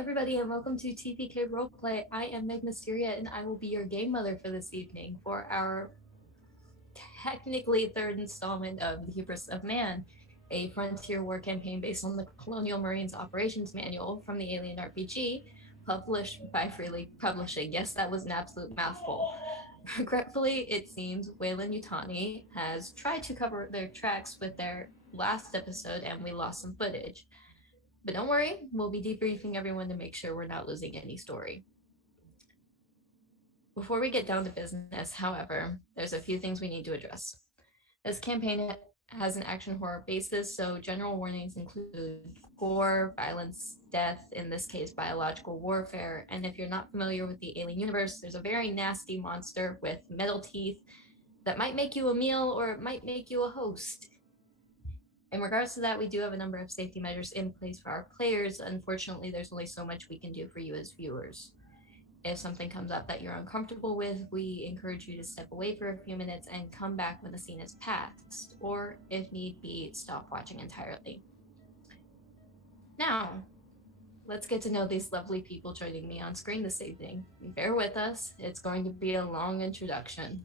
everybody, and welcome to TPK Roleplay. I am Meg Mysteria, and I will be your game mother for this evening for our technically third installment of the Hubris of Man, a frontier war campaign based on the Colonial Marines Operations Manual from the Alien RPG, published by Freely Publishing. Yes, that was an absolute mouthful. Regretfully, it seems Wayland Yutani has tried to cover their tracks with their last episode, and we lost some footage. But don't worry, we'll be debriefing everyone to make sure we're not losing any story. Before we get down to business, however, there's a few things we need to address. This campaign has an action horror basis, so general warnings include gore, violence, death, in this case biological warfare, and if you're not familiar with the alien universe, there's a very nasty monster with metal teeth that might make you a meal or it might make you a host. In regards to that, we do have a number of safety measures in place for our players. Unfortunately, there's only so much we can do for you as viewers. If something comes up that you're uncomfortable with, we encourage you to step away for a few minutes and come back when the scene is passed, or if need be, stop watching entirely. Now, let's get to know these lovely people joining me on screen this evening. Bear with us, it's going to be a long introduction.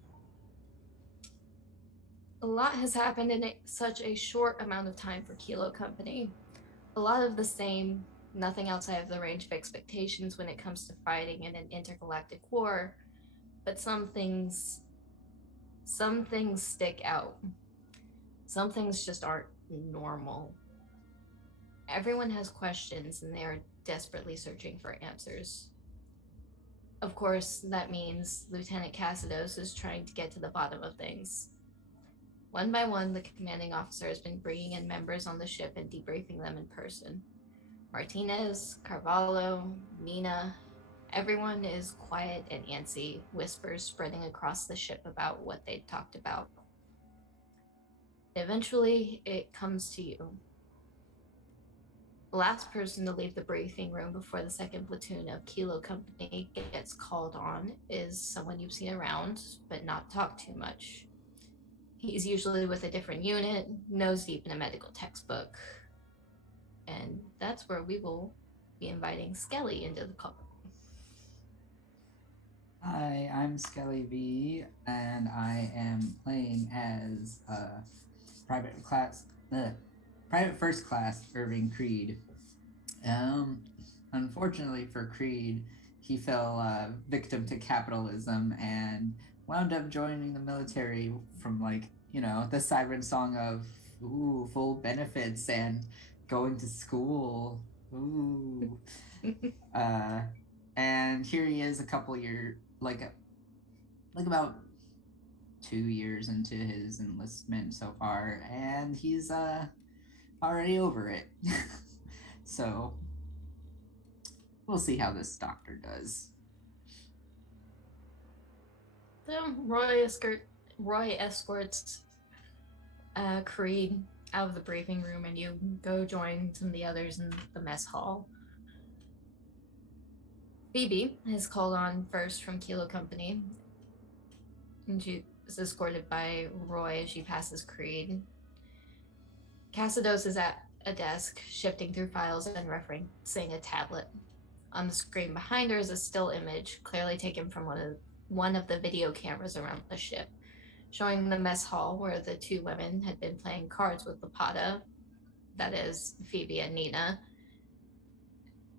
A lot has happened in such a short amount of time for Kilo Company. A lot of the same, nothing outside of the range of expectations when it comes to fighting in an intergalactic war, but some things stick out. Some things just aren't normal. Everyone has questions and they are desperately searching for answers. Of course, that means Lieutenant Cassidos is trying to get to the bottom of things. One by one, the commanding officer has been bringing in members on the ship and debriefing them in person. Martinez, Carvalho, Nina, everyone is quiet and antsy, whispers spreading across the ship about what they'd talked about. Eventually, it comes to you. The last person to leave the briefing room before the second platoon of Kilo Company gets called on is someone you've seen around, but not talked too much. He's usually with a different unit, nose deep in a medical textbook. And that's where we will be inviting Skelly into the call. Hi, I'm Skelly V, and I am playing as Private First Class Irving Creed. Unfortunately for Creed, he fell victim to capitalism and wound up joining the military from the siren song of full benefits and going to school. And here he is a couple years, about 2 years into his enlistment so far, and he's already over it. So we'll see how this doctor does. So Roy escorts Creed out of the briefing room, and you go join some of the others in the mess hall. Phoebe is called on first from Kilo Company, and she is escorted by Roy as she passes Creed. Cassidos is at a desk, shifting through files and referencing a tablet. On the screen behind her is a still image, clearly taken from one of the video cameras around the ship, showing the mess hall where the two women had been playing cards with Lapata, that is Phoebe and Nina,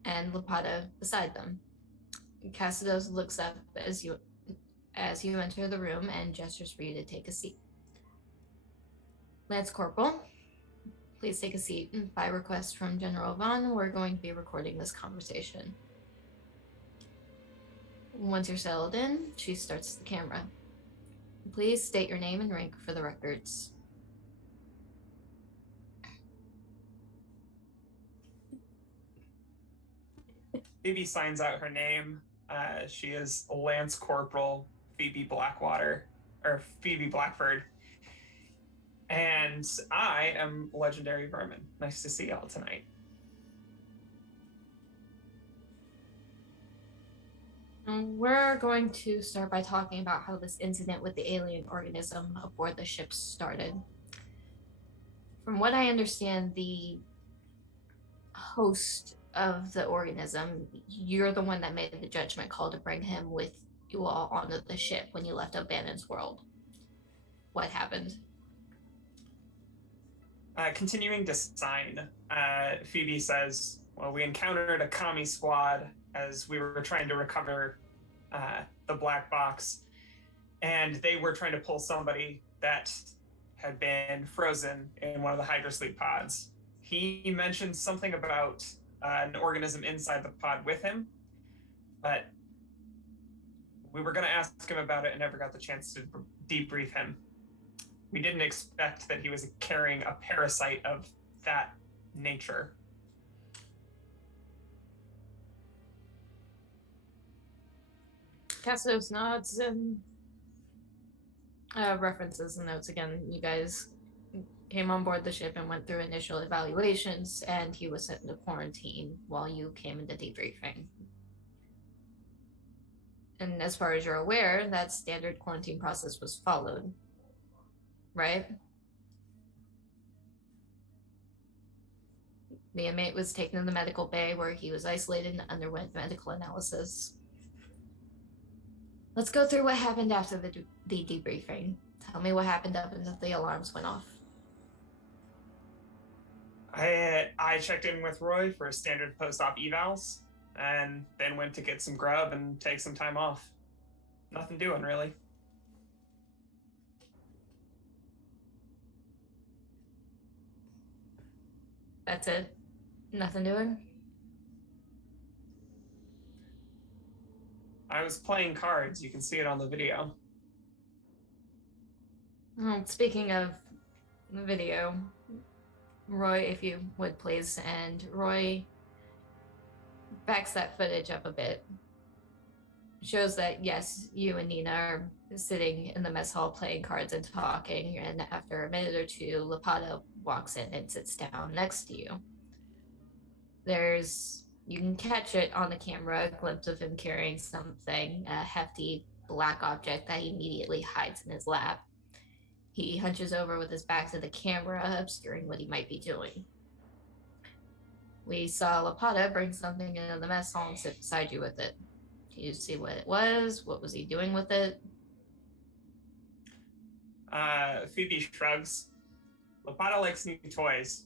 and Lapata beside them. Cassidos looks up as you enter the room and gestures for you to take a seat. Lance Corporal, please take a seat. By request from General Vaughn, we're going to be recording this conversation. Once you're settled in, she starts the camera. Please state your name and rank for the records. Phoebe signs out her name. She is Lance Corporal Phoebe Blackford. And I am Legendary Vermin. Nice to see y'all tonight. We're going to start by talking about how this incident with the alien organism aboard the ship started. From what I understand, the host of the organism, you're the one that made the judgment call to bring him with you all onto the ship when you left O'Bannon's world. What happened? Continuing to sign, Phoebe says, well, we encountered a commie squad as we were trying to recover the black box, and they were trying to pull somebody that had been frozen in one of the hypersleep pods. He mentioned something about an organism inside the pod with him, but we were going to ask him about it and never got the chance to debrief him. We didn't expect that he was carrying a parasite of that nature. Castos nods and references and notes again. You guys came on board the ship and went through initial evaluations, and he was sent into quarantine while you came into debriefing. And as far as you're aware, that standard quarantine process was followed, right? The inmate was taken to the medical bay where he was isolated and underwent medical analysis. Let's go through what happened after the debriefing. Tell me what happened up until the alarms went off. I checked in with Roy for standard post-op evals, and then went to get some grub and take some time off. Nothing doing, really. That's it? Nothing doing? I was playing cards. You can see it on the video. Well, speaking of the video, Roy, if you would please, and Roy backs that footage up a bit. Shows that, yes, you and Nina are sitting in the mess hall playing cards and talking, and after a minute or two, Lapata walks in and sits down next to you. You can catch it on the camera, a glimpse of him carrying something, a hefty black object that he immediately hides in his lap. He hunches over with his back to the camera, obscuring what he might be doing. We saw Lapata bring something into the mess hall and sit beside you with it. Can you see what it was? What was he doing with it? Phoebe shrugs. Lapata likes new toys.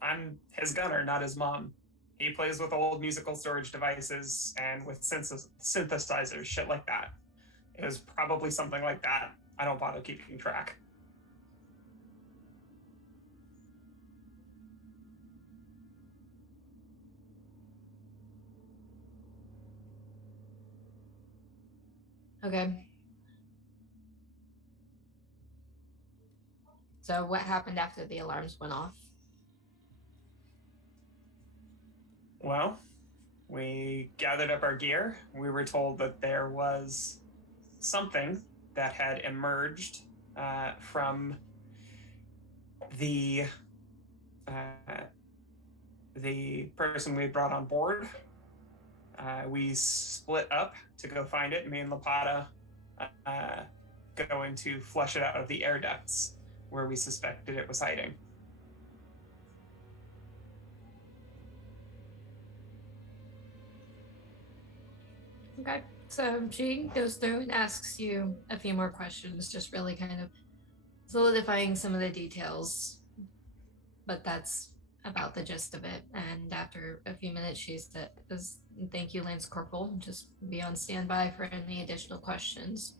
I'm his gunner, not his mom. He plays with old musical storage devices and with synthesizers, shit like that. It was probably something like that. I don't bother keeping track. Okay. So what happened after the alarms went off? Well, we gathered up our gear. We were told that there was something that had emerged from the person we brought on board. We split up to go find it. Me and Lapata going to flush it out of the air ducts where we suspected it was hiding. Okay, so she goes through and asks you a few more questions, just really kind of solidifying some of the details, but that's about the gist of it. And after a few minutes, she says, "Thank you, Lance Corporal. Just be on standby for any additional questions.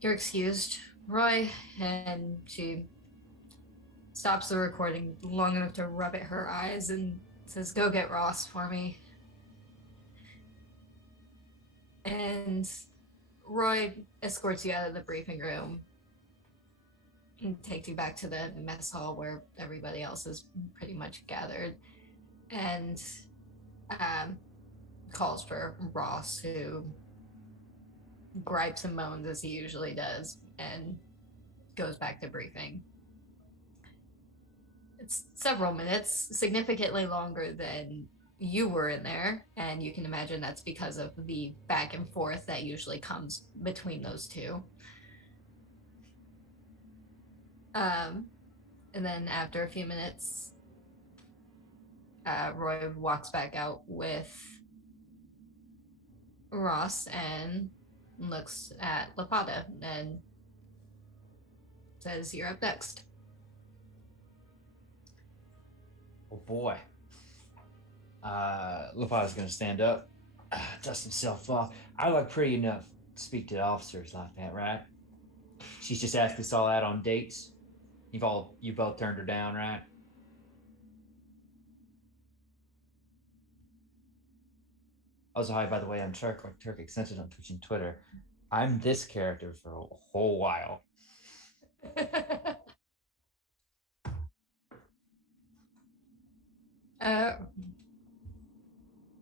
You're excused, Roy." And she stops the recording long enough to rub at her eyes and says, "Go get Ross for me." And Roy escorts you out of the briefing room and takes you back to the mess hall where everybody else is pretty much gathered, and calls for Ross, who gripes and moans as he usually does and goes back to briefing. It's several minutes, significantly longer than you were in there, and you can imagine that's because of the back and forth that usually comes between those two. And then after a few minutes, Roy walks back out with Ross and looks at Lapata and says, "You're up next." Oh boy. Lapata's gonna stand up, dust himself off. I look pretty enough to speak to the officers like that, right? She's just asked us all out on dates. You both turned her down, right? Also, hi, by the way, I'm Turkic Censored on Twitch and Twitter. I'm this character for a whole while.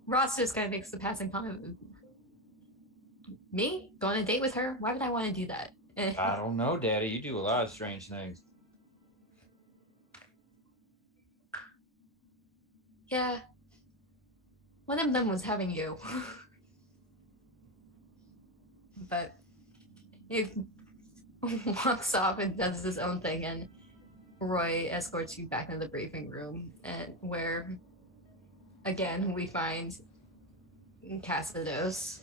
Ross just kind of makes the passing comment. Me? Go on a date with her? Why would I want to do that? I don't know, Daddy. You do a lot of strange things. Yeah. One of them was having you. But he walks off and does his own thing, and Roy escorts you back into the briefing room, and where again we find Cassidos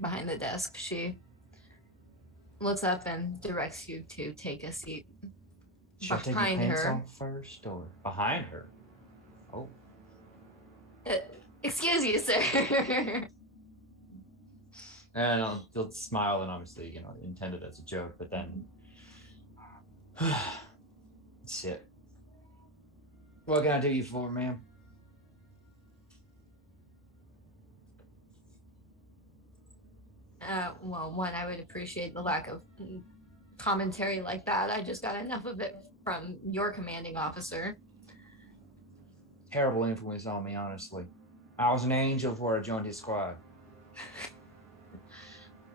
behind the desk. She looks up and directs you to take a seat. Should I take your pants off first or behind her? Oh. Excuse you, sir. And they'll smile and obviously, intended as a joke, but then sit. What can I do you for, ma'am? Well, one, I would appreciate the lack of commentary like that. I just got enough of it from your commanding officer. Terrible influence on me, honestly. I was an angel before I joined his squad.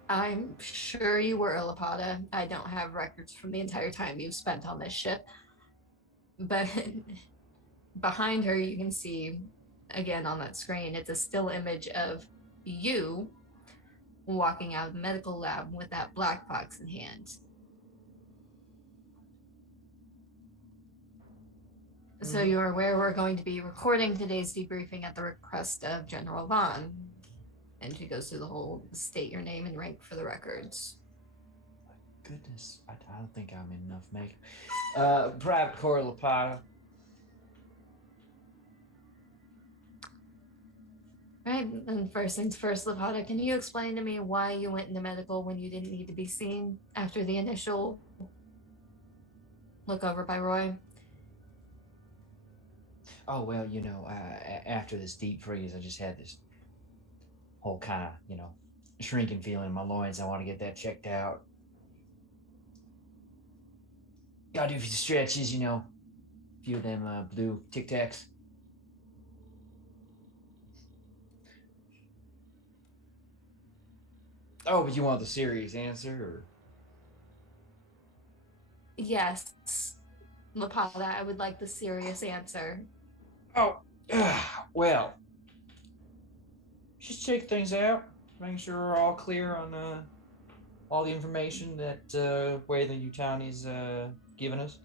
I'm sure you were, Lapata. I don't have records from the entire time you've spent on this ship. But behind her, you can see, again on that screen, it's a still image of you walking out of the medical lab with that black box in hand. So you're aware we're going to be recording today's debriefing at the request of General Vaughn. And she goes through the whole state your name and rank for the records. My goodness, I don't think I'm in enough makeup. Private Corps Lapata. Right, and first things first, Lapata, can you explain to me why you went into medical when you didn't need to be seen after the initial look over by Roy? Oh, well, after this deep freeze, I just had this whole kind of, shrinking feeling in my loins. I want to get that checked out. Gotta do a few stretches, a few of them blue Tic Tacs. Oh, but you want the serious answer, or? Yes, Lapata, I would like the serious answer. Oh, well, just check things out, making sure we're all clear on all the information that way the Utani's given us.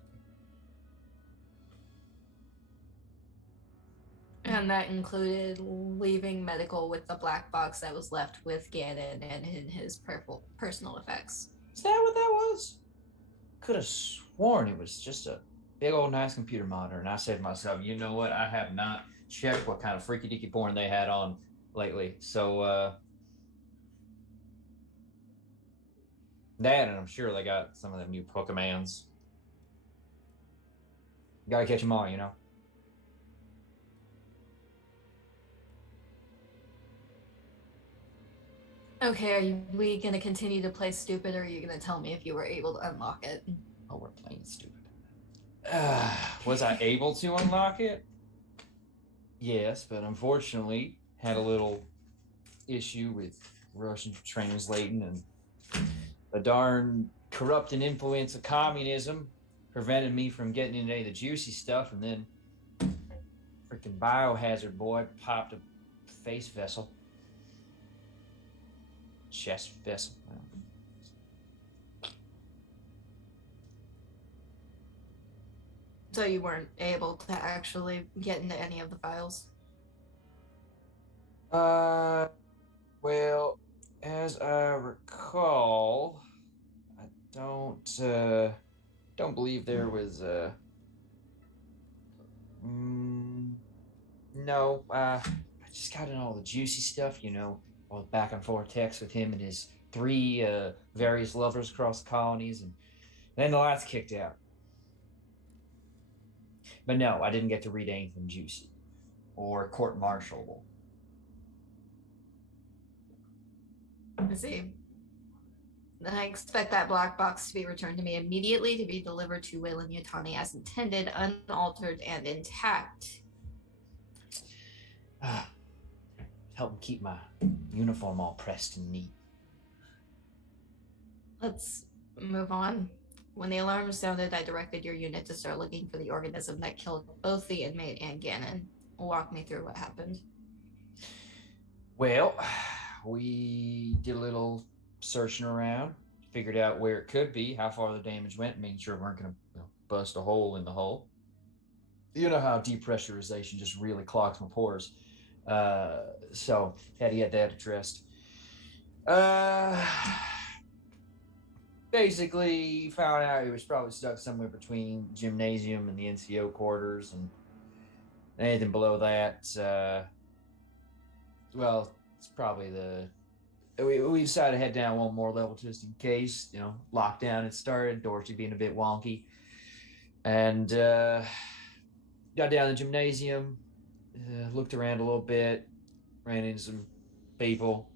And that included leaving medical with the black box that was left with Gannon and in his personal effects. Is that what that was? Could have sworn it was just a big old nice computer monitor, and I said to myself, you know what? I have not checked what kind of freaky deaky porn they had on lately. So that, and I'm sure they got some of them new Pokemans. Gotta catch them all, Okay, are we gonna continue to play stupid, or are you gonna tell me if you were able to unlock it? Oh, we're playing stupid. Was I able to unlock it? Yes, but unfortunately had a little issue with Russian translating, and the darn corrupting influence of communism prevented me from getting into any of the juicy stuff, and then freaking biohazard boy popped a face vessel. Chest vessel. So you weren't able to actually get into any of the files? Well, as I recall, I don't believe there was no, I just got in all the juicy stuff, all the back and forth text with him and his three various lovers across the colonies, and then the lights kicked out. But no, I didn't get to read anything juicy or court-martialable. I see. Then I expect that black box to be returned to me immediately to be delivered to Wayland Yutani as intended, unaltered and intact. Help me keep my uniform all pressed and neat. Let's move on. When the alarm sounded, I directed your unit to start looking for the organism that killed both the inmate and Gannon. Walk me through what happened. Well, we did a little searching around, figured out where it could be, how far the damage went, making sure we weren't going to bust a hole in the hull. You know how depressurization just really clogs my pores. So had to get that addressed. Basically found out he was probably stuck somewhere between gymnasium and the NCO quarters, and anything below that, well, it's probably we decided to head down one more level just in case, lockdown had started, Dorsey being a bit wonky. And got down to the gymnasium, looked around a little bit, ran into some people.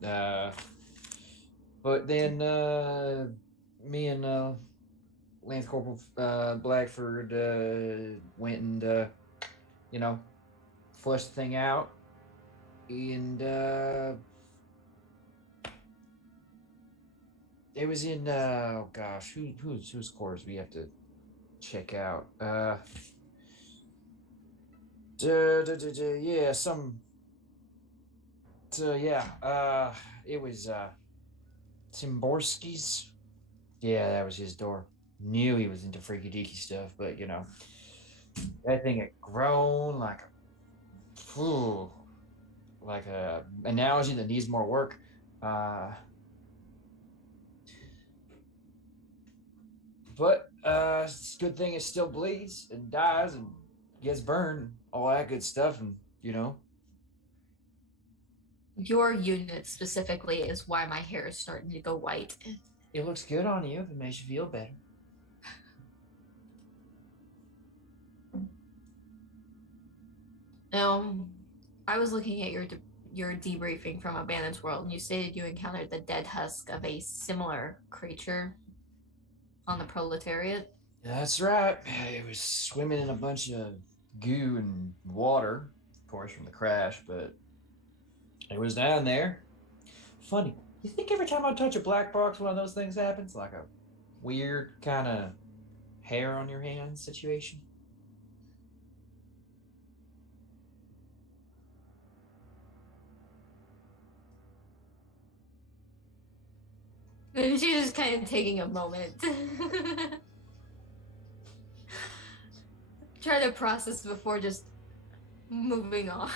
But then me and Lance Corporal Blackford went and, flushed the thing out. And it was in, oh gosh, whose quarters we have to check out? Yeah, it was Timborski's. Yeah, that was his door. Knew he was into freaky deaky stuff, but that thing had grown like a analogy that needs more work. But it's a good thing it still bleeds and dies and gets burned, all that good stuff, and Your unit specifically is why my hair is starting to go white. It looks good on you if it makes you feel better. I was looking at your debriefing from Abandoned World, and you stated you encountered the dead husk of a similar creature on the Proletariat. That's right. It was swimming in a bunch of goo and water, of course, from the crash, but it was down there. Funny. You think every time I touch a black box, one of those things happens? Like a weird kind of hair on your hand situation? She's just kind of taking a moment. Try to process before just moving on.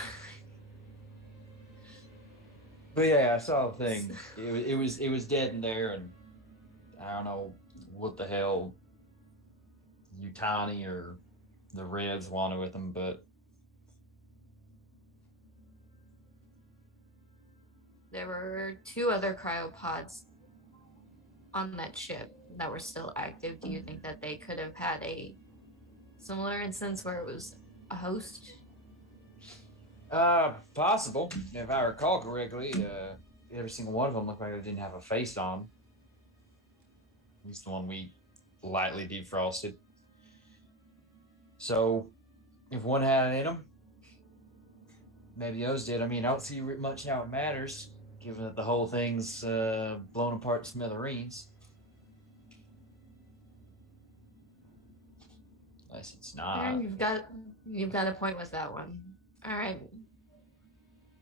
But yeah, I saw the thing. It was dead in there, and I don't know what the hell Yutani or the Reds wanted with them, but There were 2 other cryopods on that ship that were still active. Do you think that they could have had a similar instance where it was a host? Possible. If I recall correctly, every single one of them looked like they didn't have a face on. At least the one we lightly defrosted. So, if one had it in them, maybe those did. I mean, I don't see much how it matters, given that the whole thing's blown apart to smithereens. Unless it's not. You've got a point with that one. All right.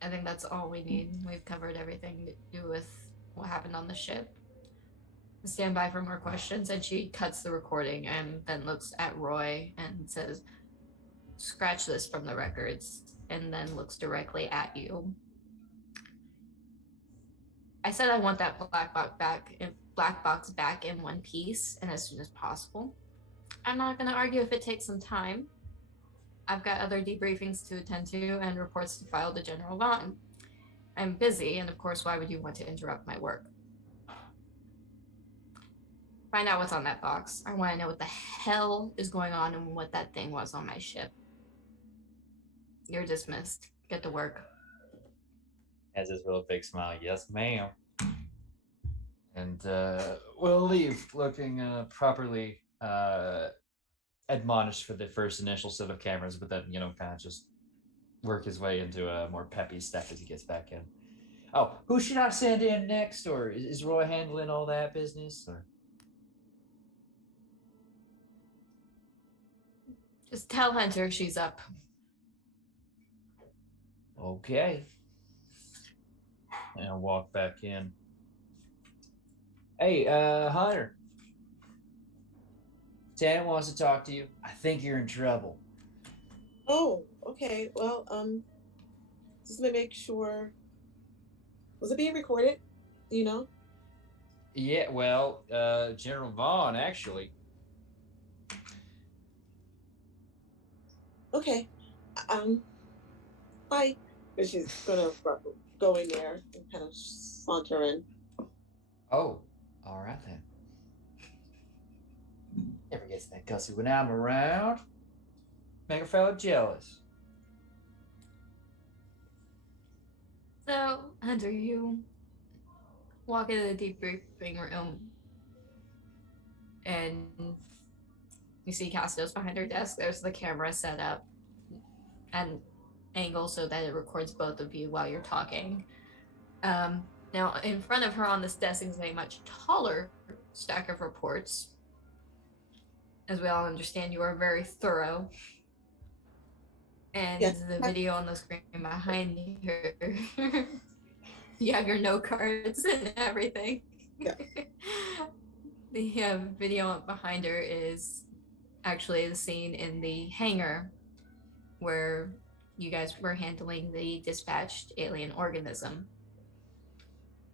I think that's all we need. We've covered everything to do with what happened on the ship. stand by for more questions, and she cuts the recording and then looks at Roy and says, scratch this from the records, and then looks directly at you. I said I want that black box back in one piece and as soon as possible. I'm not going to argue if it takes some time. I've got other debriefings to attend to and reports to file to General Vaughn. I'm busy, and of course, why would you want to interrupt my work? Find out what's on that box. I want to know what the hell is going on and what that thing was on my ship. You're dismissed. Get to work. Has this real big smile. Yes, ma'am. And we'll leave looking properly admonished for the first initial set of cameras, but then, kind of just work his way into a more peppy step as he gets back in. Oh, who should I send in next? Or is Roy handling all that business? Or Just tell Hunter she's up. okay. And I'll walk back in. Hey, Hunter. Tan wants to talk to you. I think you're in trouble. Oh, okay. Well, just to make sure. Was it being recorded? Do you know? Yeah, well, General Vaughn, actually. Okay. Bye. And she's gonna go in there and kind of saunter in. Oh, all right then. Never gets that gussy when I'm around. Make a fellow jealous. So, Hunter, you walk into the debriefing room and you see Cassius behind her desk. There's the camera set up and angle so that it records both of you while you're talking. Now, in front of her on this desk is a much taller stack of reports. As we all understand, you are very thorough. And Yes. the video on the screen behind her, you have your note cards and everything. Yeah. The video behind her is actually the scene in the hangar where you guys were handling the dispatched alien organism.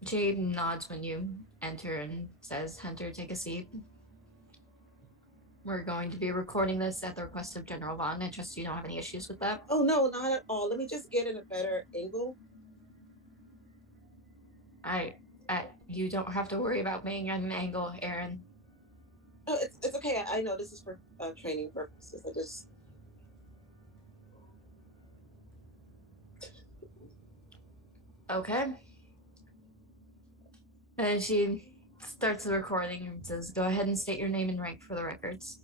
She nods when you enter and says, Hunter, take a seat. We're going to be recording this at the request of General Vaughn. I trust you don't have any issues with that. Oh no, not at all. Let me just get in a better angle. You don't have to worry about being at an angle, Aaron. Oh, it's okay. I know this is for training purposes. I just. Okay. And she starts the recording and says, go ahead and state your name and rank for the records.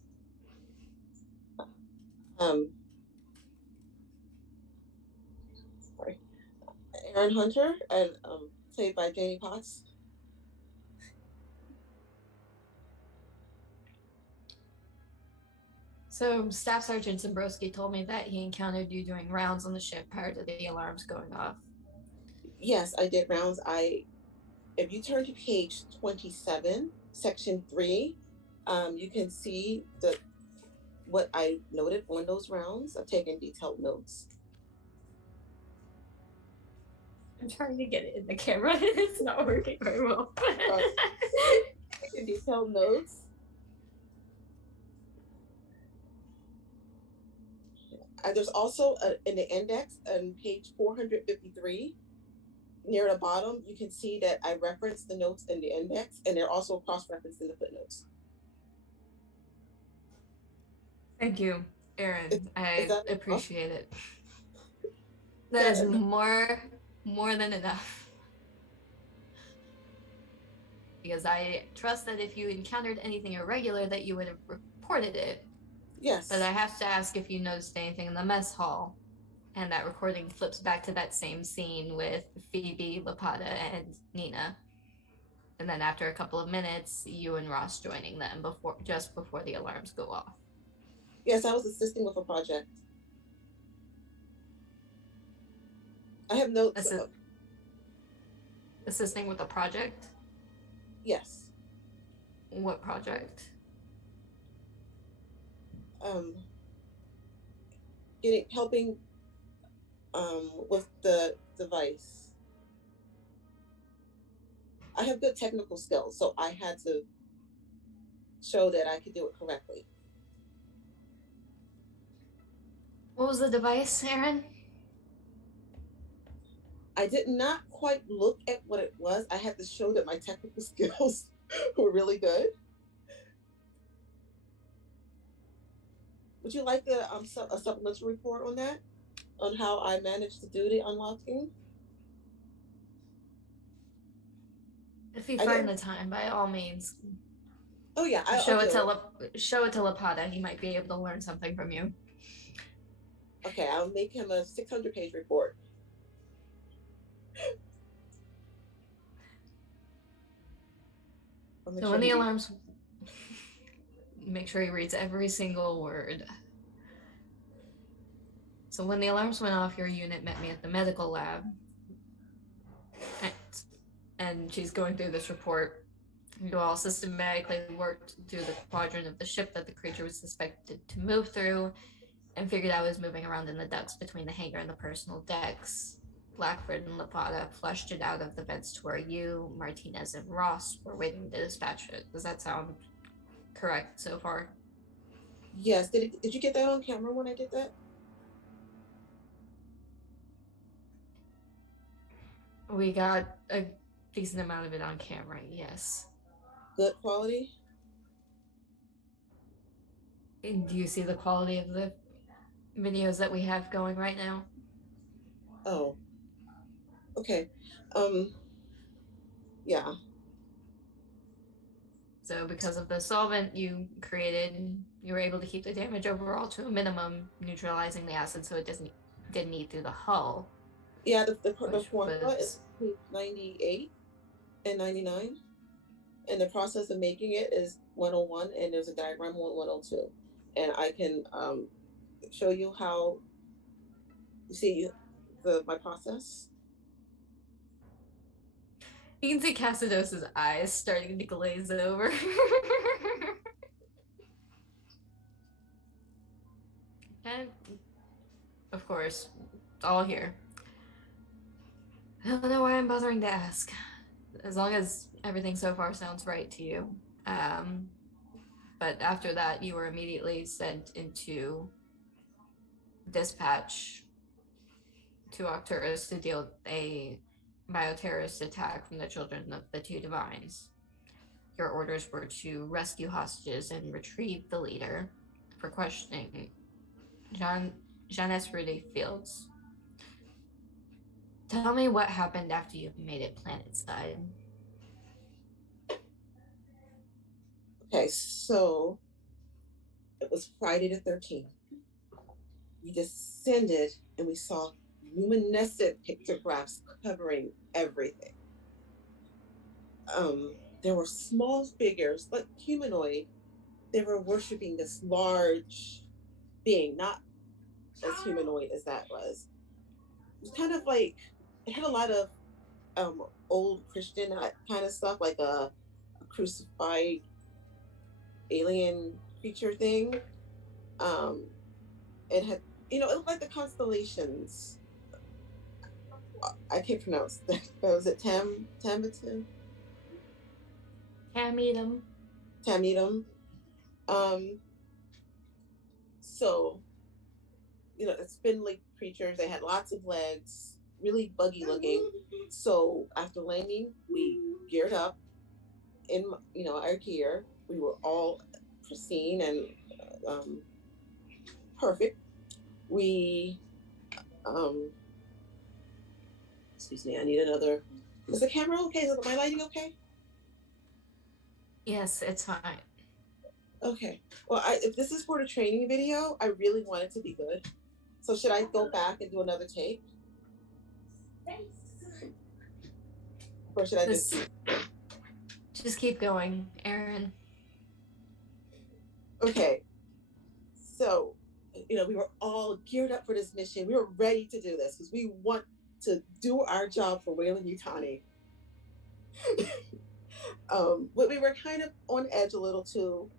Sorry. Aaron Hunter, and played by Janie Potts. So Staff Sergeant Zimbrowski told me that he encountered you doing rounds on the ship prior to the alarms going off. Yes, I did rounds. If you turn to page 27, section 3, you can see what I noted on those rounds. I've taken detailed notes. I'm trying to get it in the camera. It's not working very well. Taking detailed notes. There's also in the index on page 453. Near the bottom, you can see that I referenced the notes in the index, and they're also cross-referenced in the footnotes. Thank you, Aaron. I appreciate it. Yeah. That is more than enough. Because I trust that if you encountered anything irregular, that you would have reported it. Yes. But I have to ask if you noticed anything in the mess hall. And that recording flips back to that same scene with Phoebe, Lapata, and Nina. And then after a couple of minutes, you and Ross joining them just before the alarms go off. Yes, I was assisting with a project. I have notes. Assisting with a project? Yes. What project? Helping with the device. I have good technical skills, so I had to show that I could do it correctly. What was the device, Aaron? I did not quite look at what it was. I had to show that my technical skills were really good. Would you like a supplemental report on that? On how I managed to do the unlocking? If you I find didn't- the time, by all means, Oh yeah, show I'll it do to Lapata. He might be able to learn something from you. Okay, I'll make him a 600-page report. So when the alarms, make sure he reads every single word. So when the alarms went off, your unit met me at the medical lab. And she's going through this report. You all systematically worked through the quadrant of the ship that the creature was suspected to move through, and figured out it was moving around in the ducts between the hangar and the personal decks. Blackford and Lapata flushed it out of the vents to where you, Martinez, and Ross were waiting to dispatch it. Does that sound correct so far? Yes. Did you get that on camera when I did that? We got a decent amount of it on camera, yes. Good quality? And do you see the quality of the videos that we have going right now? Oh. Okay. Yeah. So because of the solvent you created, you were able to keep the damage overall to a minimum, neutralizing the acid so it didn't eat through the hull. Yeah, the Which formula was- is between 98 and 99. And the process of making it is 101, and there's a diagram on 102. And I can show you how you see my process. You can see Cassidos's eyes starting to glaze over. And, of course, it's all here. I don't know why I'm bothering to ask. As long as everything so far sounds right to you. But after that, you were immediately sent into dispatch to Arcturus to deal with a bioterrorist attack from the children of the two divines. Your orders were to rescue hostages and retrieve the leader for questioning. Jeunesse Reudi Fields. Tell me what happened after you made it planetside. Okay, so it was Friday the 13th. We descended and we saw luminescent pictographs covering everything. There were small figures, like humanoid. They were worshiping this large being, not as humanoid as that was. It was kind of like, it had a lot of old Christian kind of stuff, like a crucified alien creature thing. It had, it looked like the constellations. I can't pronounce that. Was it Tamb'itam? Tamb'itam. Tamb'itam. So, it's spindly creatures. They had lots of legs, really buggy looking. So after landing, we geared up in, our gear. We were all pristine and perfect. We, excuse me, I need another. Is the camera okay? Is my lighting okay? Yes, it's fine. Okay. Well, if this is for the training video, I really want it to be good. So should I go back and do another take? Or should I just keep going, Aaron? Okay. So, we were all geared up for this mission. We were ready to do this because we want to do our job for Wayland Yutani. But we were kind of on edge a little too,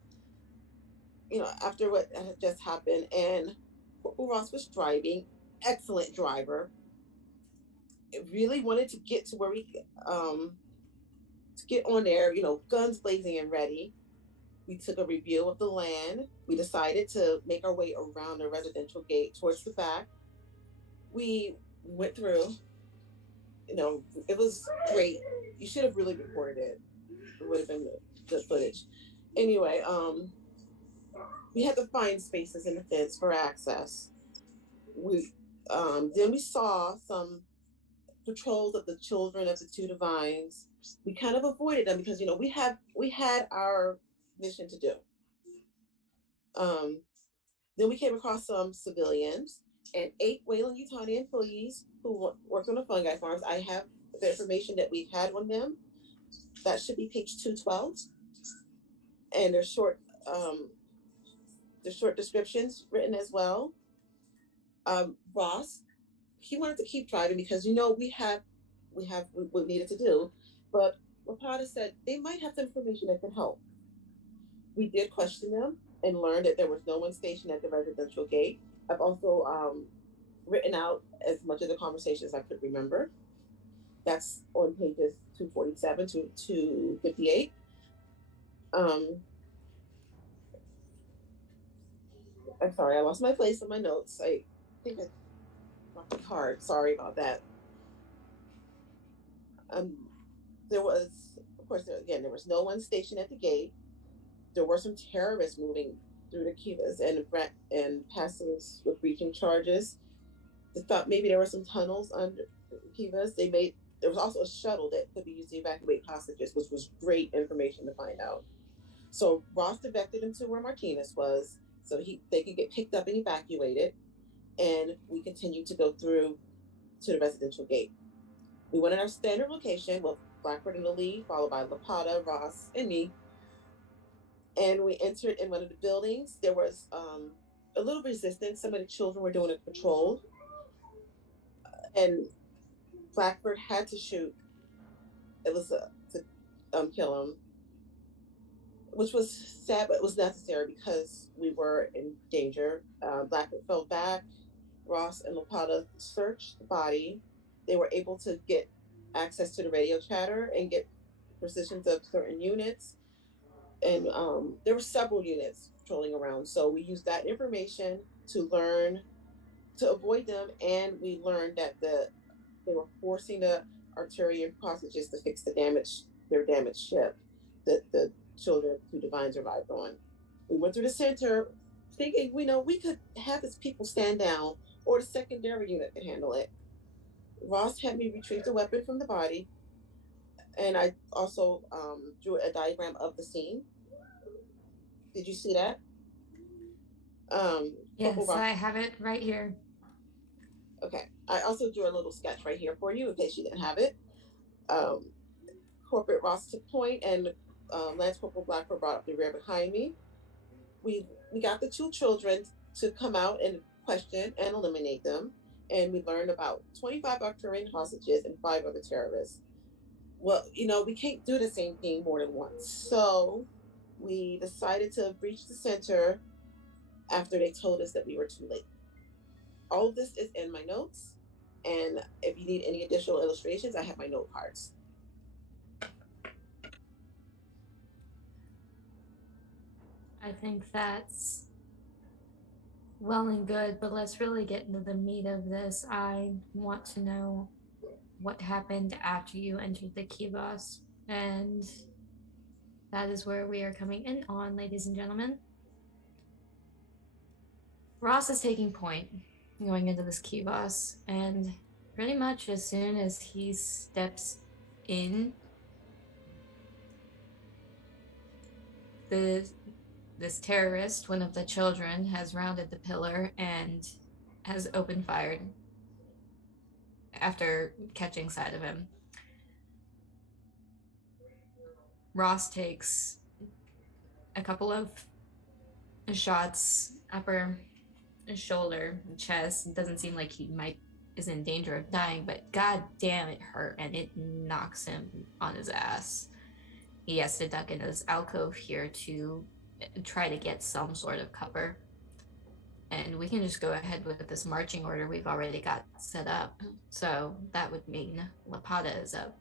after what had just happened. And Corporal Ross was driving, excellent driver. Really wanted to get to where to get on there, guns blazing and ready. We took a review of the land. We decided to make our way around the residential gate towards the back. We went through, it was great. You should have really recorded it. It would have been good footage. Anyway, we had to find spaces in the fence for access. Then we saw some patrols of the children of the two divines. We kind of avoided them because we had our mission to do. Then we came across some civilians and 8 Wayland Yutani employees who worked on the fungi farms. I have the information that we had on them. That should be page 212. And there's short descriptions written as well. Ross, he wanted to keep driving because we have what we needed to do, but Rapata said they might have some information that can help. We did question them and learned that there was no one stationed at the residential gate. I've also written out as much of the conversation as I could remember. That's on pages 247 to 258. I'm sorry, I lost my place in my notes. I think I lost the card. Sorry about that. There was, of course, there was no one stationed at the gate. There were some terrorists moving through the Kivas and passengers with breaching charges. They thought maybe there were some tunnels under Kivas. There was also a shuttle that could be used to evacuate hostages, which was great information to find out. So Ross directed them to where Martinez was, so they could get picked up and evacuated. And we continued to go through to the residential gate. We went in our standard location with Blackbird in the lead, followed by Lapata, Ross, and me. And we entered in one of the buildings. There was a little resistance. Some of the children were doing a patrol. And Blackbird had to shoot. It was to kill him, which was sad, but it was necessary because we were in danger. Blackbird fell back. Ross and Lapata searched the body. They were able to get access to the radio chatter and get positions of certain units. And there were several units patrolling around. So we used that information to avoid them. And we learned that they were forcing the Arcturian hostages to fix their damaged ship that the children of the two divines arrived on. We went through the center thinking, we could have his people stand down or the secondary unit could handle it. Ross had me retrieve the weapon from the body. And I also drew a diagram of the scene. Did you see that? Yes, I have it right here. Okay. I also drew a little sketch right here for you in case you didn't have it. Corporate Ross took point and Lance Corporal Blackbird brought up the rear behind me. We got the 2 children to come out and question and eliminate them. And we learned about 25 Arcturian hostages and 5 other terrorists. Well, we can't do the same thing more than once. So we decided to breach the center after they told us that we were too late. All of this is in my notes. And if you need any additional illustrations, I have my note cards. I think that's well and good, but let's really get into the meat of this. I want to know what happened after you entered the Kivas, and that is where we are coming in on, ladies and gentlemen. Ross is taking point going into this Kivas, and pretty much as soon as he steps in, this terrorist, one of the children, has rounded the pillar and has opened fire after catching sight of him. Ross takes a couple of shots, upper shoulder, chest. It doesn't seem like he is in danger of dying, but god damn, it hurt, and it knocks him on his ass. he has to duck in his alcove here to try to get some sort of cover. And we can just go ahead with this marching order we've already got set up. So that would mean Lapata is up.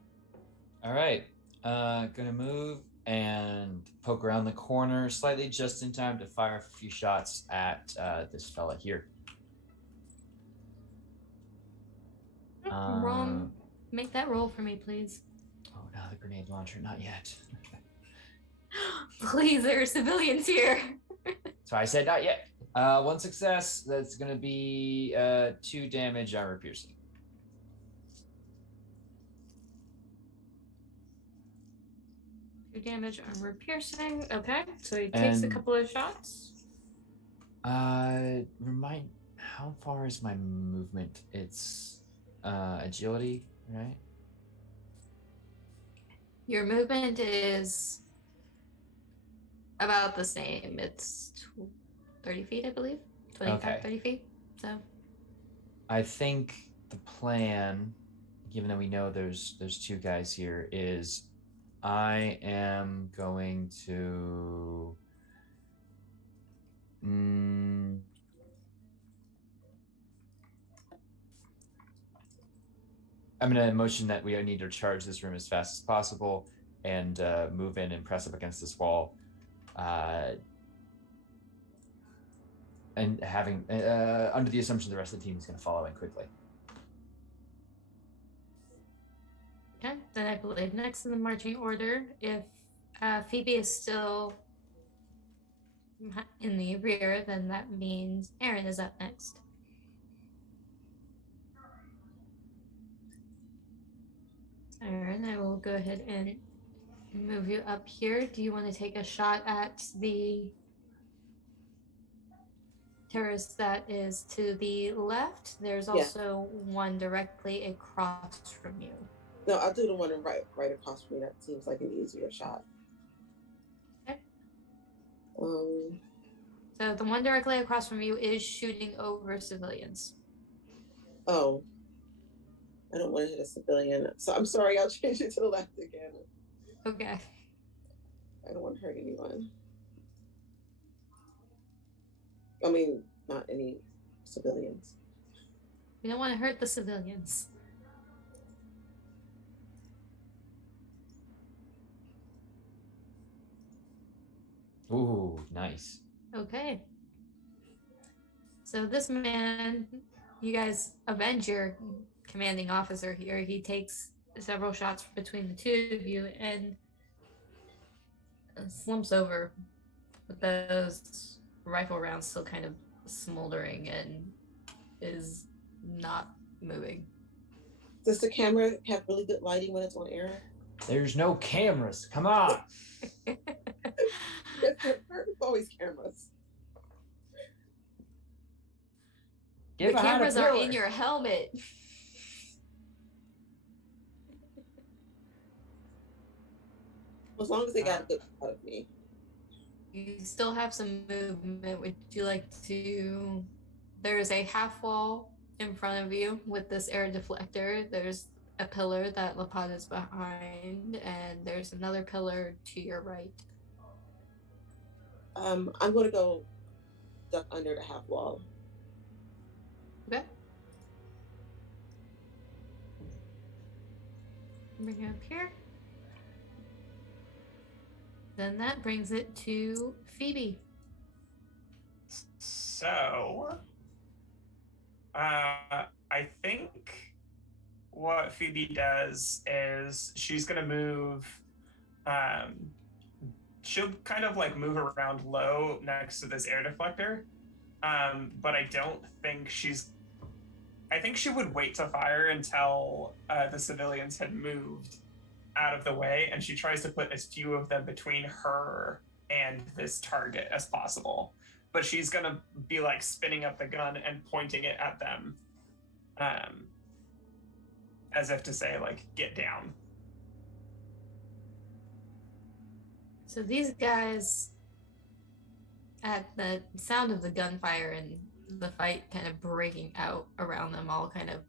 All right. Gonna move and poke around the corner slightly just in time to fire a few shots at this fella here. Make that roll for me, please. Oh, no, the grenade launcher, not yet. Please, there are civilians here. So I said not yet. One success. That's going to be 2 damage armor piercing. Damage armor piercing. Okay, so he takes a couple of shots. Remind, how far is my movement? It's agility, right? Your movement is about the same. It's 30 feet, I believe. 25, Okay. 30 feet. So I think the plan, given that we know there's 2 guys here, is I am going to I'm going to motion that we need to charge this room as fast as possible and move in and press up against this wall. And having, under the assumption the rest of the team is going to follow in quickly. okay, then I believe next in the marching order, if Phoebe is still in the rear, then that means Aaron is up next. Aaron, I will go ahead and move you up here. Do you want to take a shot at the terrace that is to the left? There's also one directly across from you. No, I'll do the one right across from me. That seems like an easier shot. Okay. So the one directly across from you is shooting over civilians. Oh. I don't want to hit a civilian. So I'm sorry, I'll change it to the left again. Okay. I don't want to hurt anyone. I mean, not any civilians. We don't want to hurt the civilians. Ooh, nice. Okay. So this man, you guys avenge your commanding officer here. He takes several shots between the two of you and slumps over with those rifle rounds still kind of smoldering and is not moving. Does the camera have really good lighting when it's on air? There's no cameras. Come on. There's always cameras. The cameras are in your helmet. As long as they got a good shot of me. You still have some movement. Would you like to? There's a half wall in front of you with this air deflector. There's a pillar that Lapata is behind, and there's another pillar to your right. I'm going to go duck under the half wall. Okay. Bring it up here. Then that brings it to Phoebe. So, I think what Phoebe does is she's gonna move. She'll kind of like move around low next to this air deflector, but I don't think she's. I think she would wait to fire until the civilians had moved out of the way, and she tries to put as few of them between her and this target as possible. But she's gonna be like spinning up the gun and pointing it at them, as if to say, like, get down. So these guys, at the sound of the gunfire and the fight kind of breaking out around them, all kind of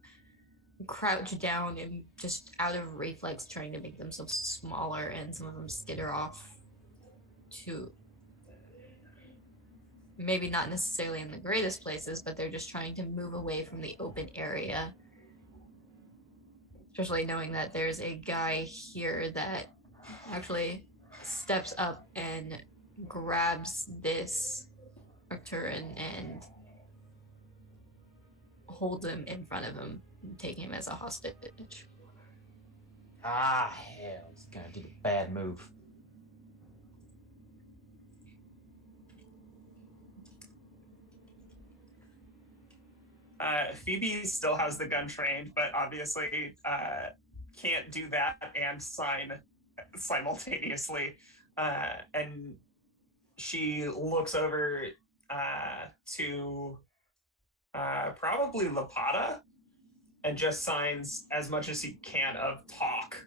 crouch down and just out of reflex trying to make themselves smaller, and some of them skitter off to maybe not necessarily in the greatest places, but they're just trying to move away from the open area. Especially knowing that there's a guy here that actually steps up and grabs this Arcturian and holds him in front of him, taking him as a hostage. Ah, hell, he's gonna do a bad move. Phoebe still has the gun trained, but obviously can't do that and sign simultaneously. And she looks over to probably Lapata and just signs as much as he can of talk.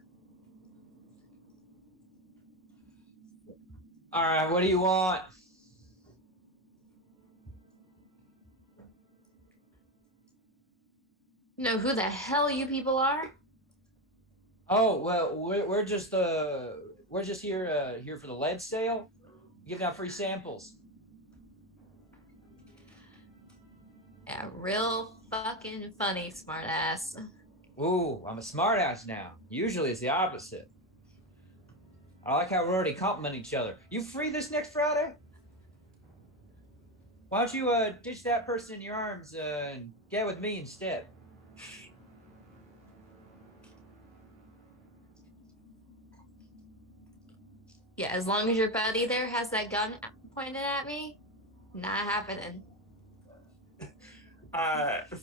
All right, what do you want? Know who the hell you people are? Oh well, we're just here for the lead sale, giving out free samples. Yeah, real fucking funny, smartass. Ooh, I'm a smartass now. Usually it's the opposite. I like how we're already complimenting each other. You free this next Friday? Why don't you ditch that person in your arms and get with me instead? Yeah, as long as your buddy there has that gun pointed at me, not happening.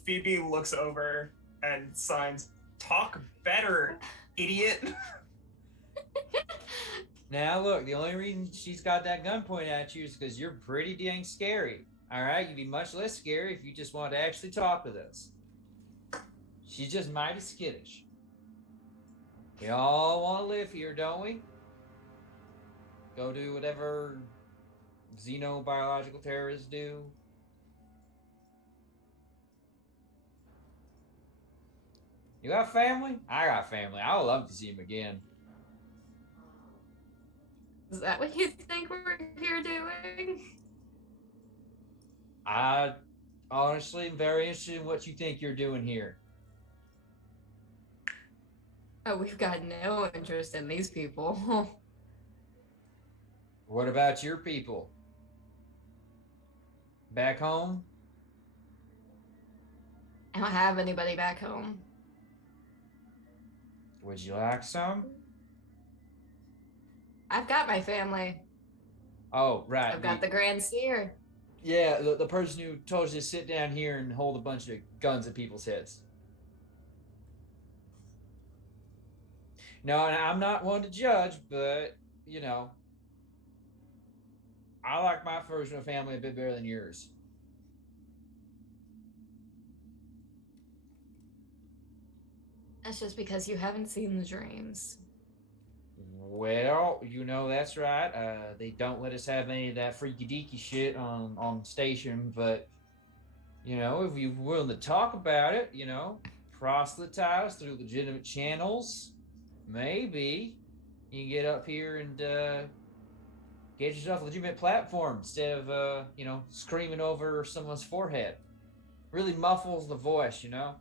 Phoebe looks over and signs, "Talk better, idiot." Now look, the only reason she's got that gun pointed at you is because you're pretty dang scary. All right, you'd be much less scary if you just wanted to actually talk with us. She's just mighty skittish. We all want to live here, don't we? Go do whatever xenobiological terrorists do. You got family? I got family. I would love to see him again. Is that what you think we're here doing? I honestly am very interested in what you think you're doing here. Oh, we've got no interest in these people. What about your people? Back home? I don't have anybody back home. Would you like some? I've got my family. Oh, right. I've got the Grand Seer. Yeah, the person who told you to sit down here and hold a bunch of guns at people's heads. No, and I'm not one to judge, but, you know, I like my version of family a bit better than yours. That's just because you haven't seen the dreams. Well, you know, that's right. They don't let us have any of that freaky deaky shit on station, but, you know, if you're willing to talk about it, you know, proselytize through legitimate channels, maybe you can get up here and get yourself a legitimate platform instead of, you know, screaming over someone's forehead. Really muffles the voice, you know?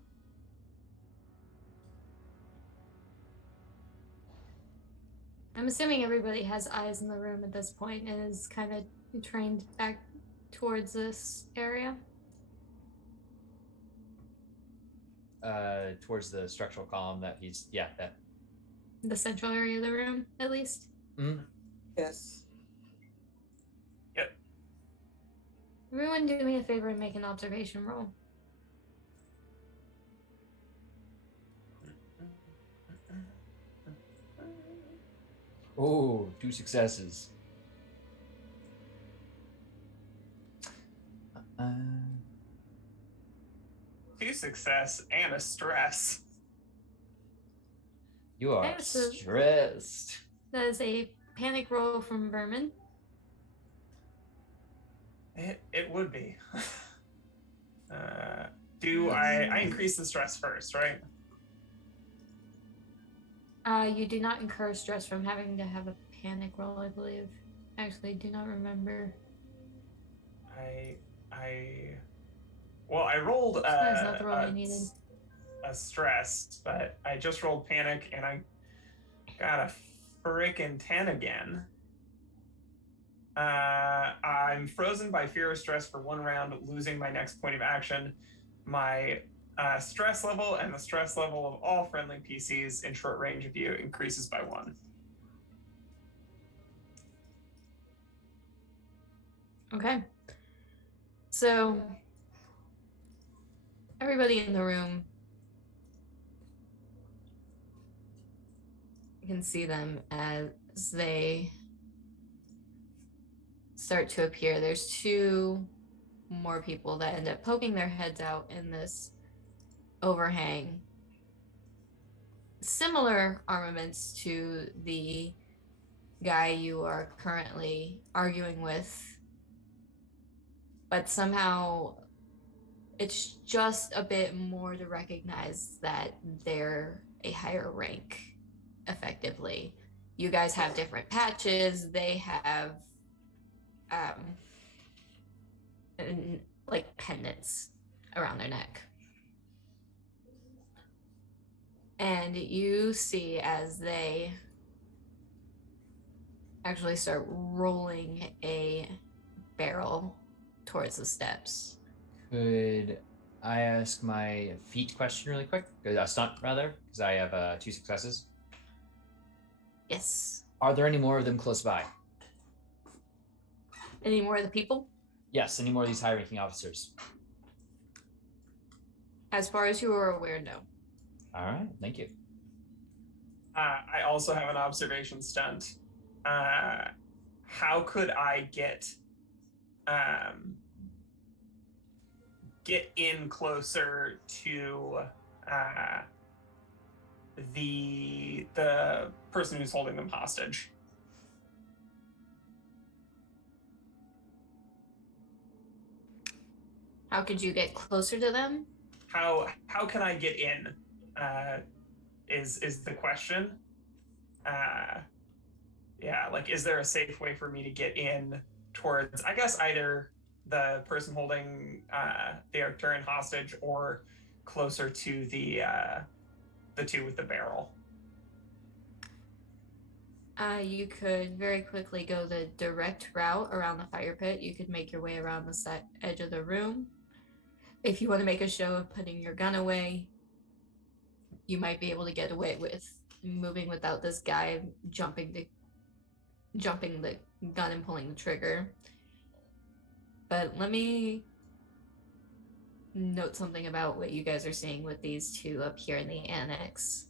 I'm assuming everybody has eyes in the room at this point and is kind of trained back towards this area. Towards the structural column that he's, yeah, that. The central area of the room, at least. Mm-hmm. Yes. Yep. Everyone do me a favor and make an observation roll. Oh, 2 successes. Two success and a stress. You are Okay, so- stressed. That is a panic roll from Berman. It would be. I increase the stress first, right? You do not incur stress from having to have a panic roll, I believe. Actually, do not remember. I rolled That is not the roll I needed. a stress, but I just rolled panic and I got a frickin' 10 again. I'm frozen by fear or stress for 1 round, losing my next point of action. My stress level and the stress level of all friendly PCs in short range of you increases by 1. Okay. So, everybody in the room, you can see them as they start to appear. There's 2 more people that end up poking their heads out in this overhang. Similar armaments to the guy you are currently arguing with, but somehow it's just a bit more to recognize that they're a higher rank, effectively. You guys have different patches. They have like pendants around their neck. And you see as they actually start rolling a barrel towards the steps. Could I ask my feat question really quick? A stunt, rather, because I have 2 successes. Yes. Are there any more of them close by? Any more of the people? Yes, any more of these high-ranking officers? As far as you are aware, no. All right, thank you. I also have an observation stunt. How could I get in closer to the person who's holding them hostage? How could you get closer to them? How can I get in? Is the question. Yeah, like, is there a safe way for me to get in towards, I guess, either the person holding the Arcturian hostage or closer to the 2 with the barrel? You could very quickly go the direct route around the fire pit. You could make your way around the edge of the room. If you want to make a show of putting your gun away, you might be able to get away with moving without this guy jumping the gun and pulling the trigger. But let me note something about what you guys are seeing with these 2 up here in the annex.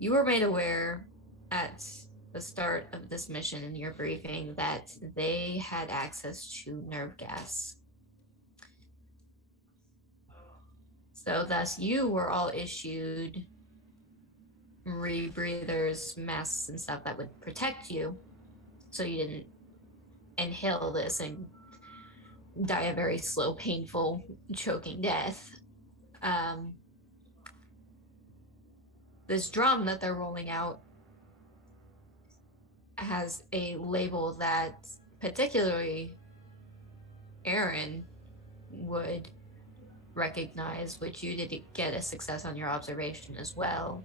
You were made aware at the start of this mission in your briefing that they had access to nerve gas. So thus you were all issued rebreathers, masks, and stuff that would protect you so you didn't inhale this and die a very slow, painful, choking death. This drum that they're rolling out has a label that particularly Aaron would recognize, which you did get a success on your observation as well.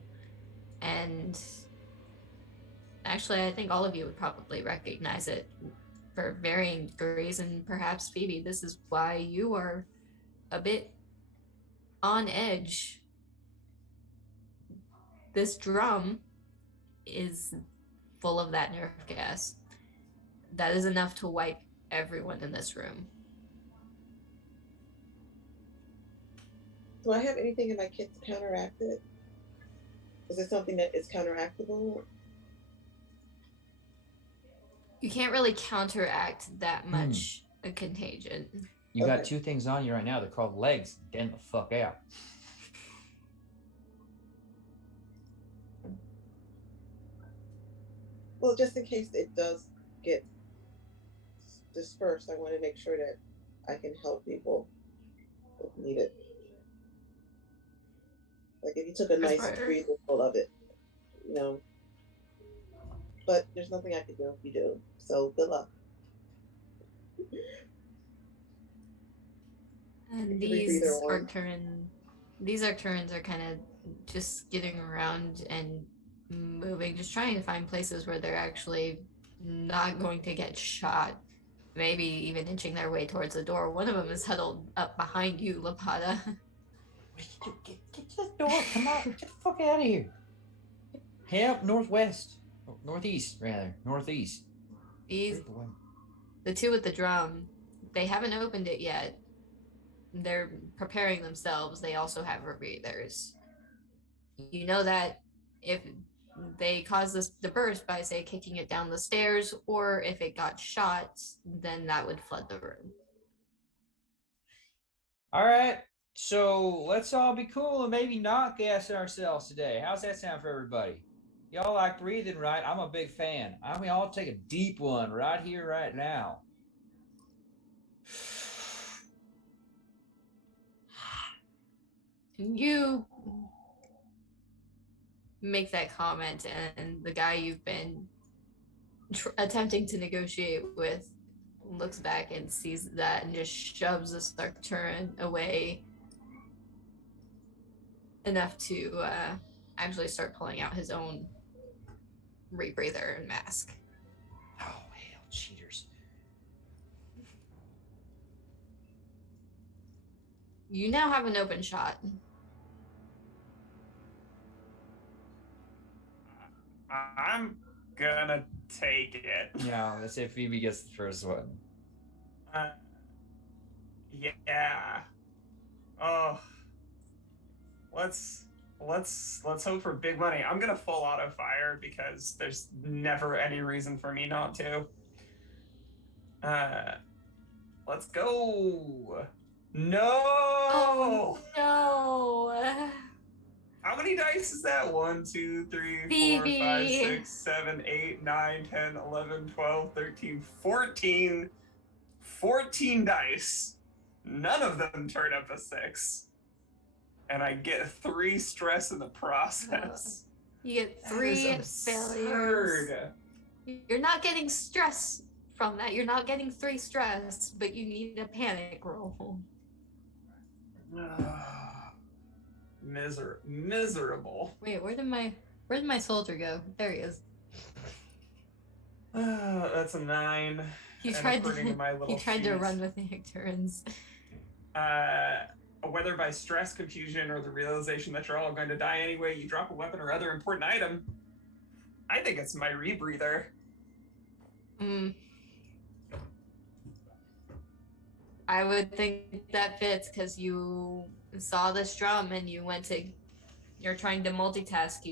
And actually, I think all of you would probably recognize it for varying degrees, and perhaps Phoebe, this is why you are a bit on edge. This drum is full of that nerve gas. That is enough to wipe everyone in this room. Do I have anything in my kit to counteract it? Is it something that is counteractable? You can't really counteract that much a contagion. You got 2 things on you right now. They're called legs. Get the fuck out. Well, just in case it does get dispersed, I want to make sure that I can help people if needed. Like if you took a nice breathing full of it. you know. But there's nothing I can do if you do. So good luck. And You can read either one. These Arcturians are kind of just skidding around and moving, just trying to find places where they're actually not going to get shot. Maybe even inching their way towards the door. One of them is huddled up behind you, Lapata. Get to the door. Come on. Get the fuck out of here. Head up northwest. Northeast, rather. Northeast. The two with the drum, they haven't opened it yet. They're preparing themselves. They also have rebreathers. You know that if they cause the burst by, say, kicking it down the stairs, or if it got shot, then that would flood the room. All right. So let's all be cool and maybe not gas ourselves today. How's that sound for everybody? Y'all like breathing, right? I'm a big fan. I mean, I'll take a deep one right here, right now. You make that comment, and the guy you've been attempting to negotiate with looks back and sees that and just shoves the Arcturian away enough to actually start pulling out his own rebreather and mask. Oh, hell, cheaters. You now have an open shot. I'm gonna take it. Yeah, let's say Phoebe gets the first one. Yeah. Oh. Let's hope for big money. I'm gonna full auto fire because there's never any reason for me not to. Let's go. No. Oh no. How many dice is that? 1, 2, 3, 4, Phoebe. 5, 6, 7, 8, 9, 10, 11, 12, 13, 14. 14 dice. None of them turn up a 6. And I get 3 stress in the process. You get 3 failures. You're not getting stress from that. You're not getting 3 stress, but you need a panic roll. Miserable. Wait, where did my soldier go? There he is. That's a 9. He tried to run with the Arcturians. Whether by stress, confusion, or the realization that you're all going to die anyway, you drop a weapon or other important item. I think it's my rebreather. I would think that fits because you saw this drum and you're trying to multitask.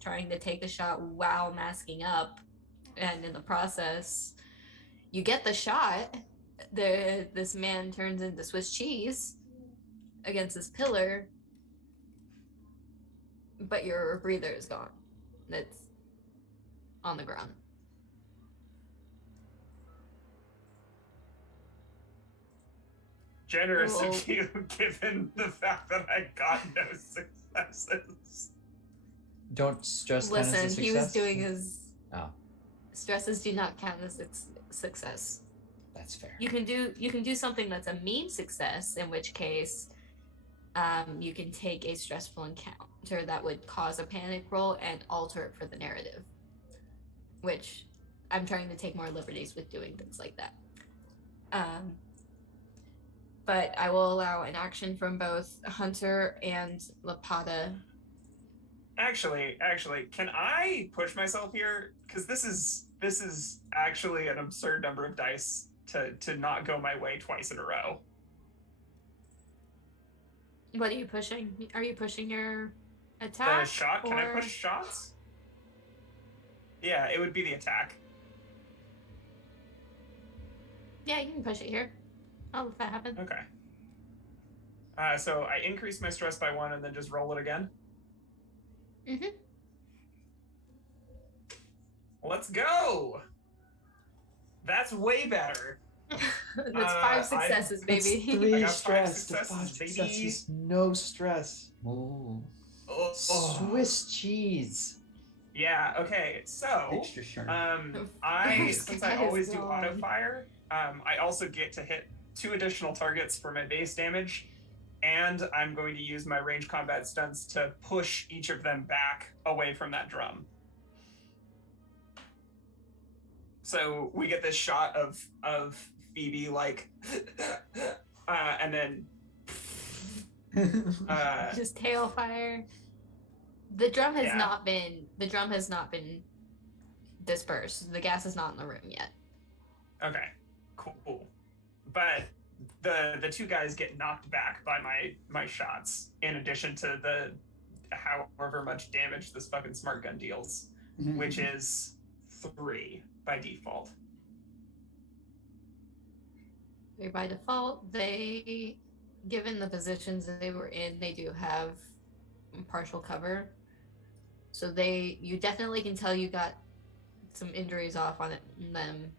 Trying to take the shot while masking up, and in the process, you get the shot. This man turns into Swiss cheese against this pillar, but your breather is gone. That's on the ground. Generous of you, given the fact that I got no successes. Don't stress. Listen, he was doing his. Oh. Stresses do not count as success. That's fair. You can do something that's a mean success, in which case, you can take a stressful encounter that would cause a panic roll and alter it for the narrative. Which I'm trying to take more liberties with doing things like that. But I will allow an action from both Hunter and Lapata. Actually, can I push myself here? Because this is actually an absurd number of dice to not go my way twice in a row. What are you pushing? Are you pushing your attack? The shot? Can I push shots? Yeah, it would be the attack. Yeah, you can push it here. I'll let that happen. Okay. So I increase my stress by 1 and then just roll it again? Mm-hmm. Let's go! That's way better. That's 5 successes, baby. That's 3 I got 5 stress. successes, 5 baby. successes. No stress. Oh. Oh. Swiss cheese. Yeah, okay, so Extra sharp. since I That is always do gone. auto fire, I also get to hit 2 additional targets for my base damage, and I'm going to use my range combat stunts to push each of them back away from that drum. So we get this shot of Phoebe like and then Just tail fire. The drum has Yeah. not been dispersed. The gas is not in the room yet. okay, cool. But the 2 guys get knocked back by my shots, in addition to the however much damage this fucking smart gun deals, which is 3 by default. By default, they, given the positions that they were in, they do have partial cover. So you definitely can tell you got some injuries off on them,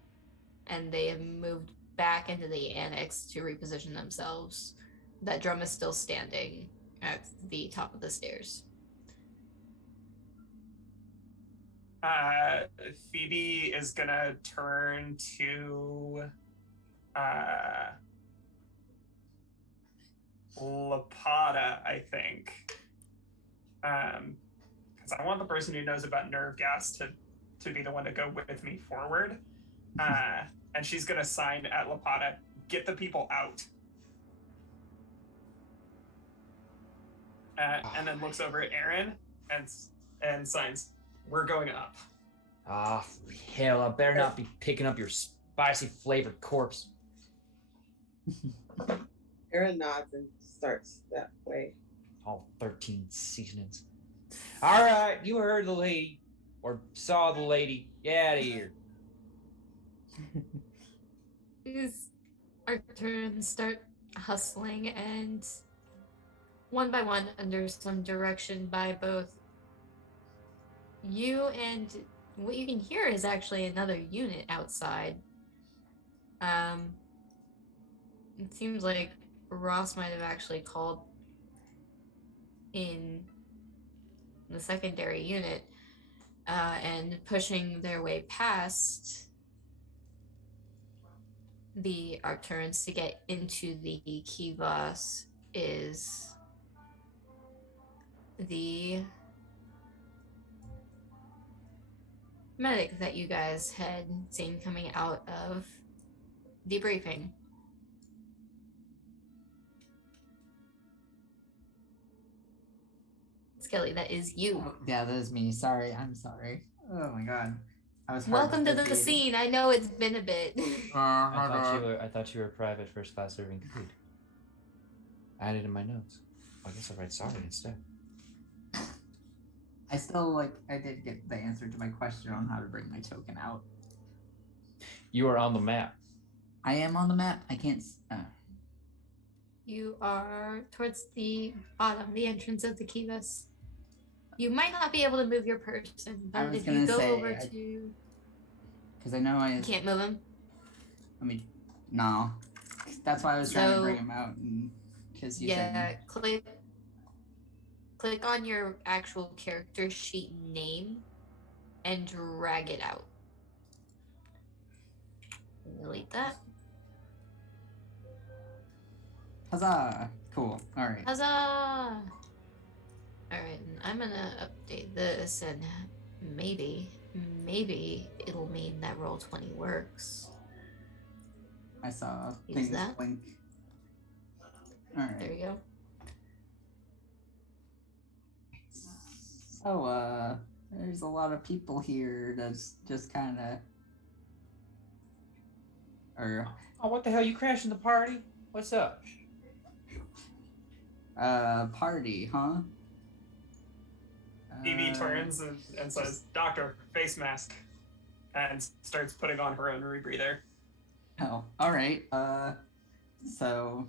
and they have moved back into the annex to reposition themselves. That drum is still standing at the top of the stairs. Phoebe is gonna turn to Lapata, I think, because I want the person who knows about nerve gas to be the one to go with me forward, and she's gonna sign at Lapata, get the people out, and then looks over at Aaron and signs, "We're going up." Ah, hell, I better not be picking up your spicy flavored corpse. Aaron nods and starts that way. All 13 seasonings. All right, you heard the lady, or saw the lady. Get out of here. These Arcturians start hustling, and one by one, under some direction by both you and what you can hear is actually another unit outside. It seems like Ross might have actually called in the secondary unit, and pushing their way past the Arcturians to get into the Kivas is the medic that you guys had seen coming out of debriefing. Skelly, that is you. Oh, yeah, that is me. Sorry, I'm sorry. Oh my god. I was Welcome to the dissociating. scene. I know it's been a bit. I thought you were private first class serving complete. I had it in my notes. I guess I'll write sorry instead. I still I did get the answer to my question on how to bring my token out. You are on the map. I am on the map. I can't. You are towards the bottom, the entrance of the Kivas. You might not be able to move your person, I but was if you gonna go say, over to... Because I know You can't move him? No. That's why I was trying to So- bring him out. Because you Yeah, said. click on your actual character sheet name and drag it out. Delete that. Huzzah! Cool. Alright. Huzzah! Alright, and I'm gonna update this, and maybe it'll mean that Roll20 works. I saw Use things that. blink. There Alright. you go. So, there's a lot of people here that's just kind of. Or, Oh, what the hell? You crashing the party? What's up? party, huh? Phoebe turns and says, "Doctor, face mask," and starts putting on her own rebreather. Oh, alright. So,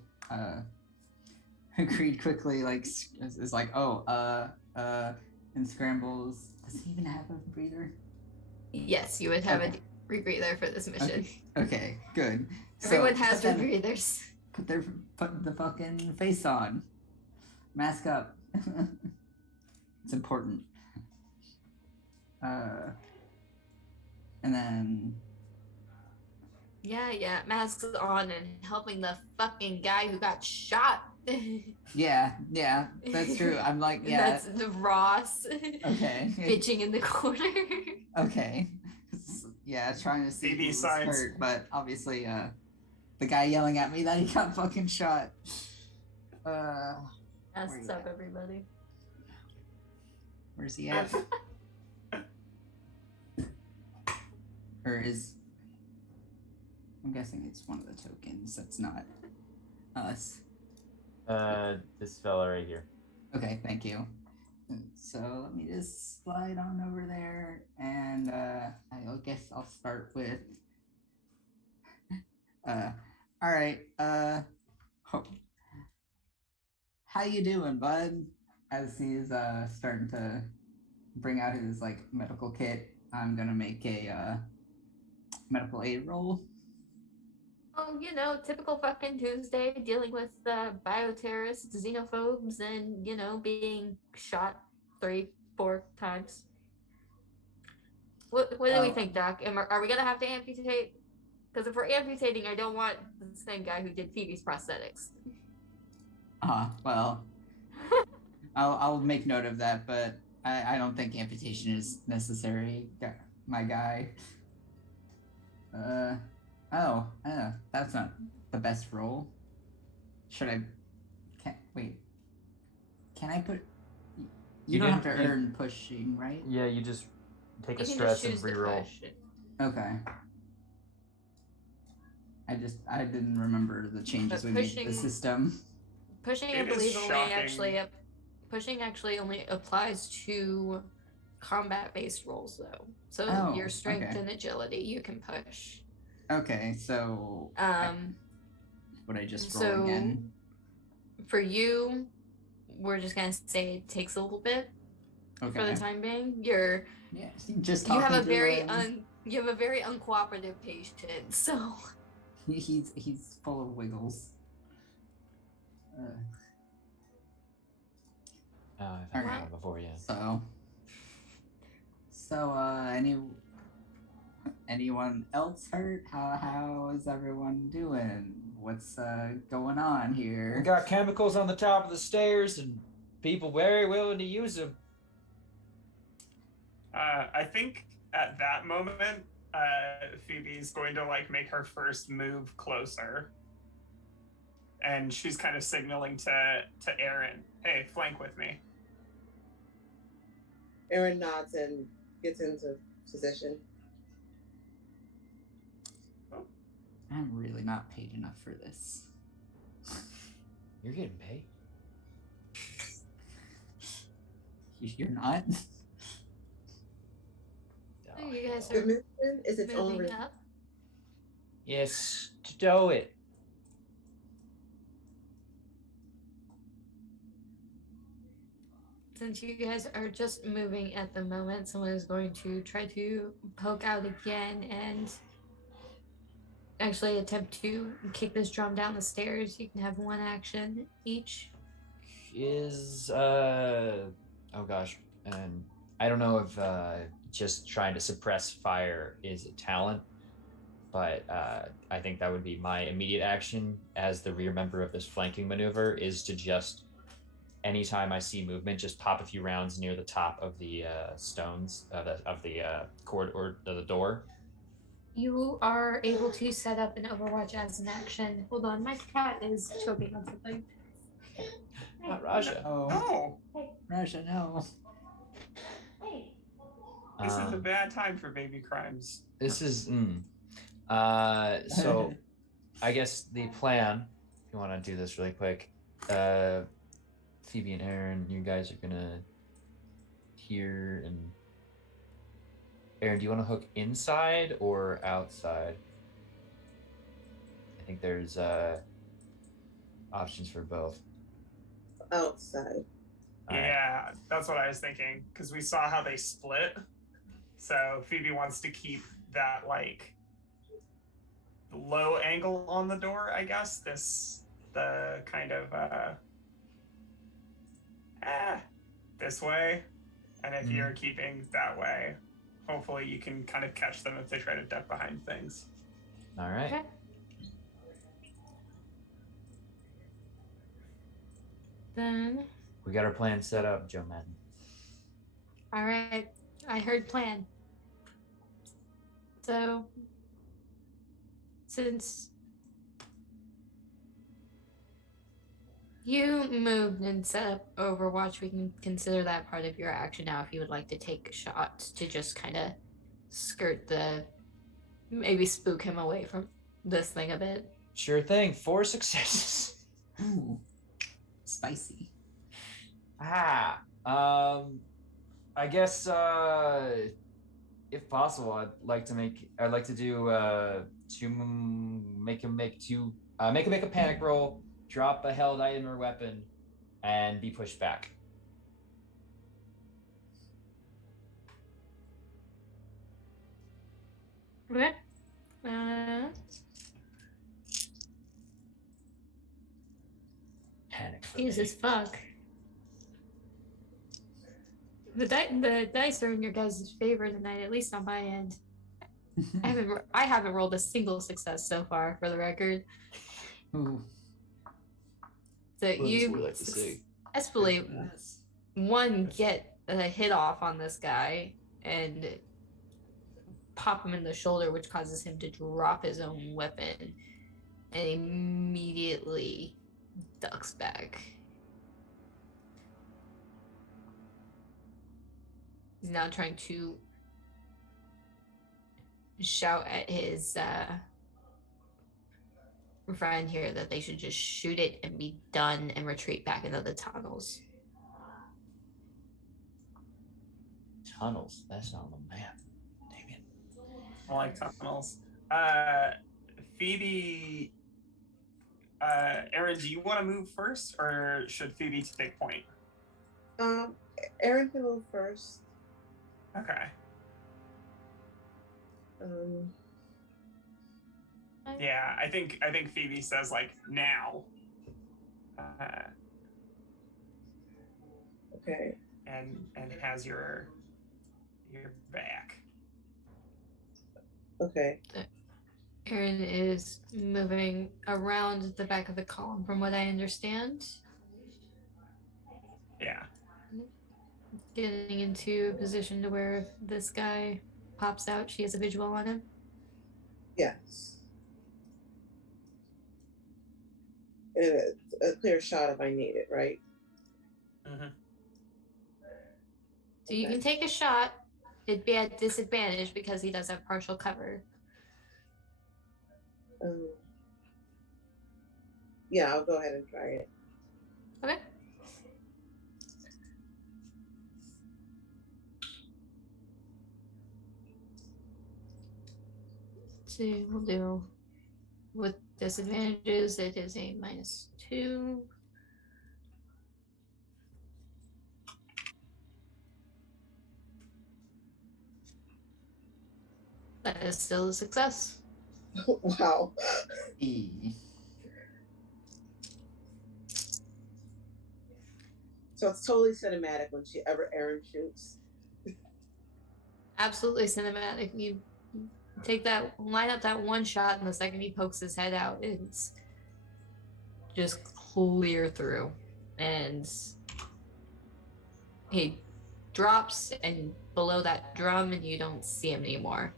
Creed quickly, is like, and scrambles. Does he even have a breather? Yes, you would have Okay. a rebreather for this mission. Okay, good. Everyone So, has put rebreathers. put the fucking face on. Mask up. It's important. And then Yeah, masks on and helping the fucking guy who got shot. yeah, that's true. I'm like, yeah, That's the Ross. okay, Bitching in the corner. okay, yeah, trying to see Phoebe who was sides. hurt, but obviously, the guy yelling at me that he got fucking shot. Masks up, everybody. Where's he at? Or is... I'm guessing it's one of the tokens that's not us. This fella right here. Okay, thank you. So let me just slide on over there, and I guess I'll start with... all right, how you doing, bud? As he's starting to bring out his like medical kit, I'm gonna make a medical aid roll. Oh, typical fucking Tuesday, dealing with bioterrorists, xenophobes, and, being shot 3-4 times. What do we think, Doc? Are we gonna have to amputate? Because if we're amputating, I don't want the same guy who did Phoebe's prosthetics. Well, I'll make note of that, but I don't think amputation is necessary, my guy. That's not the best roll. Can I put... You don't have to earn pushing, right? Yeah, you just take You a can stress just and choose to reroll. push it. Okay. I didn't remember the changes we made to the system. Pushing, I It is believe, shocking. pushing actually only applies to combat-based rolls, though. So Oh, your strength okay. and agility, you can push. Okay, so would I just roll So again? for you, we're just gonna say it takes a little bit for the Okay. time being. Yeah, just You have talking a through very uncooperative patient, so he's full of wiggles. I've had Alright. one before, yeah. So anyone else hurt? How is everyone doing? What's going on here? We got chemicals on the top of the stairs and people very willing to use them. I think at that moment, Phoebe's going to make her first move closer, and she's kind of signaling to Aaron, "Hey, flank with me." Aaron nods and gets into position. I'm really not paid enough for this. You're getting paid. You're not? you guys are Submission is its own moving up. Yes, stow it. Since you guys are just moving at the moment, someone is going to try to poke out again and actually attempt to kick this drum down the stairs. You can have one action each. Oh gosh, and I don't know if just trying to suppress fire is a talent, but I think that would be my immediate action as the rear member of this flanking maneuver, is to just, anytime I see movement, just pop a few rounds near the top of the stones of the corridor or the door. You are able to set up an Overwatch as an action. Hold on, my cat is choking on something. Not Raja. No, Raja, no. Hey. this is a bad time for baby crimes. This is so I guess the plan, if you want to do this really quick, Phoebe and Aaron, you guys are gonna hear, and Aaron, do you want to hook inside or outside? I think there's options for both. outside. Yeah, that's what I was thinking, because we saw how they split. So Phoebe wants to keep that low angle on the door, I guess. The kind of this way. And if you're keeping that way, hopefully you can kind of catch them if they try to duck behind things. All right. Okay. Then, We got our plan set up, Joe Madden. all right. I heard plan. So, since you moved and set up Overwatch, we can consider that part of your action now if you would like to take a shot to just kind of skirt maybe spook him away from this thing a bit. Sure thing. 4 successes. Ooh, spicy. I guess if possible, I'd like to do make him make a panic roll, drop a held item or weapon, and be pushed back. Okay. Panic for Jesus me. fuck. The dice are in your guys' favor tonight, at least on my end. I haven't rolled a single success so far, for the record. Ooh. So Well, that's you what we like to see. successfully get a hit off on this guy and pop him in the shoulder, which causes him to drop his own weapon and immediately ducks back. He's now trying to shout at his friend here that they should just shoot it and be done and retreat back into the tunnels. Tunnels? That's not on the map. Dang it. I like tunnels. Phoebe, Aaron, do you want to move first, or should Phoebe take point? Aaron can move first. Okay. Yeah, I think Phoebe says like now. Okay. And has your back. Okay. Aaron is moving around the back of the column, from what I understand. Yeah. Getting into a position to where if this guy pops out, she has a visual on him. Yes. And a clear shot if I need it, right? Mm-hmm. So you can take a shot. It'd be at disadvantage because he does have partial cover. Yeah, I'll go ahead and try it. Okay. So we'll do with disadvantages. It is a -2. That is still a success. Wow. So it's totally cinematic when Aaron shoots. Absolutely cinematic. You line up that one shot, and the second he pokes his head out, it's just clear through. And he drops and below that drum, and you don't see him anymore.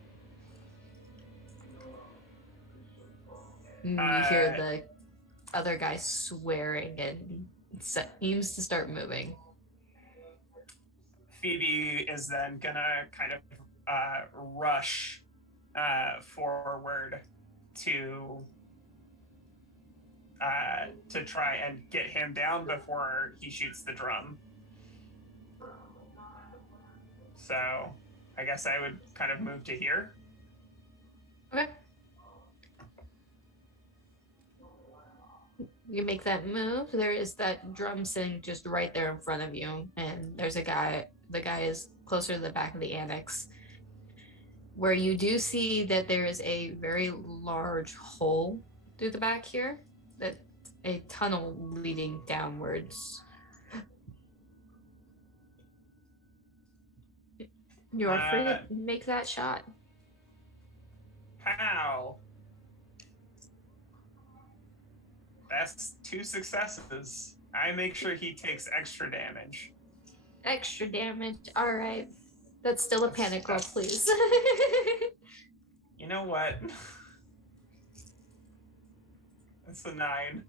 You hear the other guy swearing and seems to start moving. Phoebe is then gonna kind of rush forward to try and get him down before he shoots the drum. So I guess I would kind of move to here. Okay. You make that move. There is that drum sitting just right there in front of you, and there's a guy. The guy is closer to the back of the annex, where you do see that there is a very large hole through the back here, that a tunnel leading downwards. You are free to make that shot. Pow. That's 2 successes. I make sure he takes extra damage. Extra damage. All right. That's still a panic roll, please. You know what? That's a 9.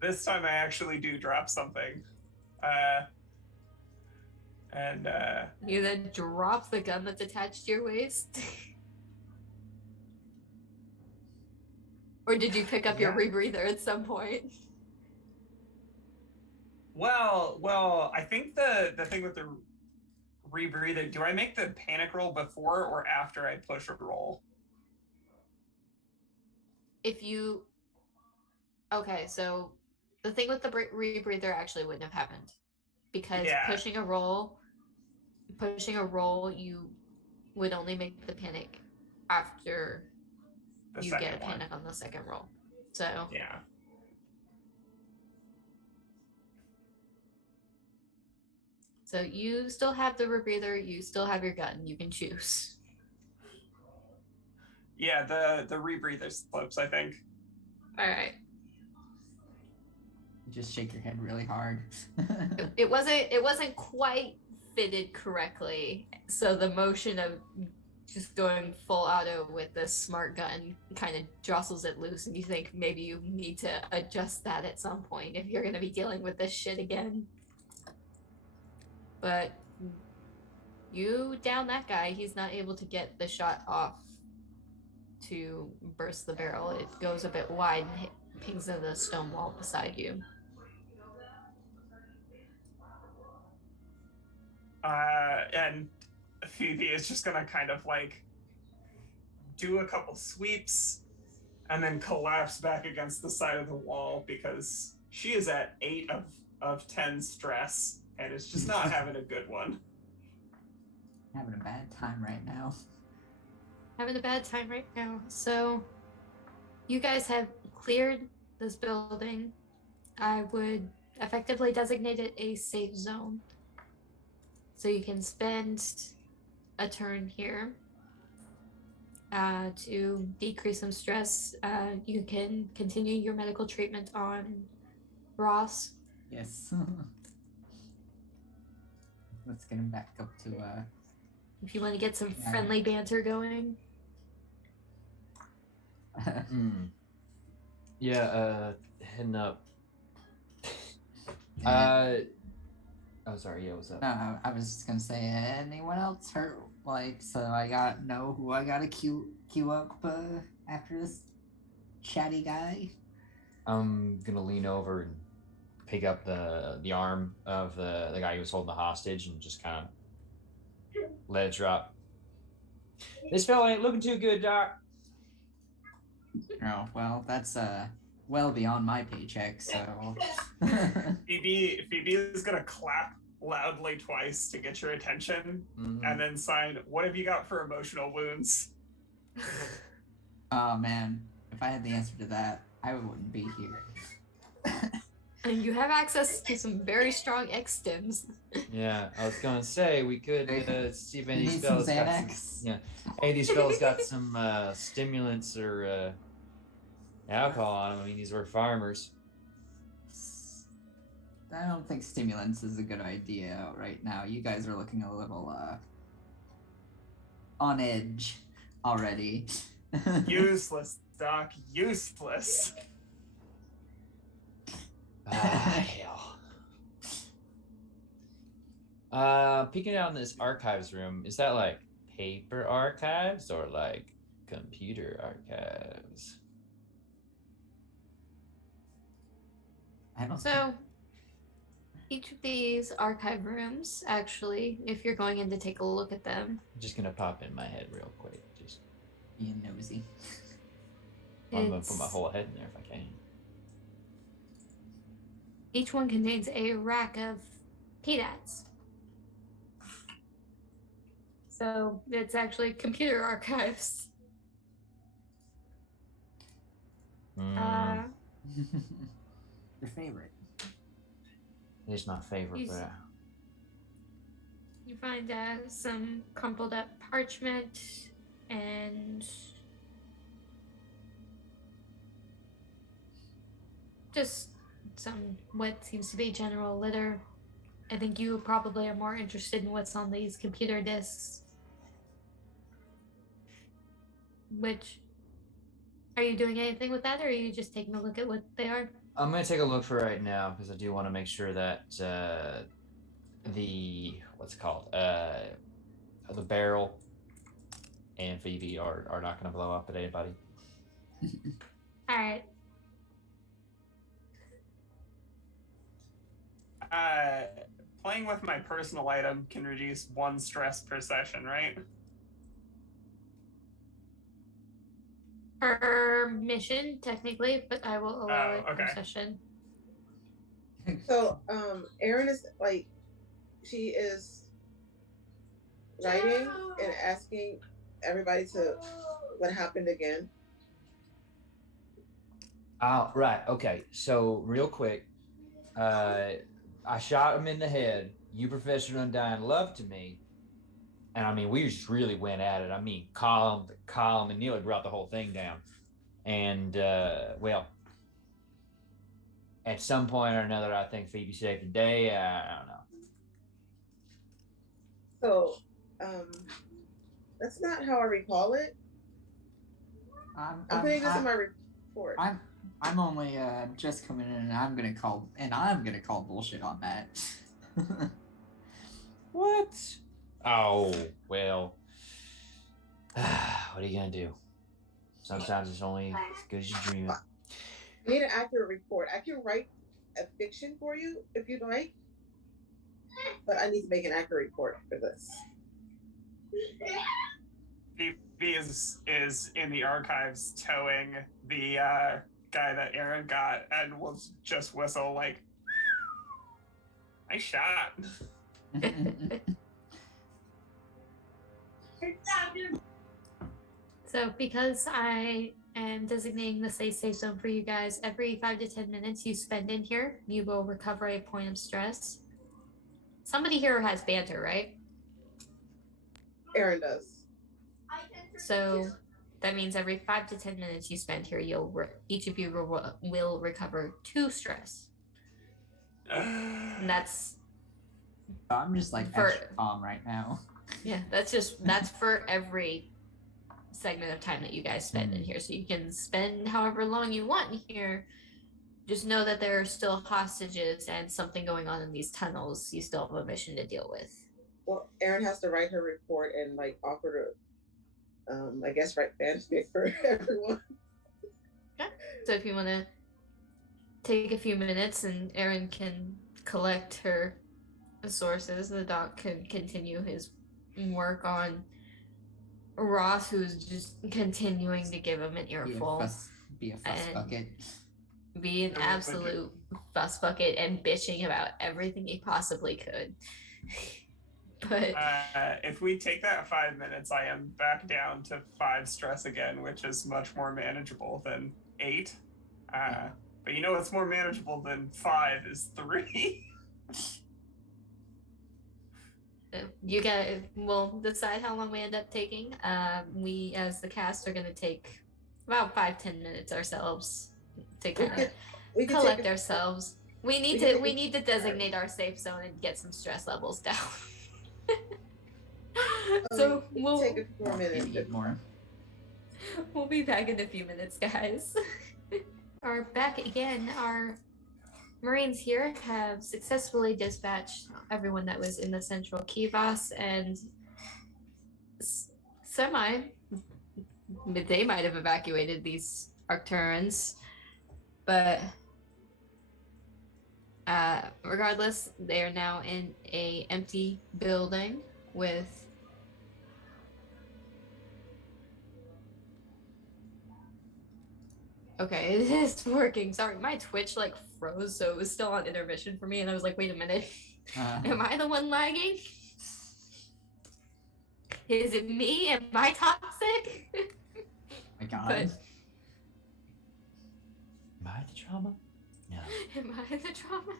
This time I actually do drop something. You then drop the gun that's attached to your waist. Or did you pick up your rebreather at some point? Well, I think the thing with the rebreather, do I make the panic roll before or after I push a roll? Okay, so the thing with the rebreather actually wouldn't have happened because pushing a roll, you would only make the panic after you get a panic on the second roll. So yeah. So you still have the rebreather, you still have your gun, you can choose. Yeah, the rebreather slips, I think. All right. You just shake your head really hard. It wasn't quite fitted correctly, so the motion of just going full auto with the smart gun kind of jostles it loose, and you think maybe you need to adjust that at some point if you're going to be dealing with this shit again. But you down that guy, he's not able to get the shot off to burst the barrel. It goes a bit wide and pings into the stone wall beside you. And Phoebe is just gonna kind of like do a couple sweeps and then collapse back against the side of the wall because she is at 8 of 10 stress and is just not having a good one. Having a bad time right now. Having a bad time right now. So you guys have cleared this building. I would effectively designate it a safe zone. So you can spend a turn here to decrease some stress. You can continue your medical treatment on Ross. Yes. Let's get him back up to If you want to get some friendly banter going. Yeah, heading up. Oh, sorry. Yeah, what's up? No, I was just gonna say, anyone else hurt? Like, so I gotta know who I gotta queue up after this chatty guy. I'm gonna lean over and pick up the arm of the guy who was holding the hostage and just kind of let it drop. This fella ain't looking too good, Doc. Oh, well, that's well beyond my paycheck, so. Phoebe is gonna clap loudly twice to get your attention, and then sign, "What have you got for emotional wounds?" Oh man, if I had the answer to that, I wouldn't be here. And you have access to some very strong X stims. Yeah, I was gonna say we could see if any of these some fellas got Xanax? some, any of these fellas got some stimulants or alcohol on them. I mean, these were farmers. I don't think stimulants is a good idea right now. You guys are looking a little on edge already. Useless, Doc. Useless. Hell. Peeking out in this archives room, is that like paper archives or like computer archives? I don't So each of these archive rooms, actually, if you're going in to take a look at them, I'm just gonna pop in my head real quick. Just being nosy. I'm gonna put my whole head in there if I can. Each one contains a rack of PDATs. So it's actually computer archives. Your favorite. It's my favorite, but You find some crumpled up parchment and just some what seems to be general litter. I think you probably are more interested in what's on these computer disks. Which, are you doing anything with that, or are you just taking a look at what they are? I'm gonna take a look for right now because I do want to make sure that the what's it called the barrel and Phoebe are not gonna blow up at anybody. All right. Playing with my personal item can reduce 1 stress per session, right? Per mission, technically, but I will allow it per okay. session. So, Erin is like, she is writing and asking everybody to what happened again. Oh, right. Okay. So real quick, I shot him in the head. You, Professor Undyne, loved to me. And I mean, we just really went at it. I mean, Colin and Neil brought the whole thing down. And, well, at some point or another, I think Phoebe saved the day. I don't know. So, that's not how I recall it. I'm putting this in my report. I'm only just coming in, and I'm gonna call bullshit on that. What? Oh, well. What are you gonna do? Sometimes it's only as good as you dream it. I need an accurate report. I can write a fiction for you if you'd like, but I need to make an accurate report for this. Phoebe is in the archives towing the guy that Aaron got and will just whistle like, nice shot. So because I am designating the safe zone for you guys, every 5 to 10 minutes you spend in here, you will recover a point of stress. Somebody here has banter, right? Aaron does. So that means every 5 to 10 minutes you spend here, each of you will recover 2 stress. And that's I'm just like extra calm right now. Yeah, that's for every segment of time that you guys spend in here. So you can spend however long you want in here. Just know that there are still hostages and something going on in these tunnels. You still have a mission to deal with. Well, Erin has to write her report and like offer to I guess write fanfic for everyone. Okay. So if you want to take a few minutes and Erin can collect her sources, the doc can continue his work on Ross, who's just continuing to give him an earful. Be a fuss bucket. Be an absolute fuss bucket and bitching about everything he possibly could. But if we take that 5 minutes, I am back down to 5 stress again, which is much more manageable than 8. But you know what's more manageable than 5 is 3. You guys will decide how long we end up taking. We, as the cast, are going to take about 5-10 minutes ourselves to kind of collect ourselves. We need to designate our safe zone and get some stress levels down. So we'll take a few more minutes. We'll be back in a few minutes, guys. Are back again. Our Marines here have successfully dispatched everyone that was in the central Kivas, and they might have evacuated these Arcturians, but regardless, they are now in a empty building with okay, it is working. Sorry, my Twitch like froze, so it was still on intermission for me, and I was like, wait a minute. Am I the one lagging? Is it me? Am I toxic? My God. But, am I the trauma? No. Am I the trauma?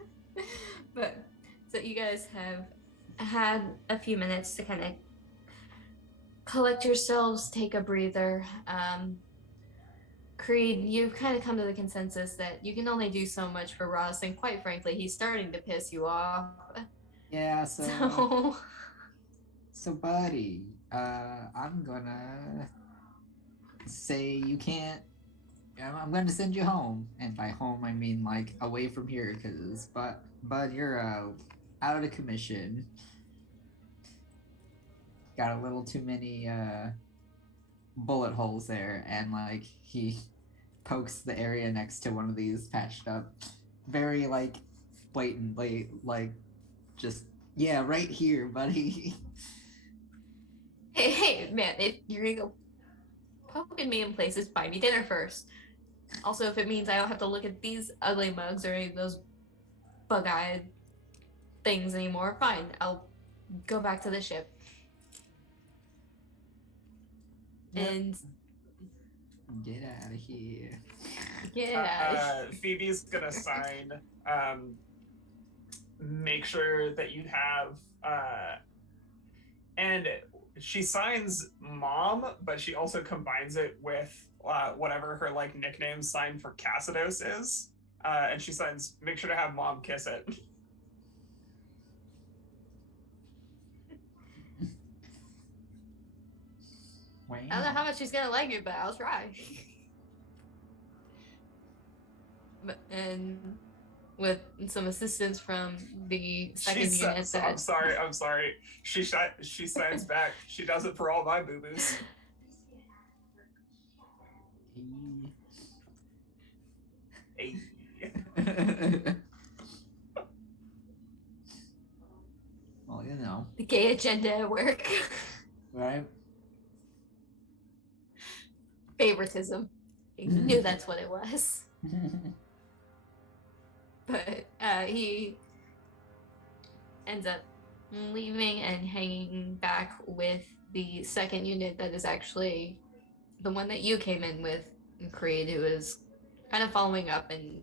But so you guys have had a few minutes to kind of collect yourselves, take a breather. Creed, you've kind of come to the consensus that you can only do so much for Ross, and quite frankly, he's starting to piss you off. Yeah, So, so buddy, I'm gonna say you can't. I'm gonna send you home, and by home I mean like away from here, but you're out of commission. Got a little too many bullet holes there, and like he pokes the area next to one of these patched up, very like blatantly, like just yeah, right here, buddy. hey, man, if you're gonna go poking me in places, buy me dinner first. Also, if it means I don't have to look at these ugly mugs or any of those bug-eyed things anymore, fine. I'll go back to the ship. Yep. And Get out of here. get out. Phoebe's gonna sign. Make sure that you have. And she signs mom, but she also combines it with whatever her like nickname sign for Cassidos is. And she signs, make sure to have mom kiss it. I don't know how much she's gonna like it, but I'll try. And with some assistance from the second unit that... I'm sorry. She signs back. She does it for all my boo-boos. Hey. Well, you know. The gay agenda at work. Right? Favoritism. You knew that's what it was. But he ends up leaving and hanging back with the second unit that is actually the one that you came in with, Creed, who is kind of following up and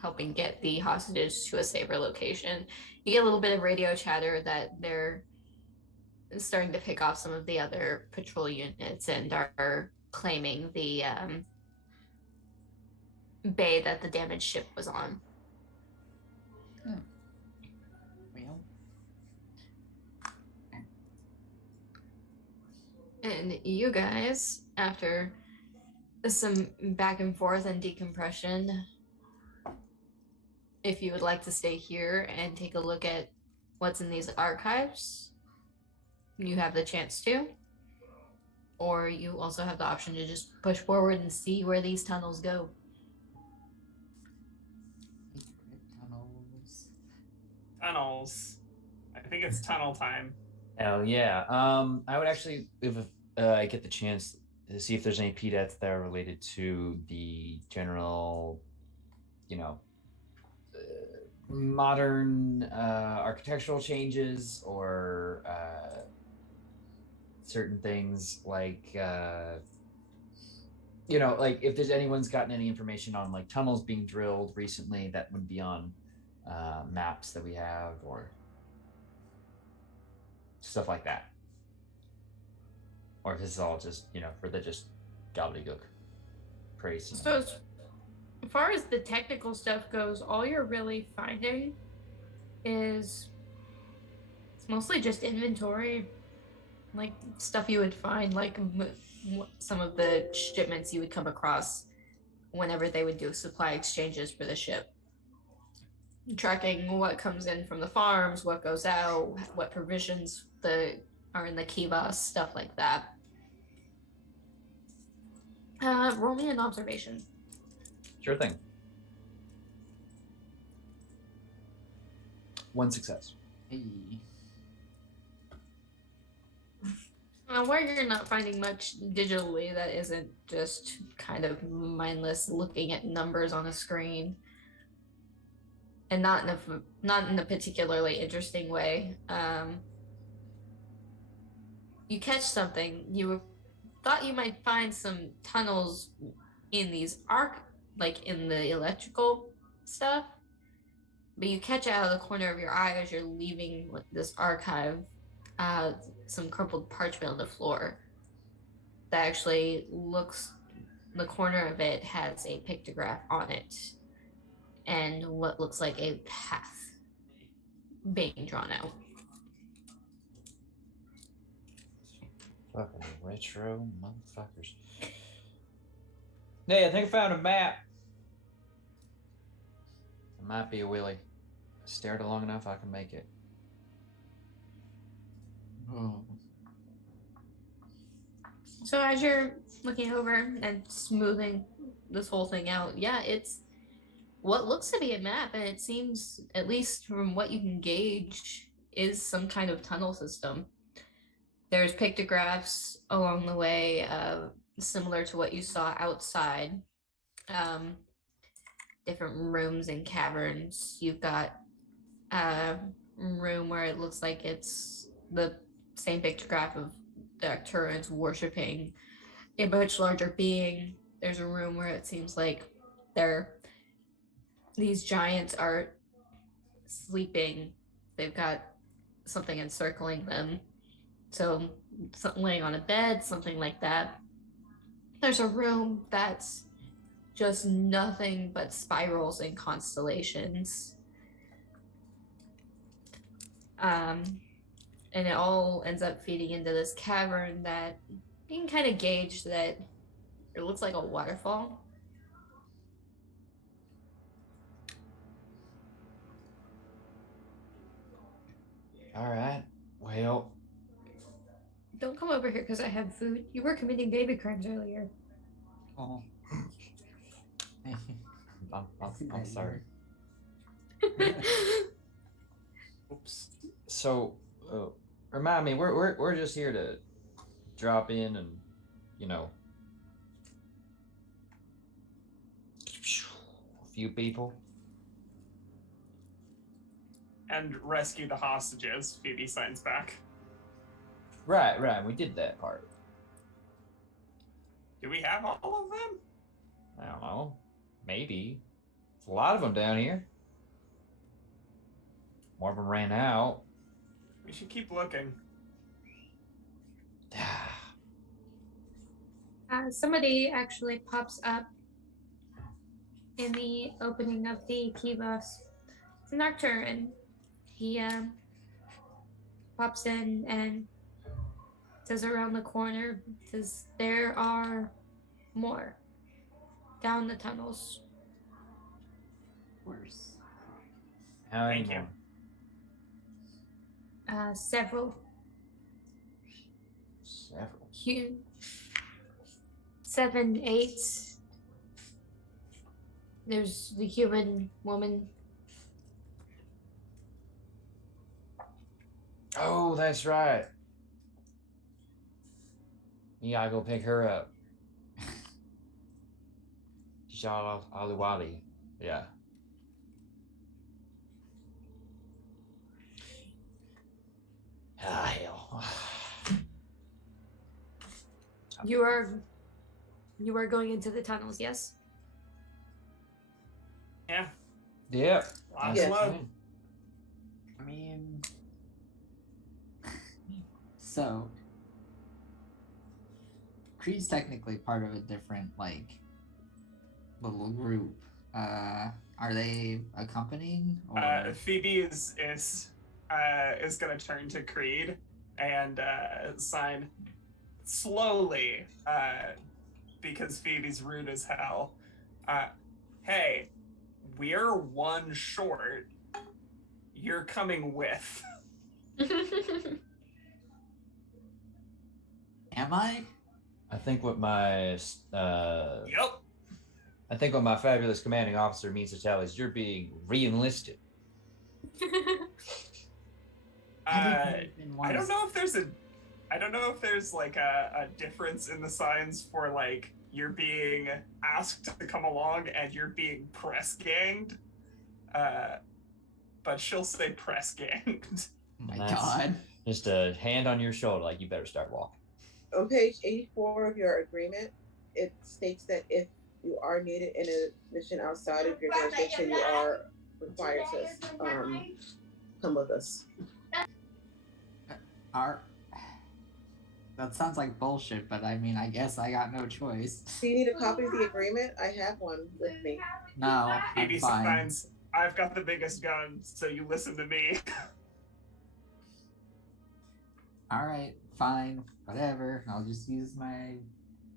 helping get the hostages to a safer location. You get a little bit of radio chatter that they're starting to pick off some of the other patrol units and are claiming the bay that the damaged ship was on. Oh. Well. And you guys, after some back and forth and decompression, if you would like to stay here and take a look at what's in these archives, you have the chance to. Or you also have the option to just push forward and see where these tunnels go. Tunnels. I think it's tunnel time. Hell yeah. I would actually, if I get the chance, to see if there's any PDETs that are related to the general, modern architectural changes or certain things like, like if there's anyone's gotten any information on like tunnels being drilled recently that would be on maps that we have or stuff like that. Or if this is all just, religious gobbledygook praise. So as far as the technical stuff goes, all you're really finding is it's mostly just inventory, like stuff you would find, like some of the shipments you would come across whenever they would do supply exchanges for the ship. Tracking what comes in from the farms, what goes out, what provisions are in the Kivas, stuff like that. Roll me an observation. Sure thing. 1 success. Hey. Where you're not finding much digitally that isn't just kind of mindless looking at numbers on a screen, and not in a particularly interesting way. You catch something. You thought you might find some tunnels in these like in the electrical stuff, but you catch out of the corner of your eye as you're leaving this archive, some crumpled parchment on the floor that actually looks, the corner of it has a pictograph on it and what looks like a path being drawn out. Fucking retro motherfuckers. Hey, I think I found a map. It might be a Willy. Stare at it long enough, I can make it. Oh. So as you're looking over and smoothing this whole thing out, yeah, it's what looks to be a map, and it seems, at least from what you can gauge, is some kind of tunnel system. There's pictographs along the way, similar to what you saw outside. Different rooms and caverns. You've got a room where it looks like it's the same pictograph of the Arcturians worshipping a much larger being. There's a room where it seems like these giants are sleeping. They've got something encircling them. So laying on a bed, something like that. There's a room that's just nothing but spirals and constellations. And it all ends up feeding into this cavern that you can kind of gauge that it looks like a waterfall. All right. Well, Don't come over here because I have food. You were committing baby crimes earlier. Oh. I'm sorry. Oops. So, remind me, we're just here to drop in and, a few people. And rescue the hostages, Phoebe signs back. Right. We did that part. Do we have all of them? I don't know. Maybe. There's a lot of them down here. More of them ran out. We should keep looking. Somebody actually pops up in the opening of the Kivas. It's an Arcturian. He pops in and says around the corner, says there are more down the tunnels. Worse. How Thank many you. more? Several. Several. 7, 8. There's the human woman. Oh, that's right. You gotta go pick her up. Shah Aliwali. Yeah. Ah, hell. You are going into the tunnels, yes? Yeah. Yep. Lots Yeah. of love. I mean, so Creed's technically part of a different little group. Are they accompanying? Or... Phoebe is gonna turn to Creed and sign slowly, because Phoebe's rude as hell. Hey, we're one short. You're coming with. Am I? I think what my Yup. I think what my fabulous commanding officer means to tell is you're being re-enlisted. I don't know if there's a difference in the signs for you're being asked to come along and you're being press ganged. But she'll say press ganged. Oh my That's- god. Just a hand on your shoulder, like you better start walking. On page 84 of your agreement, it states that if you are needed in a mission outside of your jurisdiction, you are required to come with us. That sounds like bullshit, but I mean, I guess I got no choice. Do you need a copy of the agreement? I have one with me. No, I'm Phoebe fine. signs, I've got the biggest gun, so you listen to me. All right, fine, whatever. I'll just use my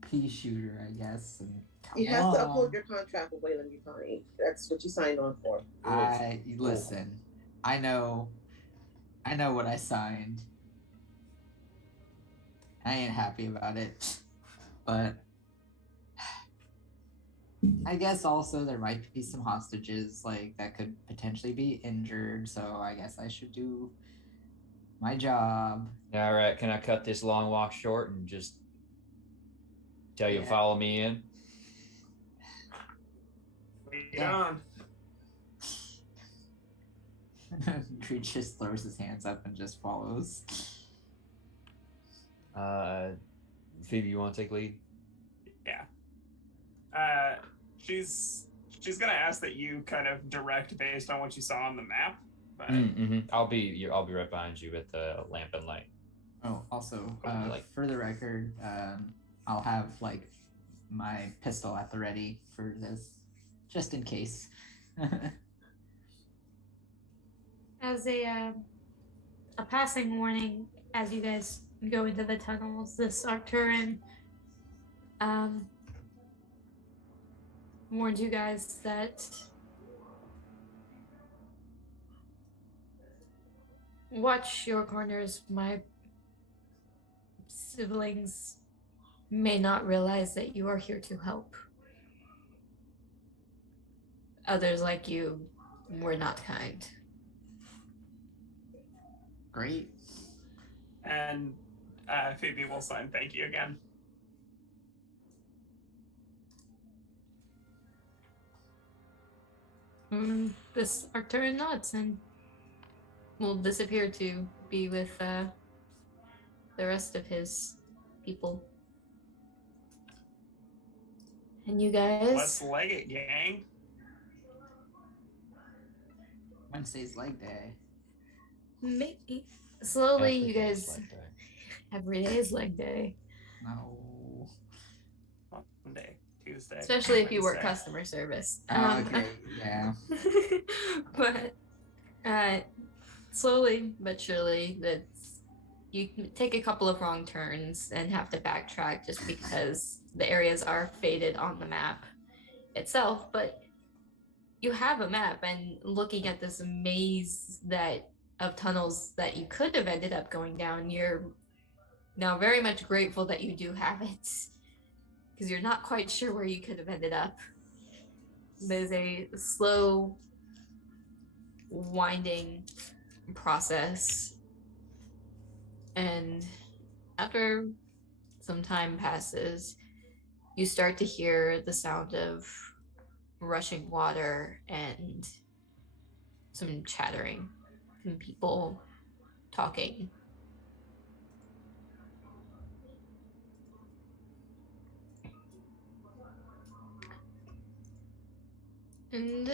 pea shooter, I guess. And You have to uphold your contract with Wayland Yutani. That's what you signed on for. Listen. I know what I signed. I ain't happy about it, but I guess also there might be some hostages like that could potentially be injured. So I guess I should do my job. All right, can I cut this long walk short and just tell you to follow me in? Lead on. Creed just throws his hands up and just follows. Phoebe, you want to take lead? Yeah. She's gonna ask that you kind of direct based on what you saw on the map. But I'll be right behind you with the lamp and light. Oh, also, for the record, I'll have like my pistol at the ready for this, just in case. As a passing warning, as you guys go into the tunnels, this Arcturian warns you guys that watch your corners. My siblings may not realize that you are here to help. Others like you were not kind. Great. And Phoebe will sign thank you again. This Arcturian nods and will disappear to be with the rest of his people. And you guys... Let's leg it, gang. Wednesday's leg day. Maybe. Slowly, you guys... Every day is leg day. No. Monday, Tuesday. Especially if you work Wednesday. customer service. Okay, yeah. But slowly but surely, you take a couple of wrong turns and have to backtrack just because the areas are faded on the map itself. But you have a map, and looking at this maze of tunnels that you could have ended up going down, you're now very much grateful that you do have it, because you're not quite sure where you could have ended up. There's a slow, winding process, and after some time passes, you start to hear the sound of rushing water and some chattering, some people talking. And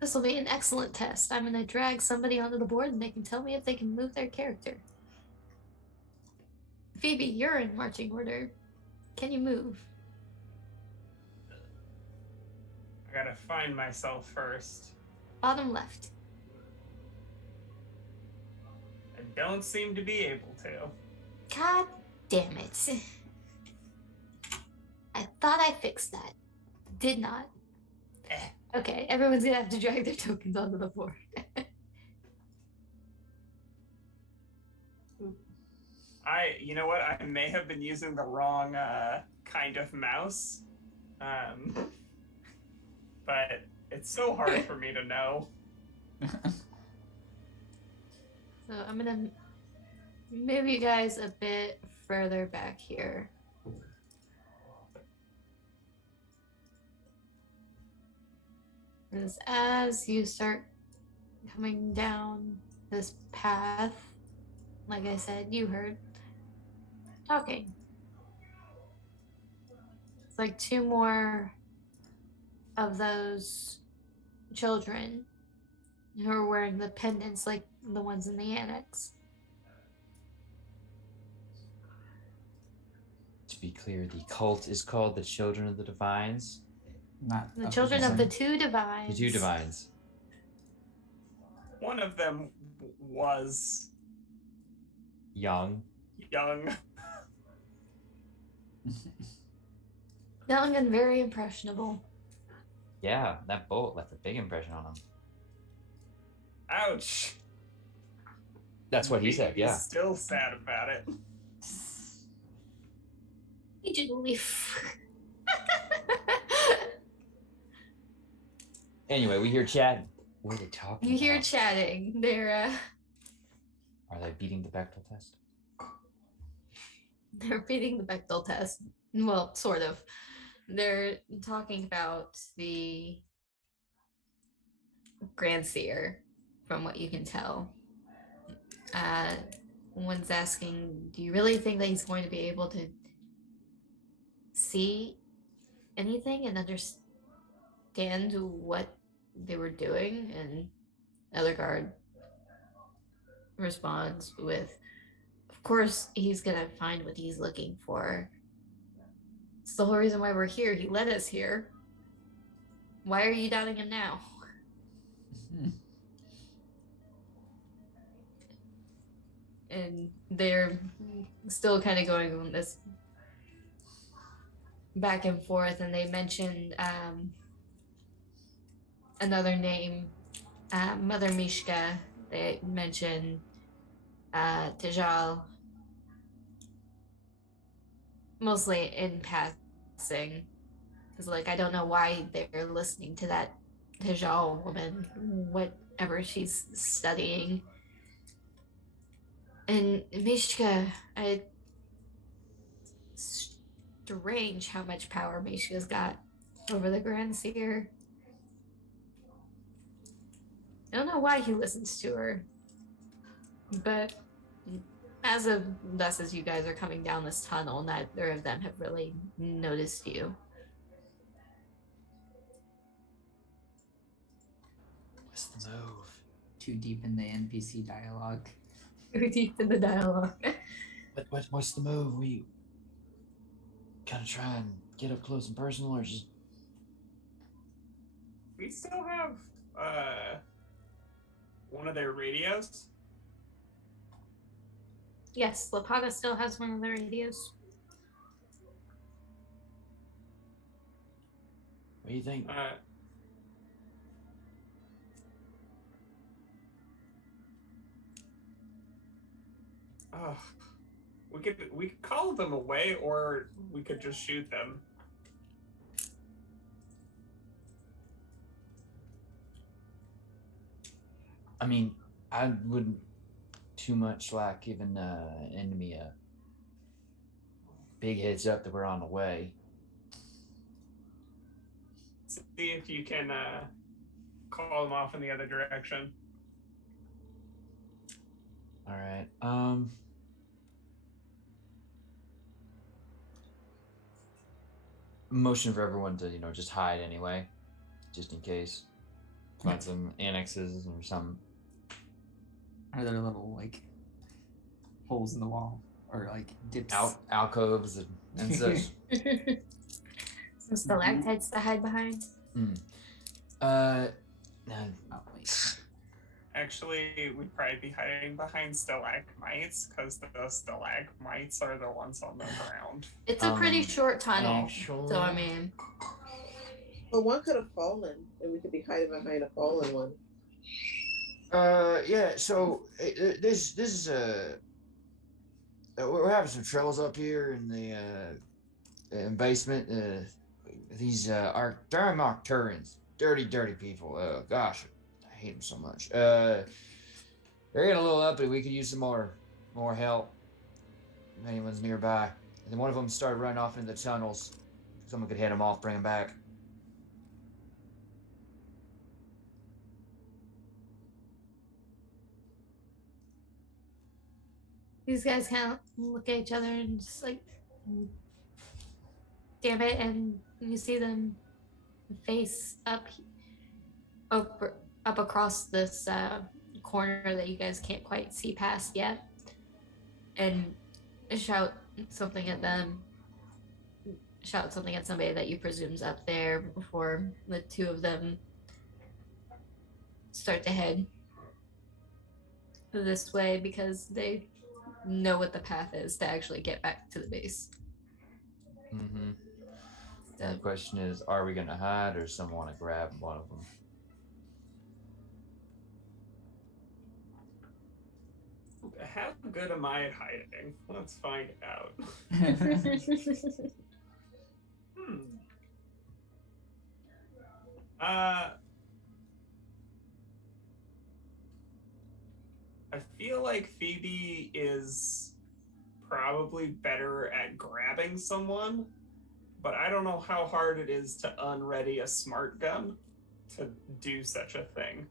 this will be an excellent test. I'm going to drag somebody onto the board and they can tell me if they can move their character. Phoebe, you're in marching order. Can you move? I gotta find myself first. Bottom left. I don't seem to be able to. God damn it. I thought I fixed that. Did not. Okay, everyone's gonna have to drag their tokens onto the board. You know what? I may have been using the wrong kind of mouse. But it's so hard for me to know. So I'm gonna move you guys a bit further back here. As you start coming down this path, like I said, you heard talking. It's like two more of those children who are wearing the pendants like the ones in the annex. To be clear, the cult is called the Children of the Divines. Not The of children of the Divine. two divines. The two divines. One of them was Young. young. Young and very impressionable. Yeah, that bullet left a big impression on him. Ouch. That's what he said, yeah. He's still sad about it. Agent Leaf. Anyway, we hear chatting. What are they talking You hear about? chatting. They're Are they beating the Bechtel test? they're beating the Bechdel test. Well, sort of. They're talking about the Grand Seer, from what you can tell. One's asking, do you really think that he's going to be able to see anything and understand what they were doing? And Eldergard responds with, of course he's gonna find what he's looking for. It's the whole reason why we're here. He led us here. Why are you doubting him now? And they're still kind of going on this back and forth, and they mentioned another name, Mother Mishka. They mentioned Tejal, mostly in passing, because like I don't know why they're listening to that Tejal woman, whatever she's studying. And Mishka, strange how much power Mishka's got over the Grand Seer. I don't know why he listens to her, but as of thus, as you guys are coming down this tunnel, neither of them have really noticed you. What's the move? Too deep in the NPC dialogue. Too deep in the dialogue. What's the move? We gotta try and get up close and personal, or just We still have one of their radios. Yes, Lapata still has one of the radios. what do you think? We could call them away, or we could just shoot them. I mean, I wouldn't too much like giving enemy a big heads up that we're on the way. See if you can call them off in the other direction. All right. Motion for everyone to just hide anyway, just in case. Find some annexes or some. Are there little like holes in the wall or like dips? Alcoves and such. Some stalactites to hide behind. Oh, wait. Actually, we'd probably be hiding behind stalagmites, because the stalagmites are the ones on the ground. It's a pretty short tunnel, Actually, so I mean, But one could have fallen, and we could be hiding behind a fallen one. Yeah. So this is we're having some troubles up here in the basement. These Arcturians, dirty people. Gosh, I hate them so much. They're getting a little uppity. We could use some more help. If anyone's nearby. And then one of them started running off into the tunnels. Someone could head him off, bring him back. these guys kind of look at each other and just like, damn it, and you see them face up across this corner that you guys can't quite see past yet and shout something at them. Shout something at somebody that you presume's up there before the two of them start to head this way because they know what the path is to actually get back to the base. Mm-hmm. So, The question is, are we going to hide or someone want to grab one of them? How good am I at hiding? Let's find out. I feel like Phoebe is probably better at grabbing someone, but I don't know how hard it is to unready a smart gun to do such a thing.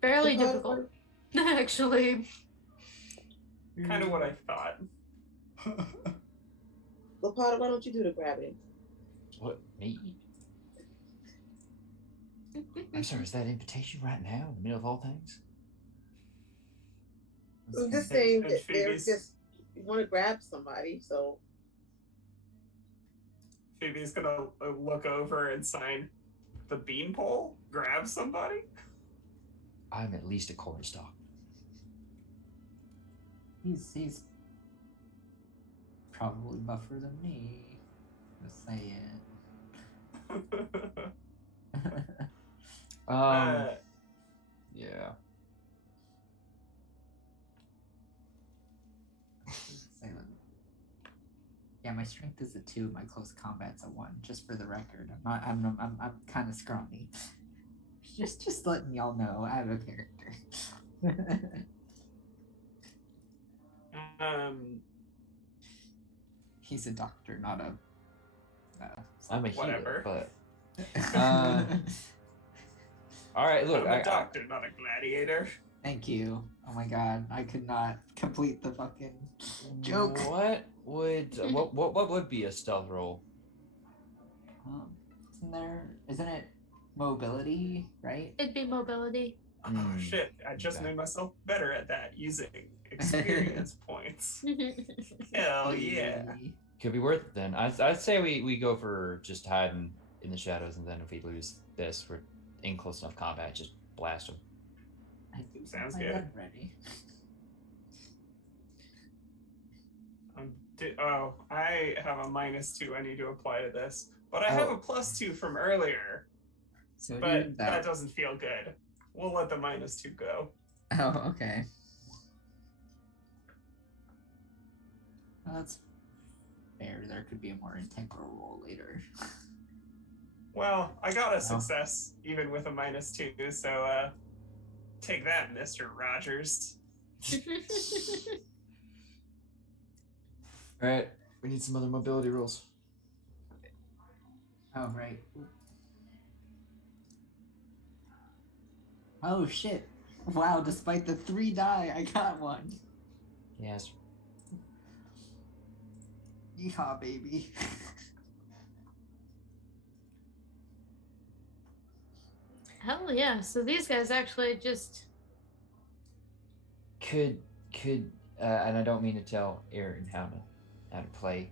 Fairly difficult, actually. Kind of what I thought. Lapata, why don't you do the grabbing? What, me? I'm sorry, is that invitation right now in the middle of all things? I'm just saying And that they're Phoebe's- just you want to grab somebody, so Phoebe's gonna look over and sign the beanpole, grab somebody. I'm at least a cornstalk. He's probably buffer than me. Just say it. Yeah. Yeah, my strength is a 2. My close combat's a 1. Just for the record, I'm kind of scrawny. Just letting y'all know I have a character. He's a doctor, not a. I'm a Whatever. healer, but all right. Look, I'm a doctor, not a gladiator. Thank you. Oh my god, I could not complete the fucking joke. What would be a stealth roll? Isn't it mobility, right? It'd be mobility. Oh shit! I just Okay. made myself better at that using experience points. Hell yeah! Could be worth it then. I'd say we go for just hiding in the shadows, and then if we lose this, we're in close enough combat, just blast them. Sounds My good. gun ready. I have a -2 I need to apply to this, but I have a +2 from earlier. So But that doesn't feel good. We'll let the -2 go. Oh, okay. Well, that's fair. There could be a more integral roll later. Well, I got a success even with a -2, so take that, Mr. Rogers. All right, we need some other mobility rolls. Oh, right. Oh, shit. Wow, despite the 3 die, I got 1. Yes. Yeehaw, baby. Hell yeah. So these guys actually just Could and I don't mean to tell Erin how to play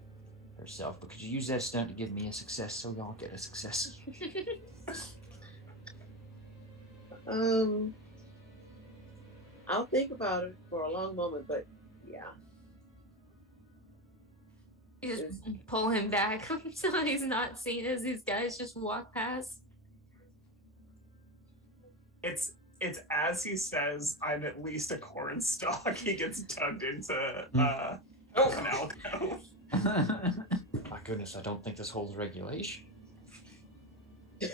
herself, but could you use that stunt to give me a success so y'all get a success? I'll think about it for a long moment, but yeah. You just pull him back so he's not seen as these guys just walk past. It's as he says, I'm at least a cornstalk. He gets tugged into an alcove. My goodness, I don't think this holds regulation. It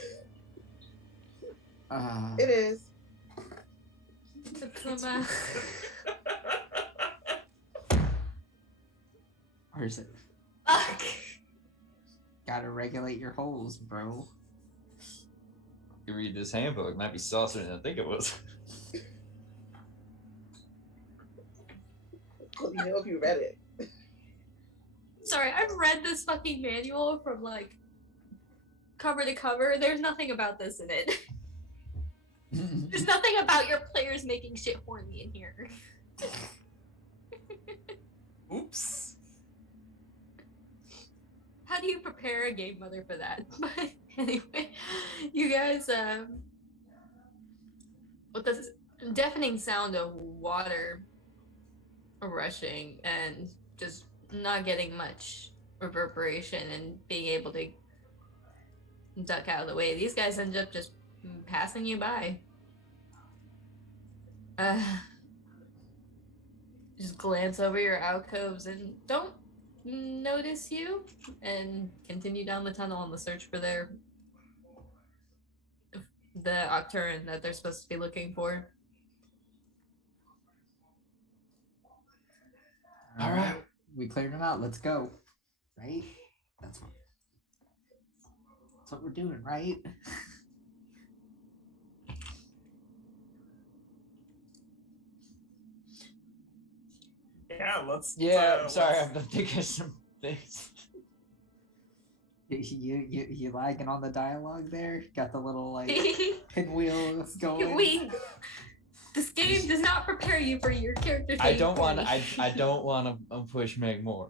is. It's some, Or is it? fuck. Gotta regulate your holes, bro. You read this handbook, it might be saucer than I think it was. Well, you know if you read it. Sorry, I've read this fucking manual from like cover to cover, there's nothing about this in it. There's nothing about your players making shit horny in here. Oops. How do you prepare a game mother for that? But anyway, you guys, with this deafening sound of water rushing and just not getting much reverberation and being able to duck out of the way, these guys end up just passing you by. Just glance over your alcoves and don't notice you, and continue down the tunnel on the search for the Arcturian that they're supposed to be looking for. All right, we cleared them out. Let's go. Right? That's what we're doing, right? Yeah, let's. Yeah, I'm sorry, let's- I'm thinking of some things. You lagging on the dialogue there? Got the little like pinwheel going. This game does not prepare you for your character. I don't want to push Meg more.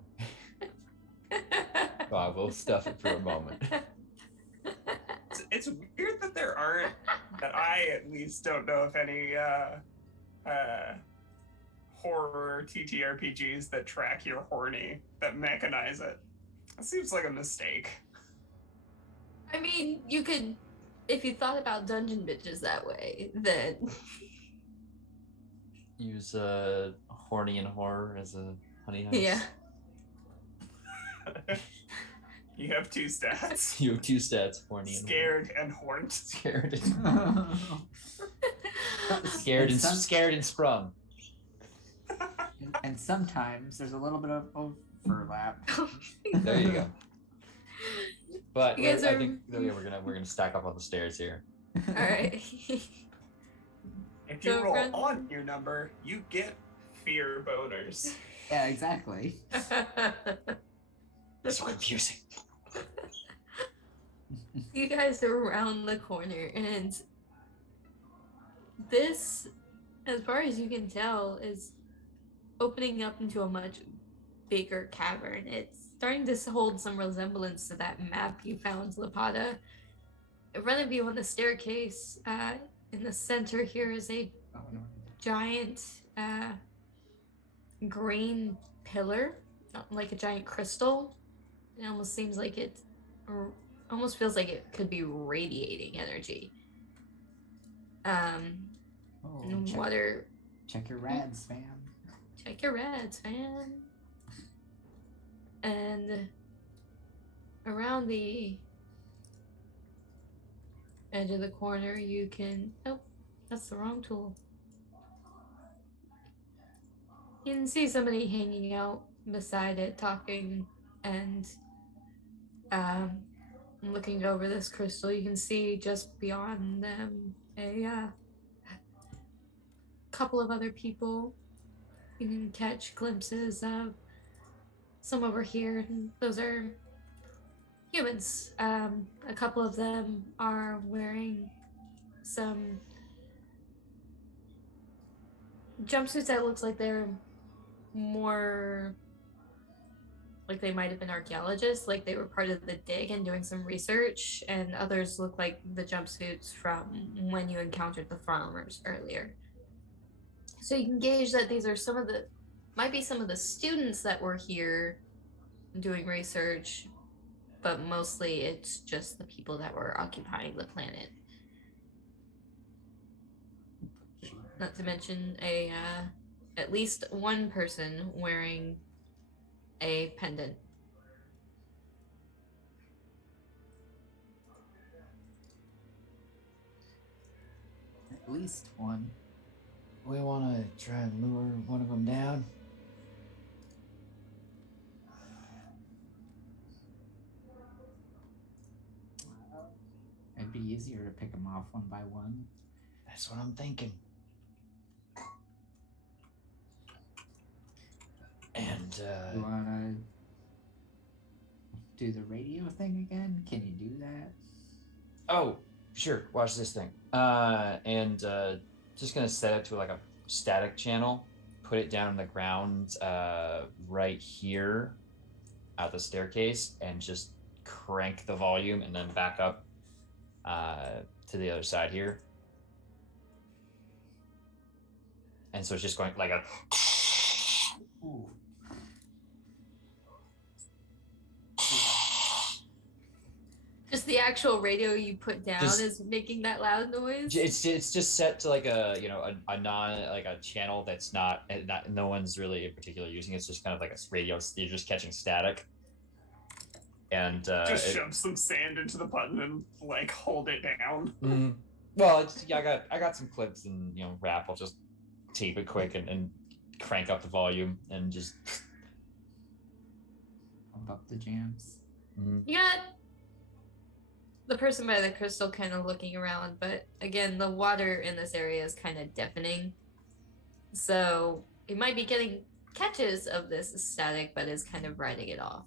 So I will stuff it for a moment. It's weird that there aren't, that I at least don't know of any horror TTRPGs that track your horny, that mechanize it. That seems like a mistake. I mean, you could, if you thought about dungeon bitches that way, then Use horny and horror as a honey house. yeah. You have two stats. You have two stats, horny and Scared and horned. scared and scared and sprung. And sometimes there's a little bit of overlap. There you go. But You guys I are- think we're gonna stack up on the stairs here. All right. If you So, roll Brent- on your number, you get fear boners. Yeah, exactly. It's so confusing. You guys are around the corner, and this, as far as you can tell, is opening up into a much bigger cavern. It's starting to hold some resemblance to that map you found, Lapata. In front of you on the staircase, in the center here is a giant green pillar, like a giant crystal. It almost seems like it, or almost feels like it could be radiating energy. Oh, And check, water. check your rads, fam. Check your reds, man. And around the edge of the corner, you can. Oh, that's the wrong tool. You can see somebody hanging out beside it, talking and looking over this crystal. You can see just beyond them a couple of other people. You can catch glimpses of some over here, and those are humans. A couple of them are wearing some jumpsuits that looks like they're more like they might have been archaeologists, like they were part of the dig and doing some research, and others look like the jumpsuits from when you encountered the farmers earlier. So you can gauge that these are might be some of the students that were here doing research, but mostly it's just the people that were occupying the planet. Not to mention at least one person wearing a pendant. At least one. We want to try and lure one of them down. It'd be easier to pick them off one by one. That's what I'm thinking. And You wanna do the radio thing again? Can you do that? Oh, sure. Watch this thing. And just gonna set it to like a static channel. Put it down on the ground, right here, at the staircase, and just crank the volume, and then back up to the other side here. And so it's just going like a. Ooh. Just the actual radio you put down Just- is making that loud noise. It's just set to like a a non like a channel that's not no one's really in particular using. It's just kind of like a radio. You're just catching static. And Just shove some sand into the button and like hold it down. Well, I got some clips and wrap. I'll just tape it quick and crank up the volume and just Pump up the jams. You got the person by the crystal kind of looking around, but again, the water in this area is kind of deafening. So it might be getting catches of this static, but is kind of writing it off.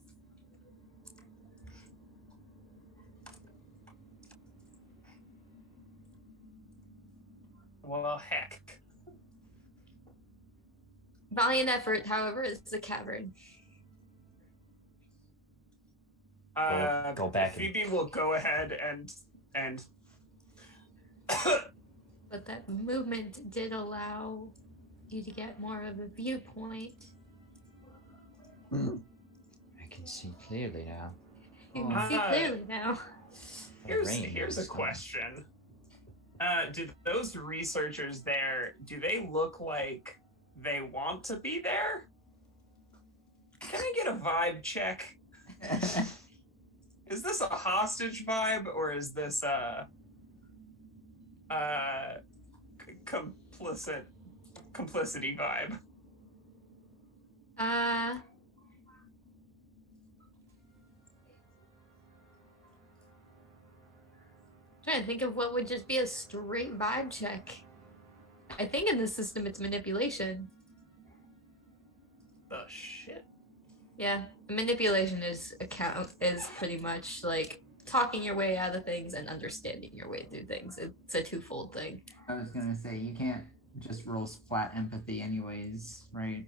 Well, heck. Valiant effort, however, is the cavern. Go back and- Phoebe will go ahead and But that movement did allow you to get more of a viewpoint. I can see clearly now. You can see clearly now. here's a question. Do those researchers there, do they look like they want to be there? Can I get a vibe check? Is this a hostage vibe or is this complicity vibe? Trying to think of what would just be a straight vibe check. I think in this system it's manipulation. The shit. Yeah, manipulation is pretty much like talking your way out of things and understanding your way through things. It's a twofold thing. I was gonna say you can't just roll flat empathy anyways, right?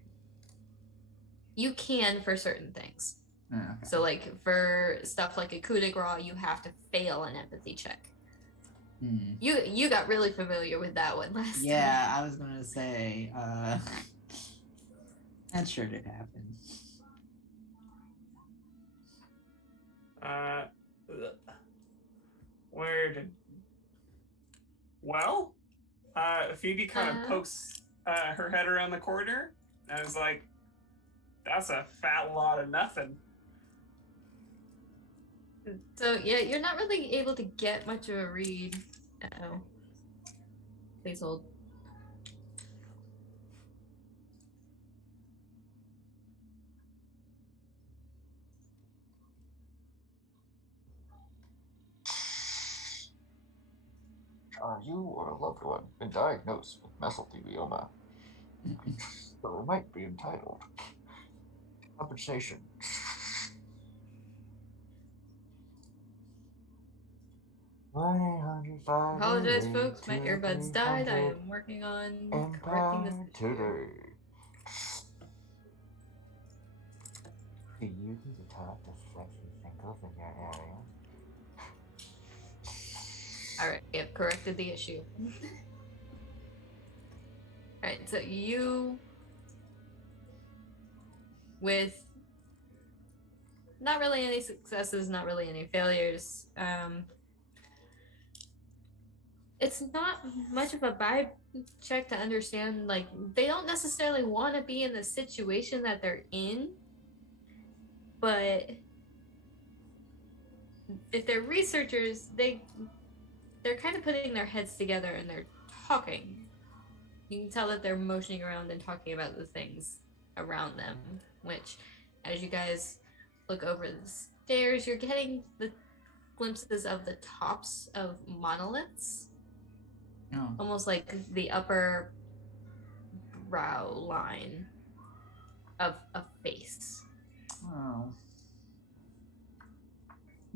You can for certain things. Oh, okay. So like for stuff like a coup de grace, you have to fail an empathy check. You got really familiar with that one last time. Yeah, I was gonna say, that sure did happen. Where did? Well, Phoebe kind of pokes her head around the corner and is like, "That's a fat lot of nothing." So yeah, you're not really able to get much of a read. Uh-oh. Please hold. Are you or a loved one been diagnosed with mesothelioma? So it might be entitled compensation. Apologize, folks. My earbuds died. I am working on correcting this issue. Today. Do you do the top of sexy singles in your area? Alright, we have corrected the issue. Alright, so you, with not really any successes, not really any failures, it's not much of a vibe check to understand, like, they don't necessarily want to be in the situation that they're in, but if they're researchers, they're kind of putting their heads together and they're talking. You can tell that they're motioning around and talking about the things around them, which, as you guys look over the stairs, you're getting the glimpses of the tops of monoliths. Oh. Almost like the upper brow line of a face. Oh.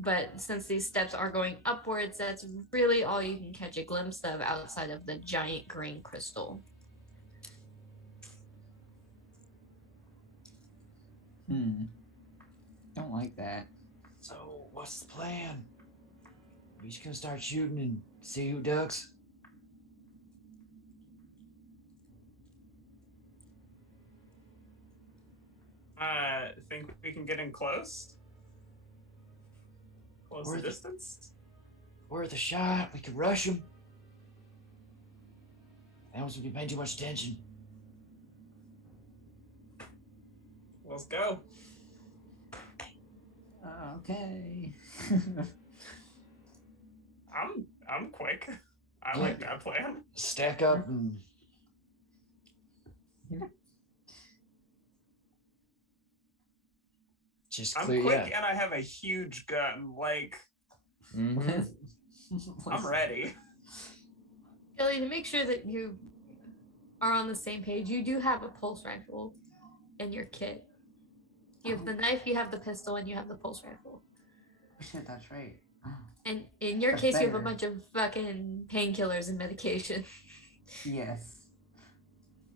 But since these steps are going upwards, that's really all you can catch a glimpse of outside of the giant green crystal. Don't like that. So, what's the plan? We just gonna start shooting and see who ducks? Think we can get in close? Close Or the the- distance? Worth a shot. We could rush them. That one's gonna be paying too much attention. Let's go. Okay. I'm quick. I Yeah. like that plan. Stack up and just I'm clear. quick Yeah. and I have a huge gun. Like, Mm-hmm. I'm ready. Kelly, to make sure that you are on the same page, you do have a pulse rifle in your kit. You have the knife, you have the pistol, and you have the pulse rifle. Oh, shit, that's right. And in your That's case, you have a better. bunch of fucking painkillers and medication. Yes.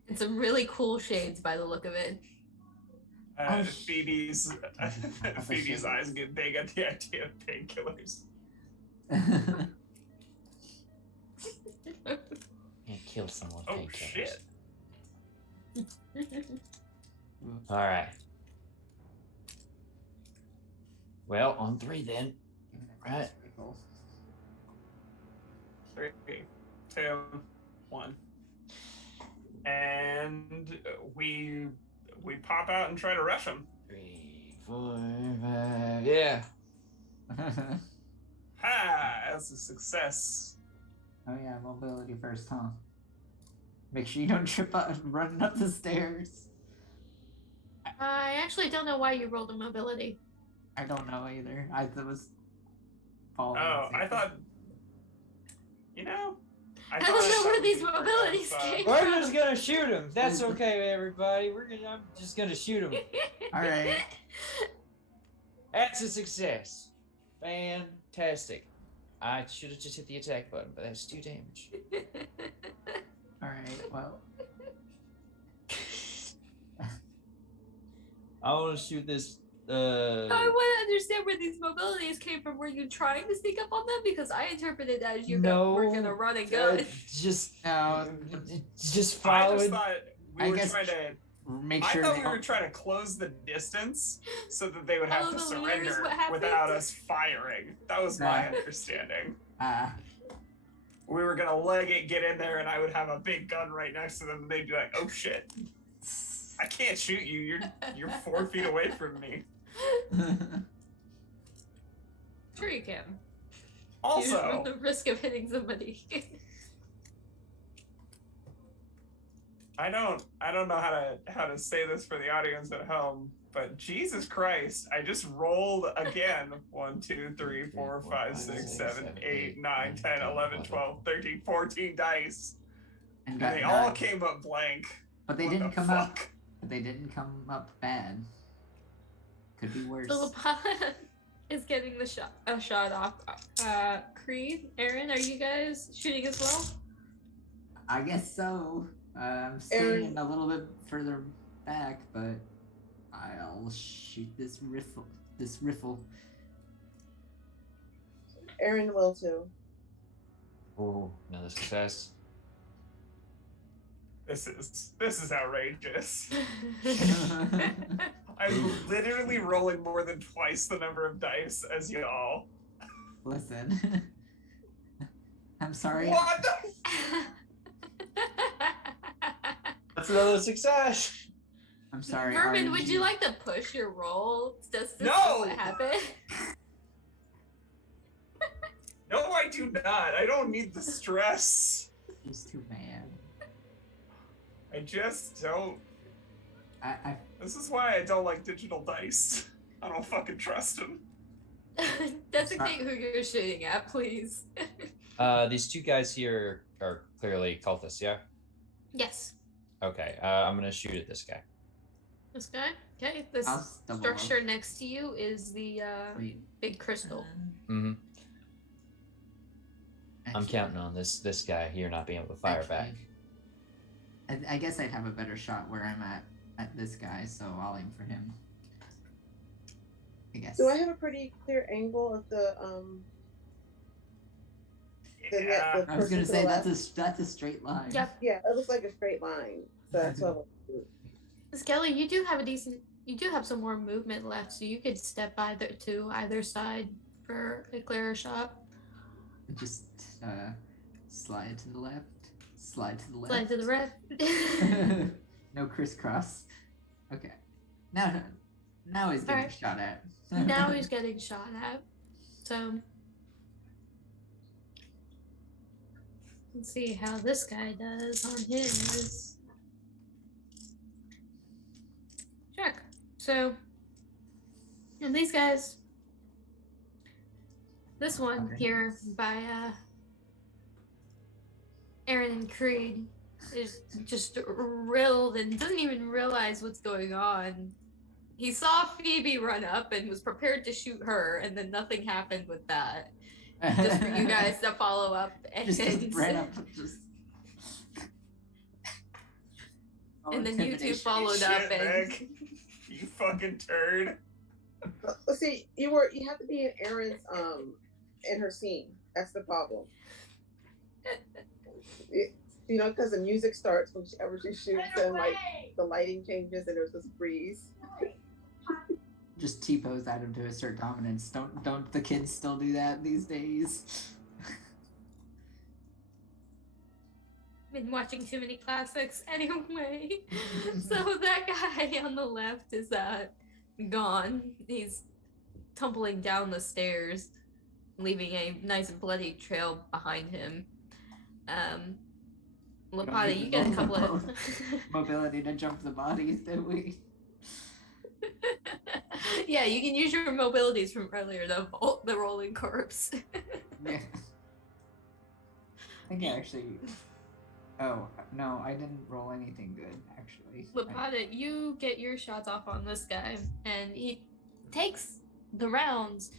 And some really cool shades by the look of it. Oh, Phoebe's Phoebe's eyes get big at the idea of painkillers. Can't kill someone. Oh painkillers. shit! All right. Well, on 3 then. Right. 3, 2, 1, and we pop out and try to rush them. 3, 4, 5. Yeah. Ha! That's a success. Oh yeah, mobility first, huh? Make sure you don't trip up running up the stairs. I actually don't know why you rolled a mobility. I don't know either. I was following. Oh, the I same thought. You know. I don't know thought where would these be part mobilities of, came We're just gonna shoot him. That's okay, everybody. I'm just gonna shoot him. thing. All right. That's a success. Fantastic. I should have just hit the attack button, but that's 2 damage. All right. Well. I want to shoot this. I want to understand where these mobilities came from. Were you trying to sneak up on them? Because I interpreted that as you were going to run and gun. Just No. just I follow just it. thought we I were guess trying to. Make I sure. thought they we were don't- trying to close the distance so that they would have Follow to the leaders, surrender what happened? without us firing. That was my Nah. understanding. we We were gonna leg it, get in there, and I would have a big gun right next to them, and they'd be like, "Oh shit, I can't shoot you. You're 4 feet away from me." Sure you can. You Also, run the risk of hitting somebody. I don't know how to say this for the audience at home, but Jesus Christ, I just rolled again 1, 2, 3, 4, 5, 6, 7, 8, 9, 10, 11, 12, 13, 14 dice. and And got they all none. came up blank. But they What didn't the come up. fuck? But they didn't come up bad. Could be worse. So Lapala is getting the shot off. Creed, Aaron, are you guys shooting as well? I guess so. I'm staying a little bit further back, but I'll shoot this riffle. Aaron will too. Oh, another success. This is outrageous. I'm literally rolling more than twice the number of dice as y'all. Listen. I'm sorry. What the? That's another success. I'm sorry. Vermin, RNG. would you like to push your roll? Does this No! what happened? No, I do not. I don't need the stress. He's too mad. I just don't. I This is why I don't like digital dice. I don't fucking trust them. Designate who you're shooting at, please. These 2 guys here are clearly cultists, yeah? Yes. Okay, I'm gonna shoot at this guy. This guy? Okay. This I'll double structure up. next to you is the Wait. big crystal. I'm Actually- counting on this guy here not being able to fire back. I guess I'd have a better shot where I'm at this guy, so I'll aim for him. I guess. Do I have a pretty clear angle of the Yeah. I was gonna person to say the that's a straight line. Yep. Yeah, it looks like a straight line. So that's what I want to do. Skelly, you do have some more movement left, so you could step to either side for a clearer shot. Just slide to the left. Slide to the left. Slide to the left. No crisscross. Okay. Now he's getting Alright. shot at. Now he's getting shot at. So let's see how this guy does on his check. So, and these guys, this one Okay. here by Aaron and Creed is just rilled and doesn't even realize what's going on. He saw Phoebe run up and was prepared to shoot her, and then nothing happened with that. Just for you guys to follow up and just ran up. Just. And then you two Intimidation. followed Shit, up and Nick. You fucking turd. Let's see, you have to be in Erin's in her scene. That's the problem. Because the music starts whenever she shoots, and like the lighting changes, and there's this breeze. Just T-pose at him to assert dominance. Don't the kids still do that these days? been watching too many classics anyway. So that guy on the left is gone. He's tumbling down the stairs, leaving a nice bloody trail behind him. Lapata, you get a couple of mobility to jump the bodies, did we? Yeah, you can use your mobilities from earlier, the rolling corpse. Yeah. I think I actually. Oh no, I didn't roll anything good actually. Lapata, you get your shots off on this guy, and he takes the rounds,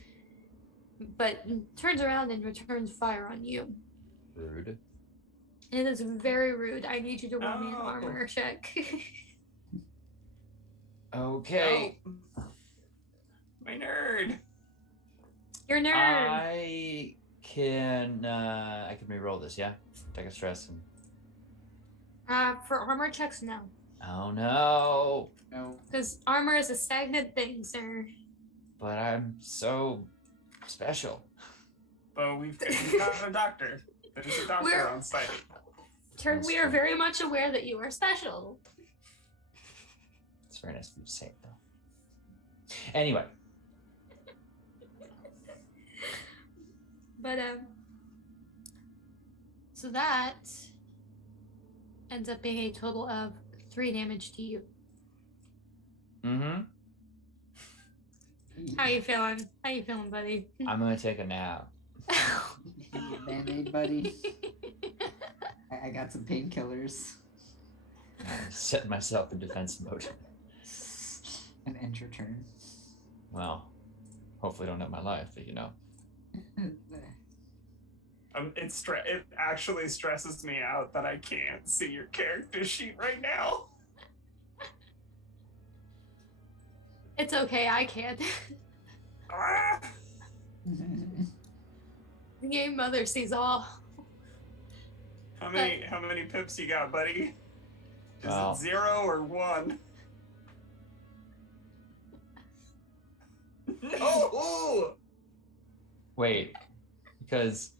but turns around and returns fire on you. Rude. It is very rude. I need you to roll me an Oh. armor check. Okay. Oh. My nerd. You're a nerd. I can re-roll this, yeah? Take a stress and For armor checks, no. oh no. No. Because armor is a stagnant thing, sir. But I'm so special. But we've got a doctor. There's a doctor We're- on site. We are very much aware that you are special. It's very nice of you to say it though. Anyway. But so that ends up being a total of 3 damage to you. Mm-hmm. How you feeling? How you feeling, buddy? I'm gonna take a nap. Band-aid, buddy. I got some painkillers. I set myself in defense mode. An end your turn. Well, hopefully don't end my life, but you know. It actually stresses me out that I can't see your character sheet right now. It's okay, I can't. Ah! The game mother sees all. How many pips you got, buddy? Is Well. it 0 or 1? No! Wait, because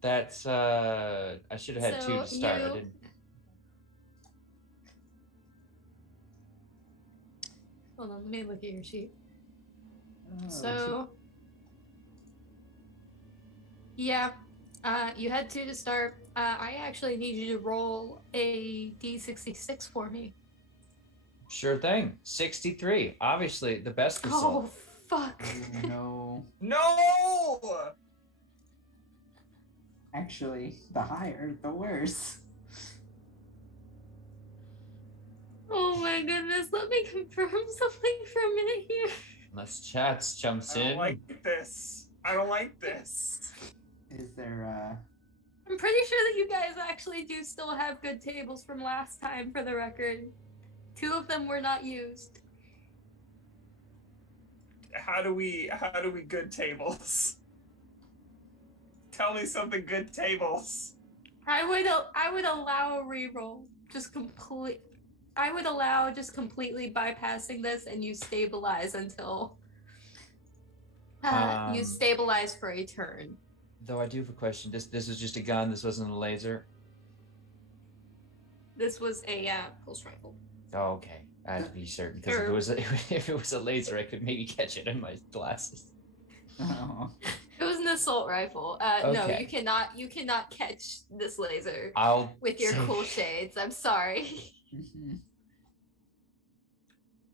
that's I should have had 2 to So start. I you- didn't. Hold on, let me look at your sheet. Oh, So, yeah, you had 2 to start. I actually need you to roll a d66 for me. Sure thing. 63. Obviously the best result. Oh, fuck. Oh, no. No! Actually, the higher, the worse. Oh Oh my goodness, let me confirm something for a minute here. Unless Chats jumps I don't in. like this. I don't like this. Is there I'm pretty sure that you guys actually do still have good tables from last time, for the record. 2 of them were not used. How do we good tables? Tell me something good tables. I would allow a reroll. I would allow just completely bypassing this, and you stabilize until you stabilize for a turn. Though I do have a question. This was just a gun. This wasn't a laser. This was a pulse rifle. Oh, okay. I had to be certain because if it was a laser, I could maybe catch it in my glasses. oh. It was an assault rifle. No, Okay. you cannot catch this laser I'll with your take- cool shades. I'm sorry.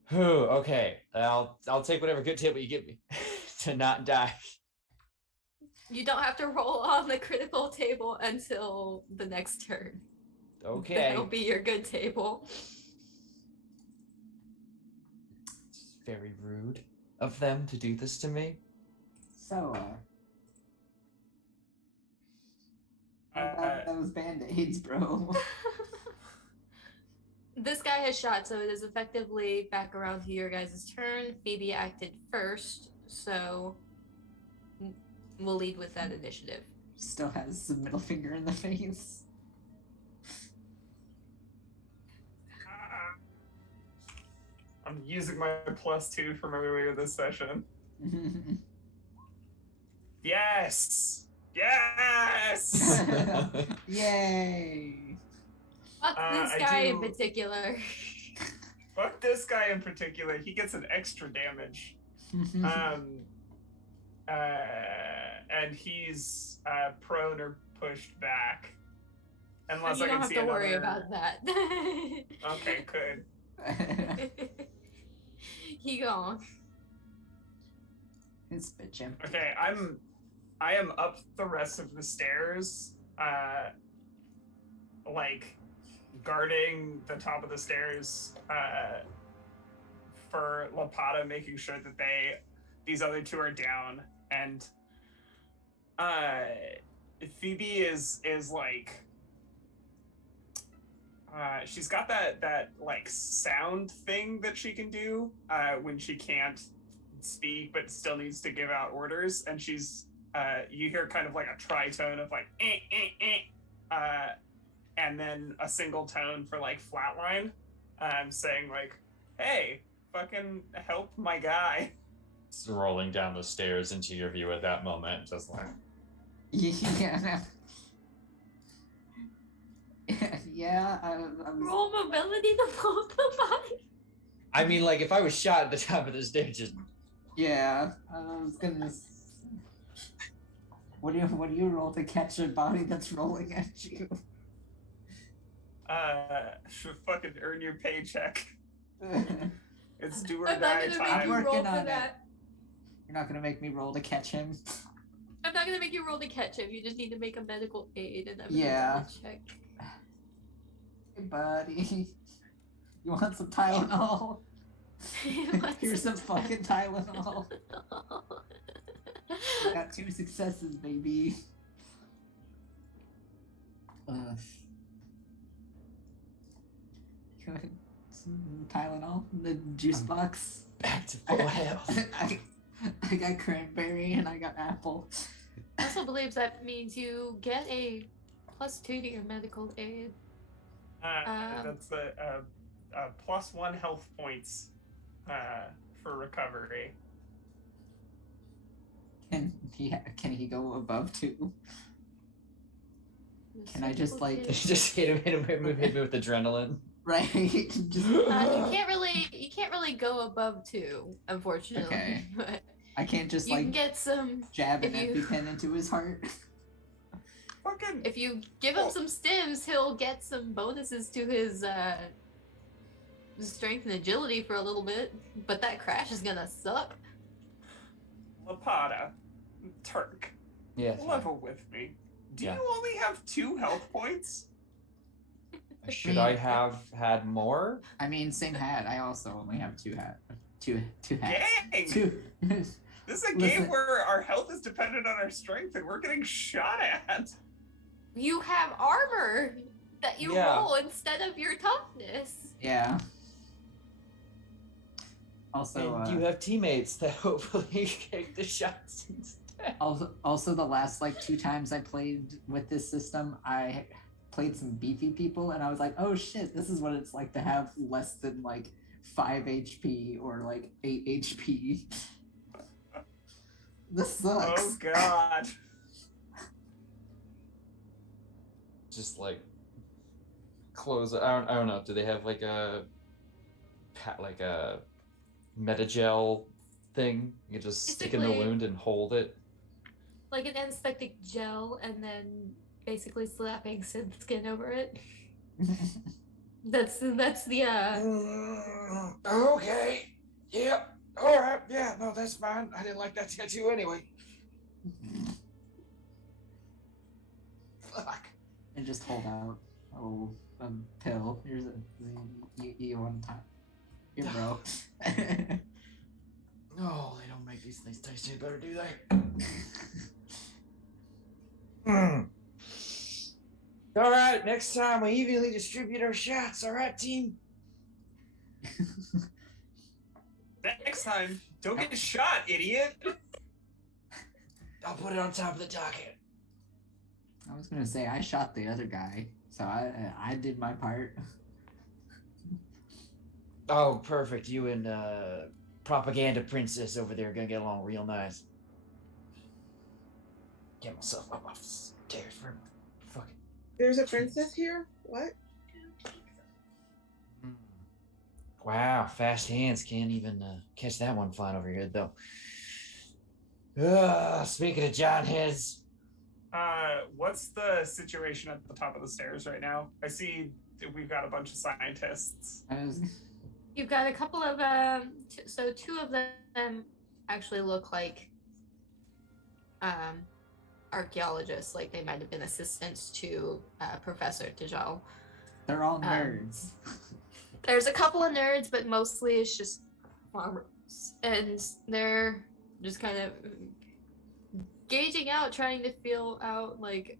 Whew, okay. I'll take whatever good table you give me to not die. You don't have to roll on the critical table until the next turn. Okay. That'll be your good table. It's very rude of them to do this to me. So, that was band-aids, bro. This guy has shot, so it is effectively back around to your guys' turn. Phoebe acted first, so we'll lead with that initiative. Still has the middle finger in the face. I'm using my +2 from earlier this session. Yes! Yes! Yay! Fuck this I guy in do- particular. Fuck this guy in particular. He gets an extra damage. And he's prone or pushed back. Unless you I don't can have see to worry another- about that. Okay, good. He gone. It's a bitch empty. Okay, I am up the rest of the stairs, like guarding the top of the stairs for Lapata, making sure that these other 2 are down, and Phoebe is like she's got that like sound thing that she can do when she can't speak but still needs to give out orders, and she's you hear kind of like a tritone of like and then a single tone for like flatline, saying like, hey, fucking help my guy. It's rolling down the stairs into your view at that moment, just like Yeah. Yeah, I was... Roll mobility to float the body. I mean, like if I was shot at the top of the stairs, just Yeah, I was gonna... What do you roll to catch a body that's rolling at you? Should fucking earn your paycheck. It's do or I'm not die gonna time. make you roll Working for on it. that. You're not gonna make me roll to catch him? I'm not gonna make you roll to catch him. You just need to make a medical aid and I'm Yeah. gonna check. Hey, buddy. You want some Tylenol? Here's some fucking Tylenol. I got 2 successes, baby. Some Tylenol in the juice box. back to full health. I got cranberry and I got apple. I also believe that means you get a +2 to your medical aid. That's the +1 health points for recovery. Can he go above 2? Can I just, like- Just hit him with adrenaline. Right? Just You can't really go above 2, unfortunately. Okay. But I can't just you can like get some. jab an if you- EpiPen into his heart. Fucking If you give him some stims, he'll get some bonuses to his strength and agility for a little bit. But that crash is gonna suck. Lapata, Turk, Yeah. it's fine. level with me. Do Yeah. you only have 2 health points? I Should I have had more? I mean, same hat. I also only have two hats. Gang! Two. This is a Listen. game where our health is dependent on our strength, and we're getting shot at. You have armor that you Yeah. roll instead of your toughness. Yeah. Also, And you have teammates that hopefully take the shots instead. also the last like 2 times I played with this system, I played some beefy people, and I was like, oh shit, this is what it's like to have less than like 5 HP or like 8 HP. This sucks. Oh god. Just like close. I don't know. Do they have like a metagel thing? You just stick in the Basically- wound and hold it. Like an anesthetic gel and then basically slapping synth skin over it. That's the Okay. Yep. All right. Yeah. No, that's fine. I didn't like that tattoo anyway. Fuck. And just hold out. Oh, pill. Here's a you want time. Here, bro. No, they don't make these things taste any better, do they? All right. Next time we evenly distribute our shots. All right, team. Next time, don't get shot, idiot. I'll put it on top of the docket. I was gonna say I shot the other guy, so I did my part. Oh, perfect. You and propaganda princess over there are gonna get along real nice. Get myself up off the stairs for fucking. There's a princess here? What? Wow, fast hands can't even catch that one flying over your head though. Speaking of John heads, What's the situation at the top of the stairs right now? I see we've got a bunch of scientists. I was You've got a couple of so 2 of them actually look like archaeologists, like they might have been assistants to Professor Tijal. they're all nerds. There's a couple of nerds, but mostly it's just farmers, and they're just kind of gauging out, trying to feel out like,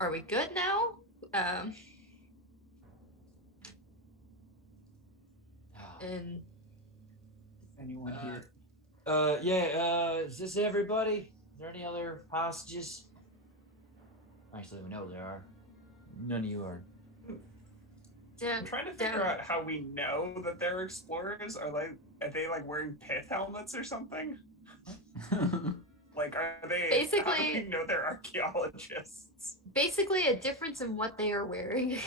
are we good now? And Is anyone here? is this everybody? Is there any other hostages? Actually, we know there are. None of you are. yeah, I'm trying to figure out how we know that they're explorers. Are they like wearing pith helmets or something? Like, are they? How do Basically- we know they're archaeologists? basically a difference in what they are wearing.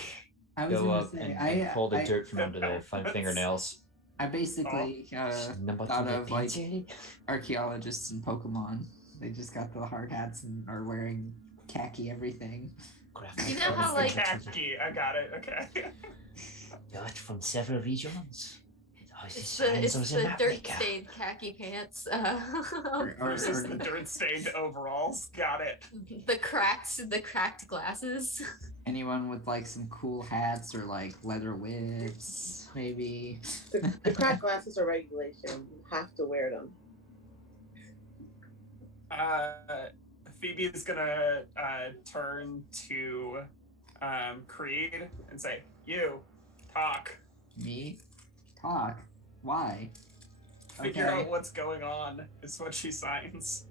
I was Go gonna up say and pull the I dirt from under their fingernails. I basically thought of like archaeologists in Pokemon. They just got the hard hats and are wearing khaki everything. You know how, like- Khaki, I got it. Okay. Dirt from several regions. It's the dirt stained khaki pants. Versus the dirt stained overalls. Got it. the cracked glasses. Anyone with like some cool hats or like leather whips, maybe. The cracked glasses are regulation. You have to wear them. Phoebe is gonna turn to Creed and say, "You talk. Me? Talk? Why? Figure Okay. out what's going on." Is what she signs.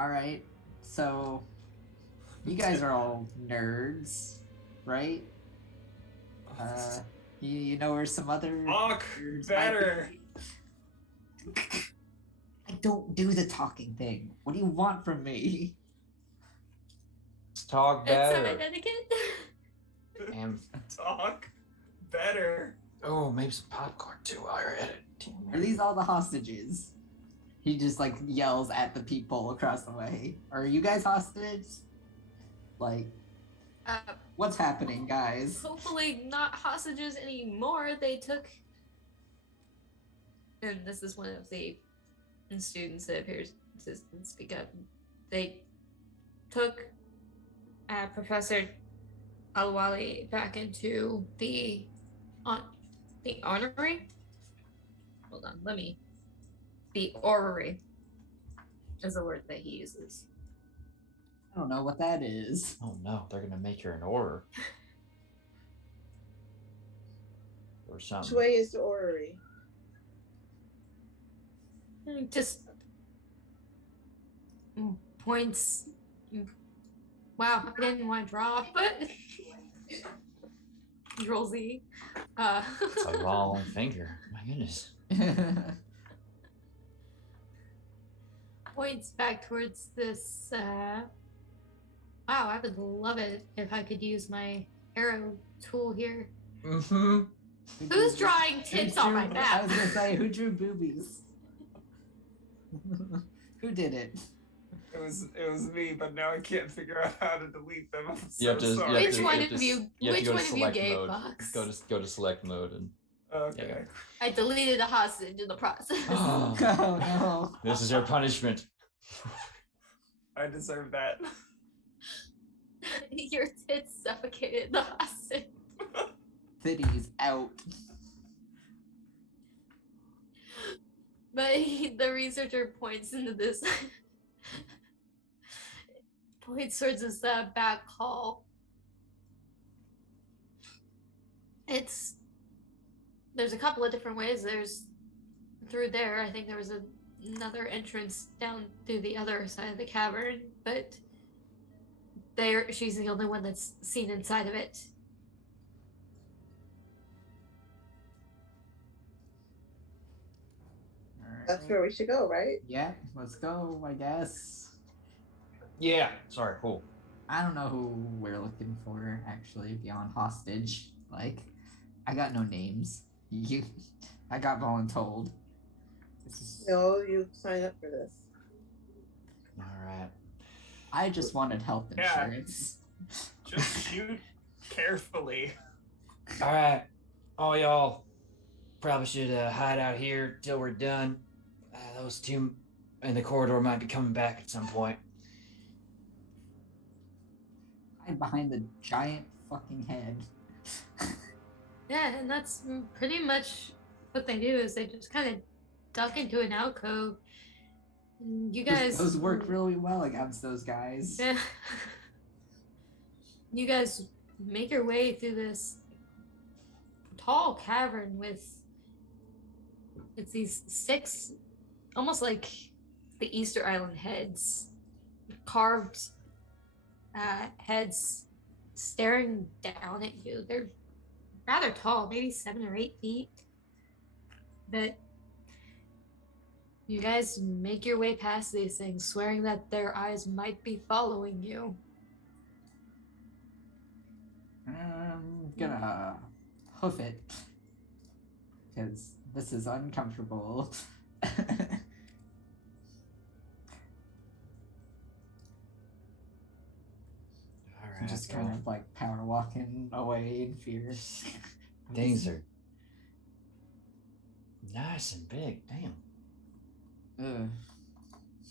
Alright, so you guys are all nerds, right? You know where some other Talk nerds might better. be? I don't do the talking thing. What do you want from me? Let's talk Bedside better. etiquette. And Talk better. oh, maybe some popcorn too while you're at it. Are these all the hostages? He just like yells at the people across the way. Are you guys hostages? Like, what's happening, guys? Hopefully not hostages anymore. They took, and this is one of the students that appears to speak up. They took Professor Alwali back into the honorary. Hold on, the orrery is the word that he uses. I don't know what that is. Oh no, they're gonna make her an order. Or something. Which way is the orrery? Just points. Wow, I didn't want to draw, but Control Z. It's a long finger. My goodness. Points back towards this. Wow, I would love it if I could use my arrow tool here. Mm-hmm. Who's drawing tits on my I map? was gonna say, who drew boobies? Who did it? It was me, but now I can't figure out how to delete them. I'm You have so to. sorry. Which one of you? Which one of you select gave mode. Fox? Go to select mode and. Okay. Yeah. I deleted a hostage in the process. Oh no. This is your punishment. I deserve that. Your tits suffocated the hostage. Titties out. But the researcher points into this. Points towards this back hall. There's a couple of different ways. There's through there. I think there was another entrance down through the other side of the cavern, but she's the only one that's seen inside of it. That's where we should go, right? Yeah, let's go, I guess. Yeah. Sorry. Cool. I don't know who we're looking for, actually, beyond hostage. Like, I got no names. I got voluntold. No, you signed up for this. All right. I just wanted health Yeah. insurance. Just shoot carefully. All right. All y'all probably should hide out here till we're done. Those two in the corridor might be coming back at some point. Hide behind the giant fucking head. Yeah, and that's pretty much what they do. Is they just kind of duck into an alcove. You guys. Those work really well against those guys. Yeah. You guys make your way through this tall cavern with it's these 6 almost like the Easter Island heads, carved heads staring down at you. They're rather tall, maybe 7 or 8 feet. But you guys make your way past these things, swearing that their eyes might be following you. I'm gonna hoof it. Because this is uncomfortable. All I'm right. just kind of like power walking away in fear. Things are nice and big. Damn. Ugh.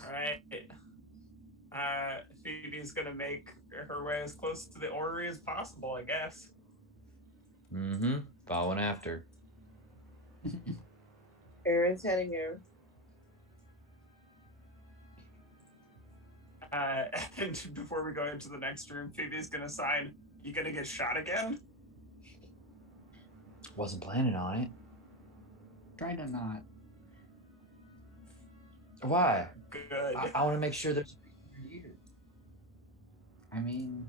Alright. Phoebe's gonna make her way as close to the orrery as possible, I guess. Mm-hmm. Following after. Aaron's heading here. And before we go into the next room, Phoebe's gonna sign, "You gonna get shot again?" Wasn't planning on it. Try to not. Why? Good. I want to make sure there's. I mean,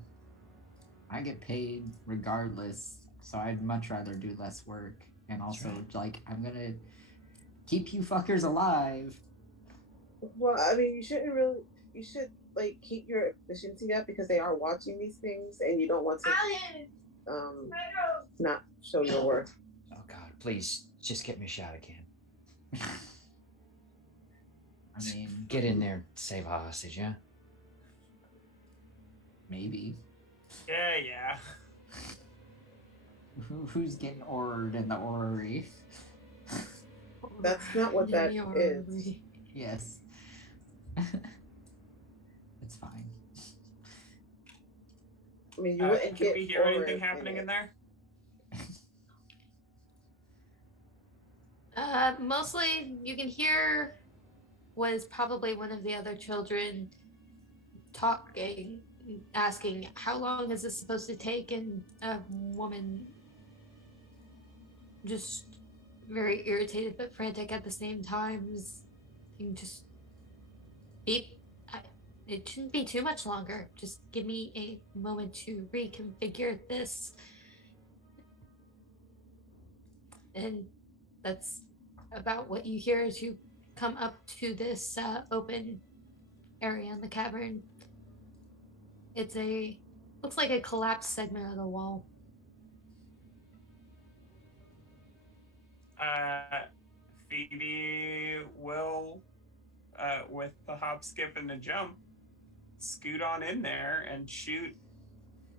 I get paid regardless, so I'd much rather do less work. And also, right. like, I'm gonna keep you fuckers alive. Well, I mean, you should like keep your efficiency up because they are watching these things, and you don't want to not show your worth. Oh God! Please, just get me a shot again. I mean, Get in there, save a hostage, yeah. maybe. Yeah. Who's getting ordered in the orrery? That's not what that is. Yes. It's fine. I mean, you wouldn't Can get we hear horror anything happening it. in there? Mostly you can hear what is probably one of the other children talking, asking, how long is this supposed to take? And a woman just very irritated but frantic at the same time. Just be. It shouldn't be too much longer. Just give me a moment to reconfigure this. And that's about what you hear as you come up to this open area in the cavern. Looks like a collapsed segment of the wall. Phoebe will, with the hop, skip, and the jump, scoot on in there and shoot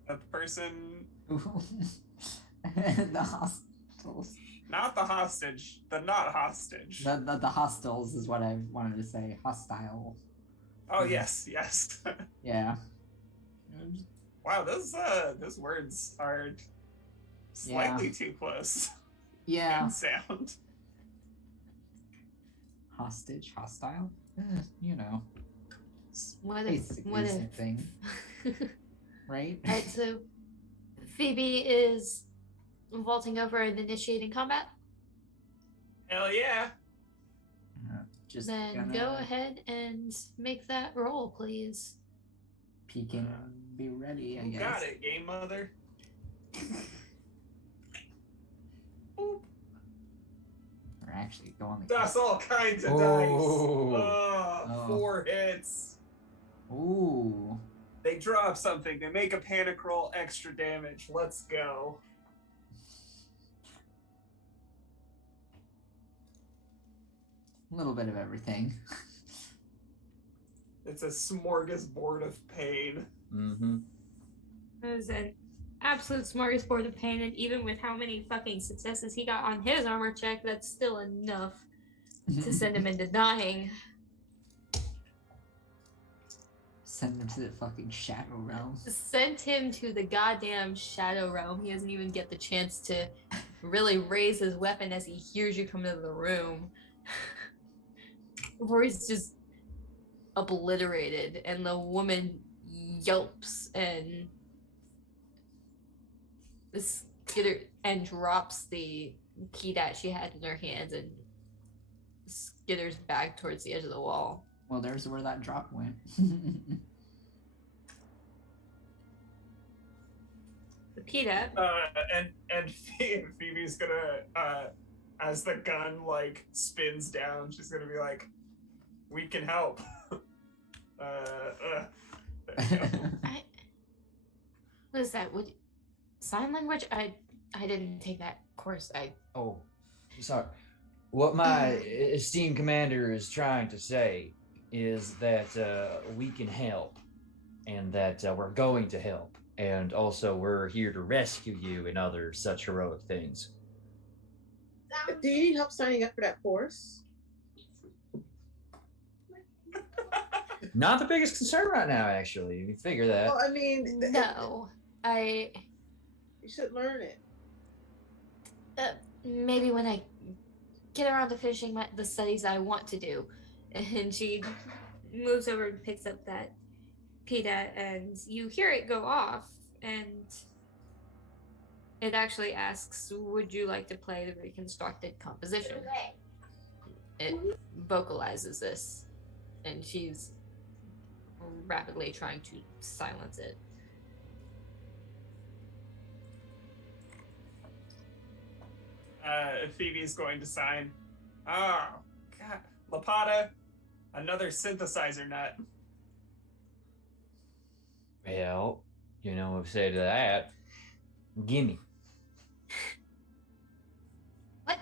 the person. The hostiles. Not the hostage. The not hostage. The hostiles is what I wanted to say. Hostile. Oh yes, yes. Yeah. Wow, those words are slightly too close. Yeah. In sound. Hostage, hostile. You know. What Basically the same if thing, right? Alright, so Phoebe is vaulting over and initiating combat. Hell yeah. Just Then go ahead and make that roll, please. Peek and be ready, I guess. Got it, game mother. Boop. Or actually go on the That's all kinds of Oh. dice. Oh. 4 hits. Ooh. They drop something. They make a panic roll, extra damage. Let's go. A little bit of everything. It's a smorgasbord of pain. Mm-hmm. It was an absolute smorgasbord of pain, and even with how many fucking successes he got on his armor check, that's still enough to send him into dying. Send him to the fucking Shadow Realm. Sent him to the goddamn Shadow Realm. He doesn't even get the chance to really raise his weapon as he hears you come into the room. Before he's just obliterated, and the woman yelps and drops the key that she had in her hands and skitters back towards the edge of the wall. Well, there's where that drop went. The PDAT. And Phoebe's gonna, as the gun like spins down, she's gonna be like, "We can help." There you go. What is that? Sign language? I didn't take that course. Oh, sorry. What my esteemed commander is trying to say is that we can help, and that we're going to help, and also we're here to rescue you and other such heroic things. Do you need help signing up for that course? Not the biggest concern right now, actually. You figure that. Well, I mean, No, you should learn it. maybe when I get around to finishing the studies I want to do. And she moves over and picks up that PDA, and you hear it go off, and it actually asks, would you like to play the reconstructed composition? It vocalizes this, and she's rapidly trying to silence it. Phoebe's going to sign. Oh, God. Lapata, another synthesizer nut. Well, you know what I say to that. Gimme. What?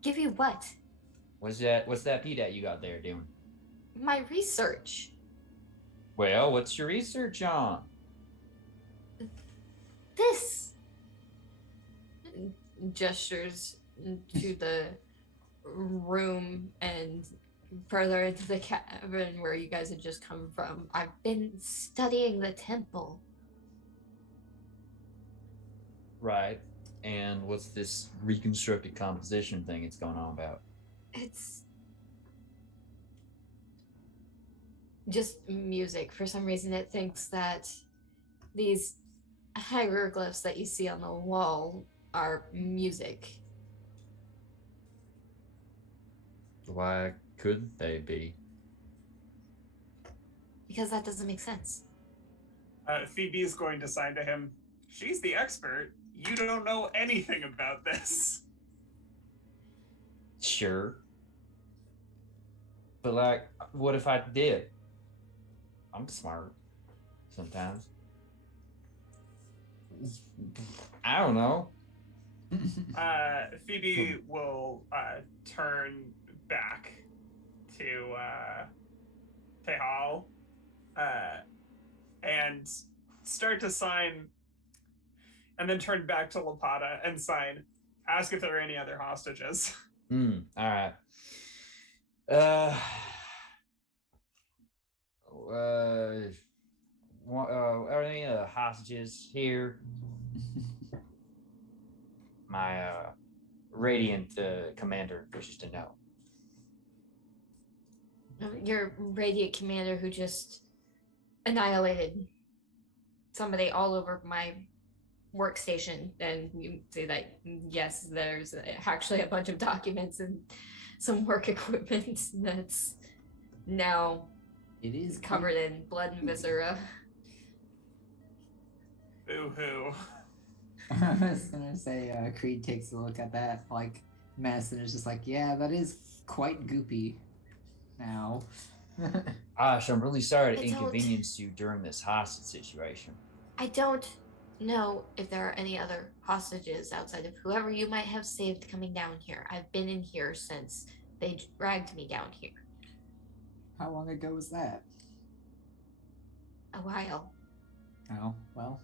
Give you what? What's that PDAT you got there doing? My research. Well, what's your research on? This gestures to the room and further into the cavern where you guys had just come from. I've been studying the temple. Right. And what's this reconstructed composition thing it's going on about? It's just music. For some reason, it thinks that these hieroglyphs that you see on the wall are music. Why couldn't they be? Because that doesn't make sense. Phoebe is going to sign to him. She's the expert. You don't know anything about this. Sure. But like, what if I did? I'm smart sometimes. I don't know. Phoebe will turn back to Tehal and start to sign, and then turn back to Lapata and sign. Ask if there are any other hostages. All right. Are there any hostages here? My radiant commander wishes to know. Your radiant commander who just annihilated somebody all over my workstation, and you see that yes, there's actually a bunch of documents and some work equipment that's now It is covered in blood and viscera. Boo-hoo. I was gonna say, Creed takes a look at that like mess and is just like, yeah, that is quite goopy. Now. Gosh, I'm really sorry to I don't- inconvenience you during this hostage situation. I don't know if there are any other hostages outside of whoever you might have saved coming down here. I've been in here since they dragged me down here. How long ago was that? A while. Oh, well.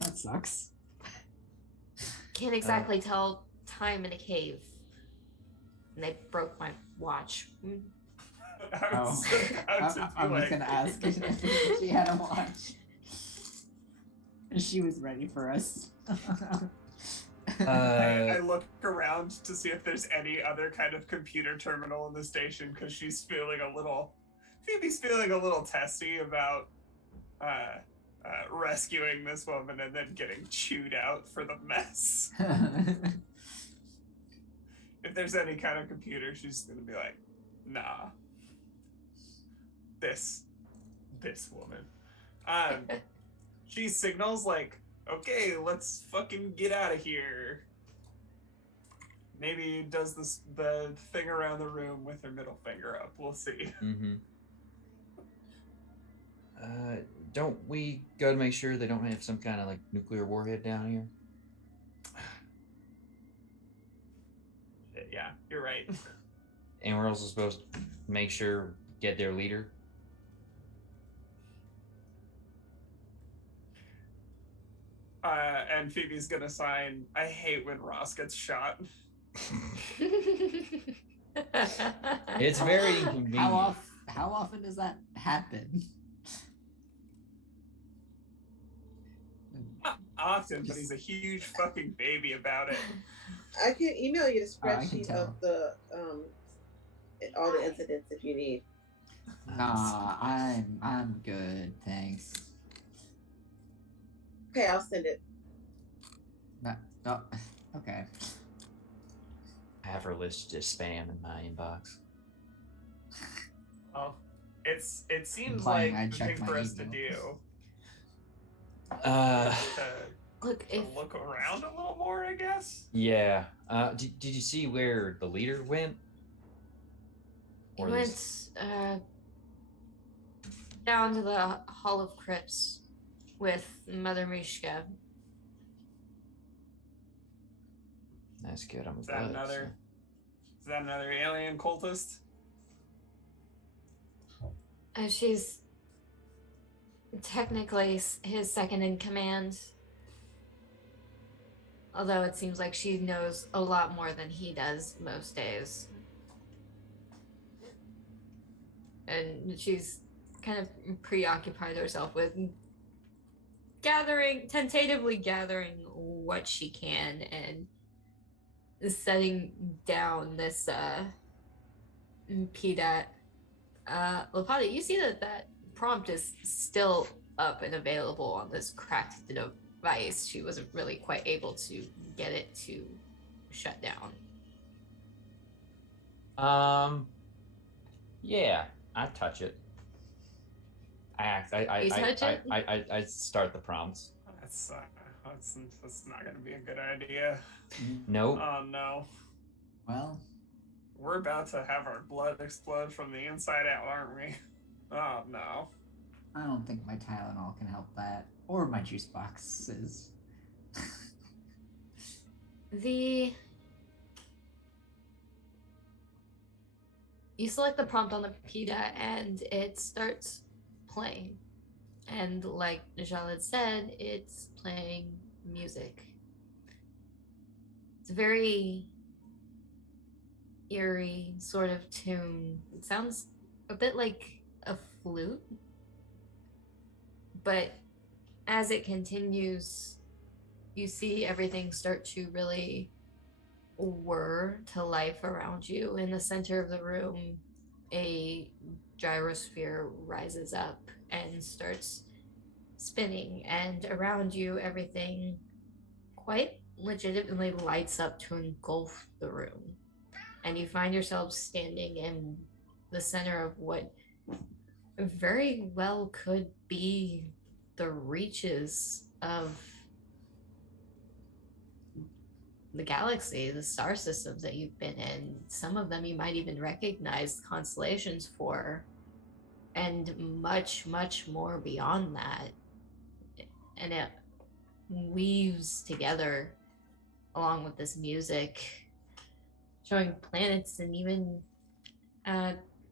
That sucks. Can't exactly tell time in a cave. And they broke my watch. I'm just gonna ask if she had a watch. She was ready for us. I look around to see if there's any other kind of computer terminal in the station because Phoebe's feeling a little testy about rescuing this woman and then getting chewed out for the mess. If there's any kind of computer, she's gonna be like, nah. This woman. She signals like, okay, let's fucking get out of here. Maybe does the thing around the room with her middle finger up. We'll see. Mm-hmm. Don't we go to make sure they don't have some kind of like nuclear warhead down here? Yeah, you're right. And we're also supposed to make sure get their leader. And Phoebe's gonna sign, I hate when Ross gets shot. It's very inconvenient. How often does that happen? Not often, but he's a huge fucking baby about it. I can email you the I can spreadsheet tell. of the all the incidents if you need. Nah, I'm good, thanks. Okay, I'll send it. No, okay. I have her listed as spam in my inbox. Oh, it seems Implying like I'd the check thing my for us to email. do. Look, To if look around a little more, I guess. Yeah. Did you see where the leader went? he Or went this- down to the Hall of Crypts with Mother Mishka. That's good. I'm Is that glad. another alien cultist? She's technically his second in command. Although it seems like she knows a lot more than he does most days. And she's kind of preoccupied herself with tentatively gathering what she can and setting down this PDAT. Lapata, you see that prompt is still up and available on this cracked device. She wasn't really quite able to get it to shut down. Yeah, I touch it. I start the prompts. That's not gonna be a good idea. Nope. Oh no. Well, We're about to have our blood explode from the inside out, aren't we? Oh no. I don't think my Tylenol can help that, or my juice boxes. You select the prompt on the PDA and it starts playing. And like Jalid said, it's playing music. It's a very eerie sort of tune. It sounds a bit like a flute. But as it continues, you see everything start to really whir to life around you. In the center of the room, a gyrosphere rises up and starts spinning, and around you, everything quite legitimately lights up to engulf the room. And you find yourself standing in the center of what very well could be the reaches of the galaxy, the star systems that you've been in. Some of them you might even recognize constellations for, and much, much more beyond that. And it weaves together along with this music, showing planets, and even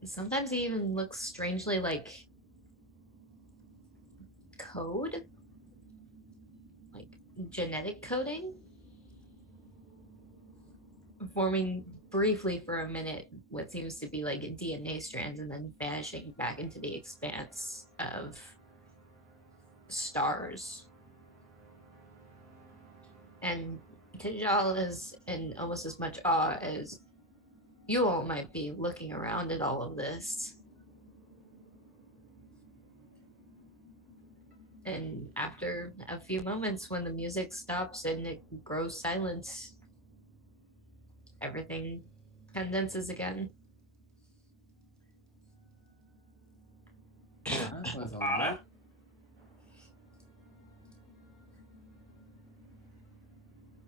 sometimes it even looks strangely like code, like genetic coding, forming briefly for a minute what seems to be like DNA strands and then vanishing back into the expanse of stars. And Tijal is in almost as much awe as you all might be looking around at all of this. And after a few moments, when the music stops and it grows silent, everything condenses again. That was a Anna? lot.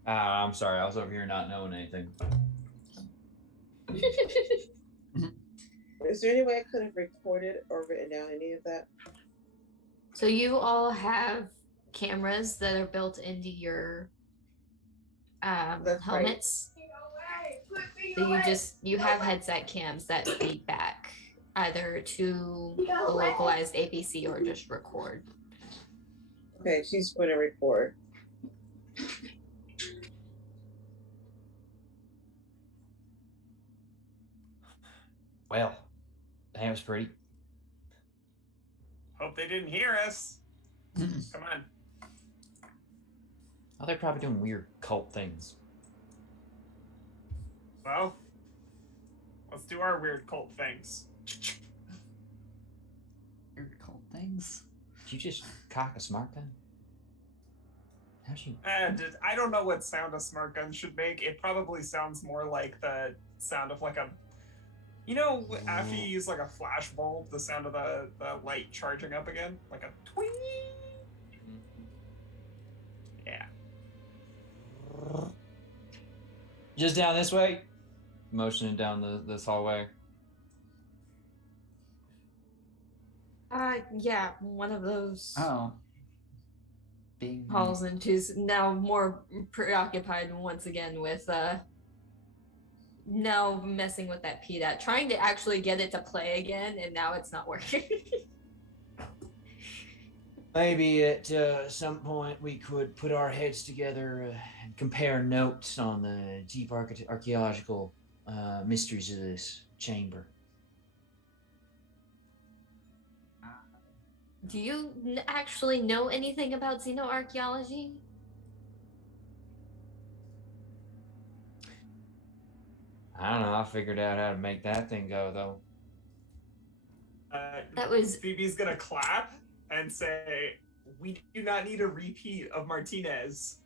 I'm sorry, I was over here not knowing anything. Is there any way I could have recorded or written down any of that? So you all have cameras that are built into your That's right. helmets. So you have headset cams that feed back either to the localized APC or just record. Okay, she's going to record. Well, that was pretty. Hope they didn't hear us. Come on. Oh, they're probably doing weird cult things. Well, let's do our weird cult things. Weird cult things. Did you just cock a smart gun? How'd you? I don't know what sound a smart gun should make. It probably sounds more like the sound of like a, you know, after you use like a flash bulb, the sound of the light charging up again, like a twing. Yeah. Just down this way? Motioning down this hallway. Yeah, one of those Oh. Bing. halls into now more preoccupied once again with now messing with that PDAT, trying to actually get it to play again, and now it's not working. Maybe at some point we could put our heads together and compare notes on the deep archaeological mysteries of this chamber. Do you actually know anything about xenoarchaeology? I don't know. I figured out how to make that thing go, though. That was Phoebe's gonna clap and say, "We do not need a repeat of Martinez."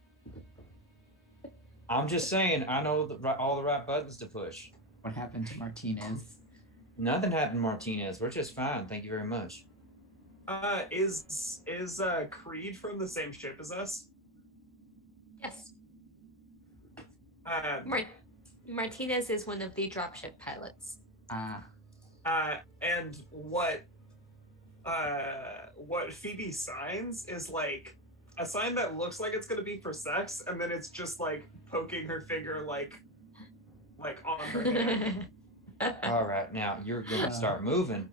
I'm just saying, I know all the right buttons to push. What happened to Martinez? Nothing happened, Martinez. We're just fine. Thank you very much. Is Creed from the same ship as us? yes. Uh, Martinez is one of the dropship pilots. And what Phoebe signs is like a sign that looks like it's gonna be for sex, and then it's just like poking her finger like on her hand. All right, now you're going to start moving.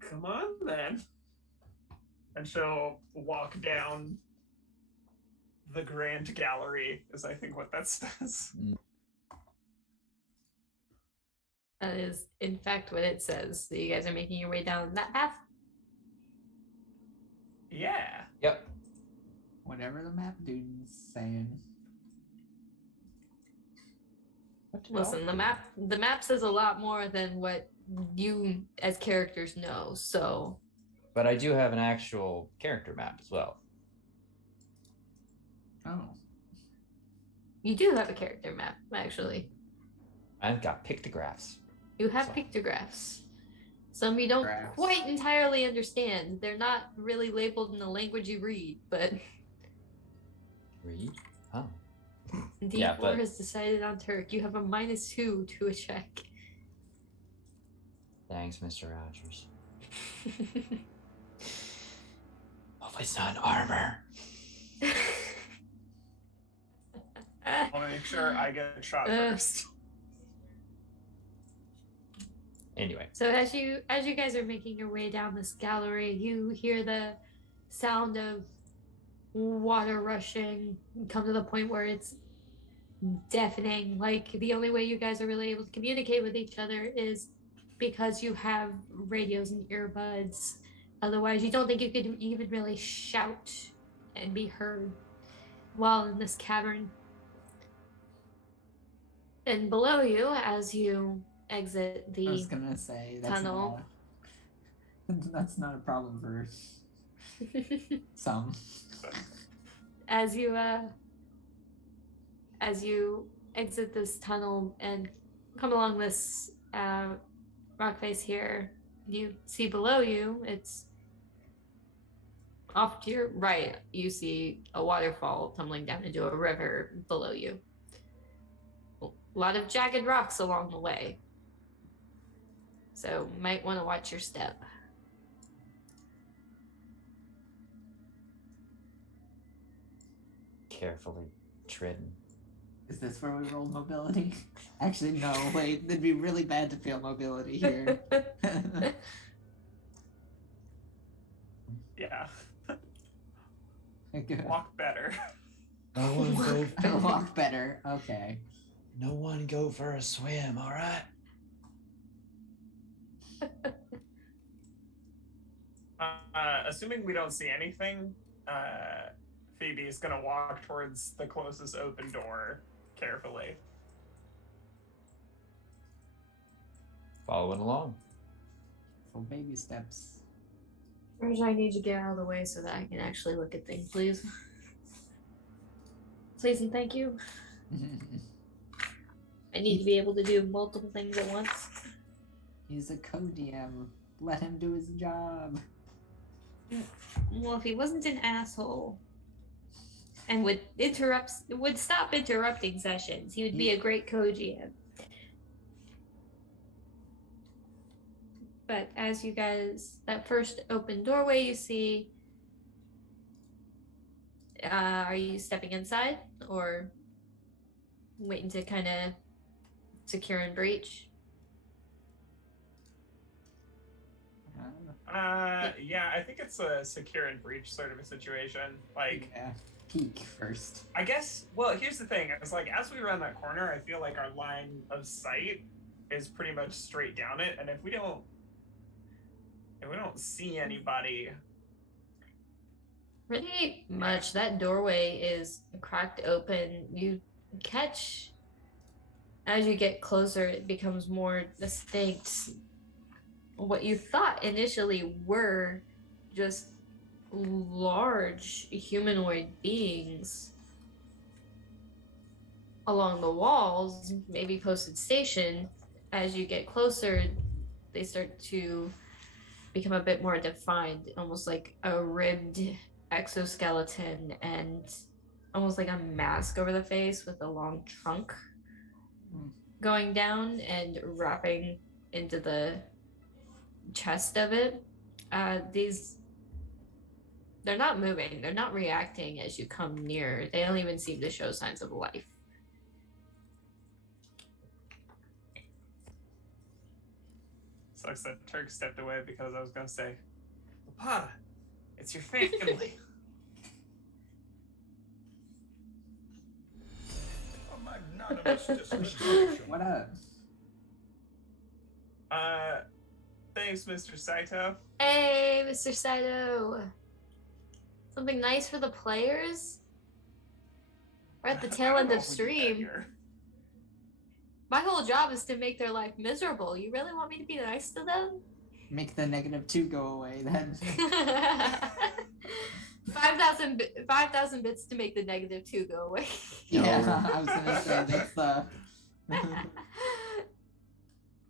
Come on, then. And she'll walk down the Grand Gallery, is I think what that says. That is, in fact, what it says. So you guys are making your way down that path. Yeah. Yep. Whatever the map dude's saying. Listen, the map says a lot more than what you as characters know. So, But I do have an actual character map as well. Oh. you do have a character map, actually. I've got pictographs. You have So- pictographs. Some you don't Graphs. quite entirely understand. They're not really labeled in the language you read, but Read? Oh. D4 Yeah, but- has decided on Turk. You have a -2 to a check. Thanks, Mr. Rogers. Hopefully it's not armor. I'll make sure I get a shot first. Anyway. So as you guys are making your way down this gallery, you hear the sound of water rushing come to the point where it's deafening. Like the only way you guys are really able to communicate with each other is because you have radios and earbuds. Otherwise, you don't think you could even really shout and be heard while in this cavern. And below you, as you exit I the was gonna say that's tunnel. that's not a problem for some. as you exit this tunnel and come along this rock face here, you see below you, it's Off to your right, you see a waterfall tumbling down into a river below you. A lot of jagged rocks along the way. So might want to watch your step. Carefully treading. Is this where we roll mobility? Actually, no. Wait, it'd be really bad to fail mobility here. Yeah. Good. Walk better. No one go. Walk better. Okay. No one go for a swim. All right. Assuming we don't see anything, Phoebe is gonna walk towards the closest open door carefully. Following along. For baby steps. First, I need to get out of the way so that I can actually look at things, please. Please and thank you. I need to be able to do multiple things at once. He's a co-DM. Let him do his job. Well, if he wasn't an asshole and would stop interrupting sessions, he would be a great co-GM. But as you guys, that first open doorway you see, are you stepping inside or waiting to kind of secure and breach? Yeah, I think it's a secure and breach sort of a situation. Like, Yeah. Peek first. I guess, well, here's the thing. It's like, as we round that corner, I feel like our line of sight is pretty much straight down it. And if we don't and we don't see anybody. Pretty much that doorway is cracked open. You catch, as you get closer, it becomes more distinct. What you thought initially were just large humanoid beings along the walls, maybe posted station. As you get closer, they start to become a bit more defined, almost like a ribbed exoskeleton and almost like a mask over the face with a long trunk going down and wrapping into the chest of it. They're not moving, they're not reacting as you come near. They don't even seem to show signs of life. Sucks that Turk stepped away because I was gonna say, Papa, it's your family. A magnanimous dispensation. What up? Thanks, Mr. Saito. Hey, Mr. Saito. Something nice for the players? We're at the tail end of stream. My whole job is to make their life miserable. You really want me to be nice to them? Make the -2 go away then. 5,000 bits to make the -2 go away. Yeah, I was gonna say that's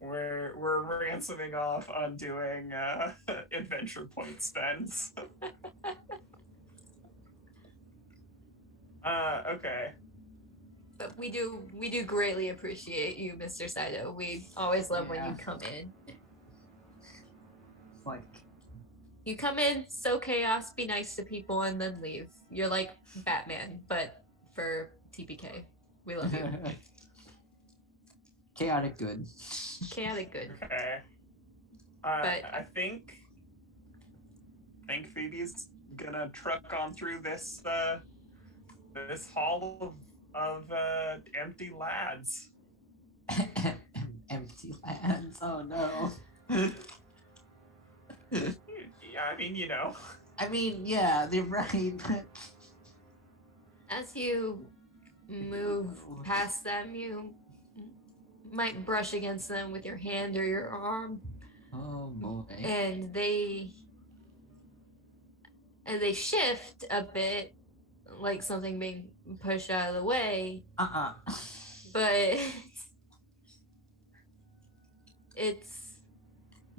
We're ransoming off undoing adventure point spends. Okay. But we do greatly appreciate you, Mr. Saito. We always love when you come in. like You come in, sow chaos, be nice to people, and then leave. You're like Batman, but for TPK. We love you. chaotic good. Chaotic good. Okay. But- I think Phoebe's gonna truck on through this this hall of empty lads. Empty lands. Oh no. Yeah, I mean, you know. I mean, yeah, they're right. As you move past them, you might brush against them with your hand or your arm, Oh boy. and they shift a bit, like something being pushed out of the way, but it's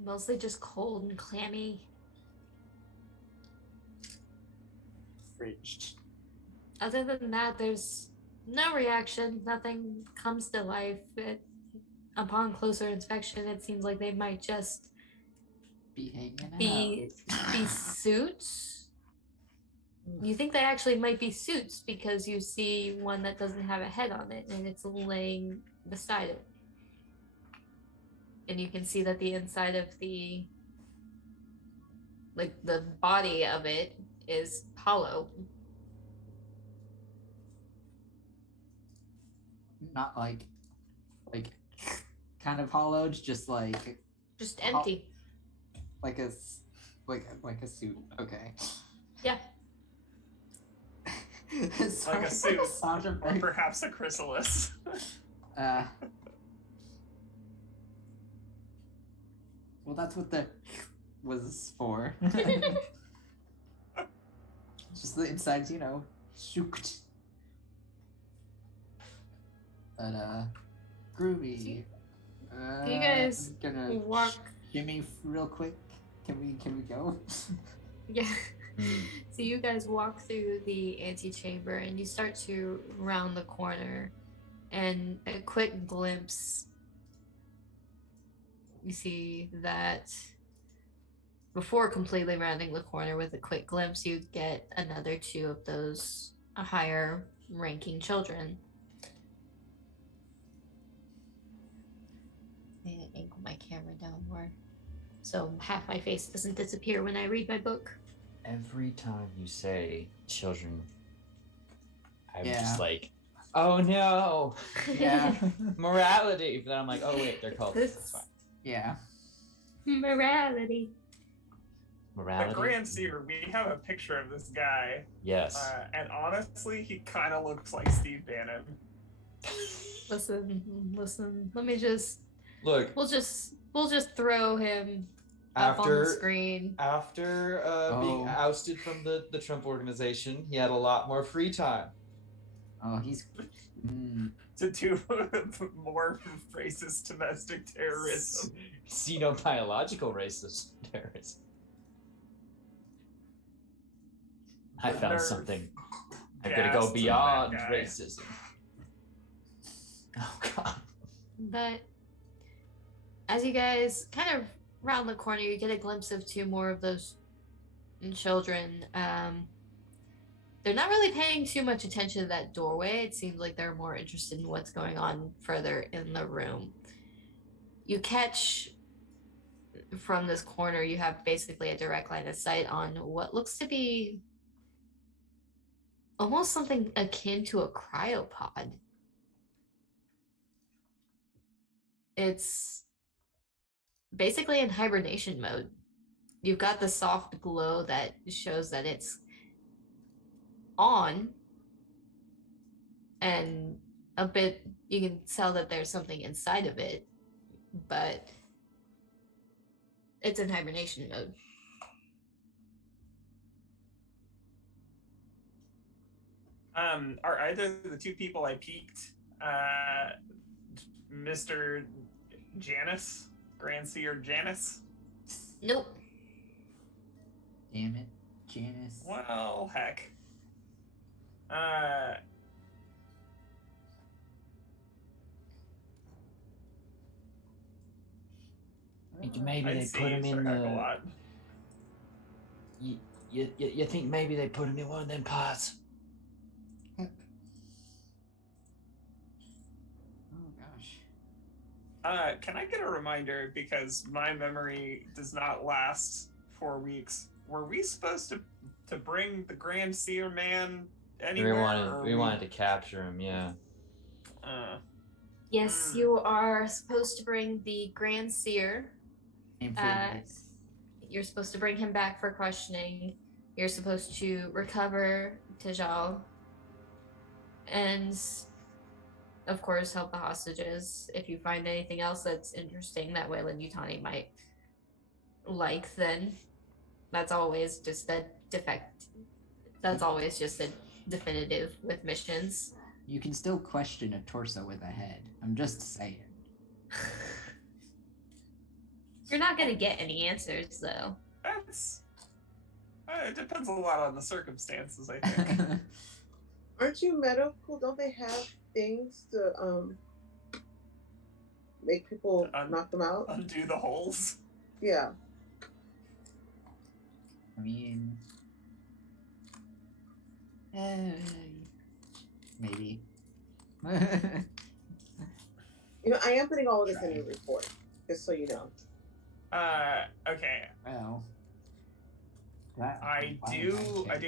mostly just cold and clammy. Fridged. Other than that, there's no reaction. Nothing comes to life. Upon closer inspection, it seems like they might just Be hanging be suits. You think they actually might be suits because you see one that doesn't have a head on it and it's laying beside it. And you can see that the inside of the body of it is hollow. Not like kind of hollowed, just Just empty. like a suit. Okay. Yeah. Like a suit. Sasha Or perhaps a chrysalis. Well, that's what the was for. Just the insides, shooked. But groovy. You guys I'm gonna walk. shimmy real quick. Can we go? Yeah. So you guys walk through the antechamber and you start to round the corner, and a quick glimpse, you see that before completely rounding the corner with a quick glimpse, you get another two of those higher ranking children. I'm gonna angle my camera down more so half my face doesn't disappear when I read my book. Every time you say children, I'm Yeah. just like, oh no, Yeah. morality. But then I'm like, oh wait, they're cultists. That's fine. Yeah. Morality. Morality. The Grand Seer, we have a picture of this guy, Yes. and honestly, he kind of looks like Steve Bannon. Listen. Let me just. Look. We'll just throw him up on the screen. After being ousted from the Trump organization, he had a lot more free time. Oh, he's to do more racist domestic terrorism. Xenobiological racist terrorism. I found something. I'm gonna go beyond racism. Oh god. But as you guys kind of round the corner, you get a glimpse of two more of those children. They're not really paying too much attention to that doorway. It seems like they're more interested in what's going on further in the room. You catch from this corner, you have basically a direct line of sight on what looks to be almost something akin to a cryopod. It's basically in hibernation mode. You've got the soft glow that shows that it's on, and a bit you can tell that there's something inside of it, but it's in hibernation mode. Are either the two people I peeked Mr. Janus, Grand Seer Janus? Nope. Damn it, Janice. Well, heck. Maybe they put him in the. You think maybe they put him in one of them pods? Oh gosh. Can I get a reminder, because my memory does not last 4 weeks? Were we supposed to bring the Grand Seer man anywhere? We wanted to capture him, yeah. Yes, you are supposed to bring the Grand Seer. You're supposed to bring him back for questioning. You're supposed to recover Tejal. And, of course, help the hostages. If you find anything else that's interesting that Wayland Yutani might like, then that's always just a definitive with missions. You can still question a torso with a head. I'm just saying. You're not gonna get any answers, though. That's... it depends a lot on the circumstances, I think. Aren't you medical? Don't they have things to make people knock them out? Undo the holes? Yeah. I mean... maybe. You know, I am putting all of this in the report, just so you know. Okay. Well, I do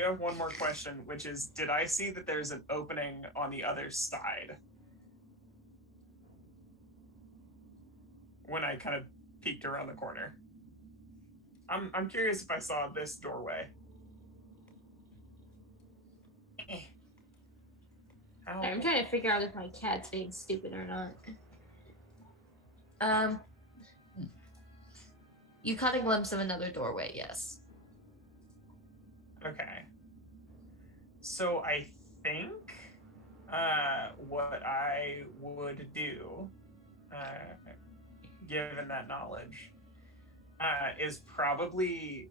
have one more question, which is, did I see that there's an opening on the other side? When I kind of peeked around the corner. I'm curious if I saw this doorway. I'm trying to figure out if my cat's being stupid or not. You caught a glimpse of another doorway, yes. Okay. So I think what I would do, given that knowledge, is probably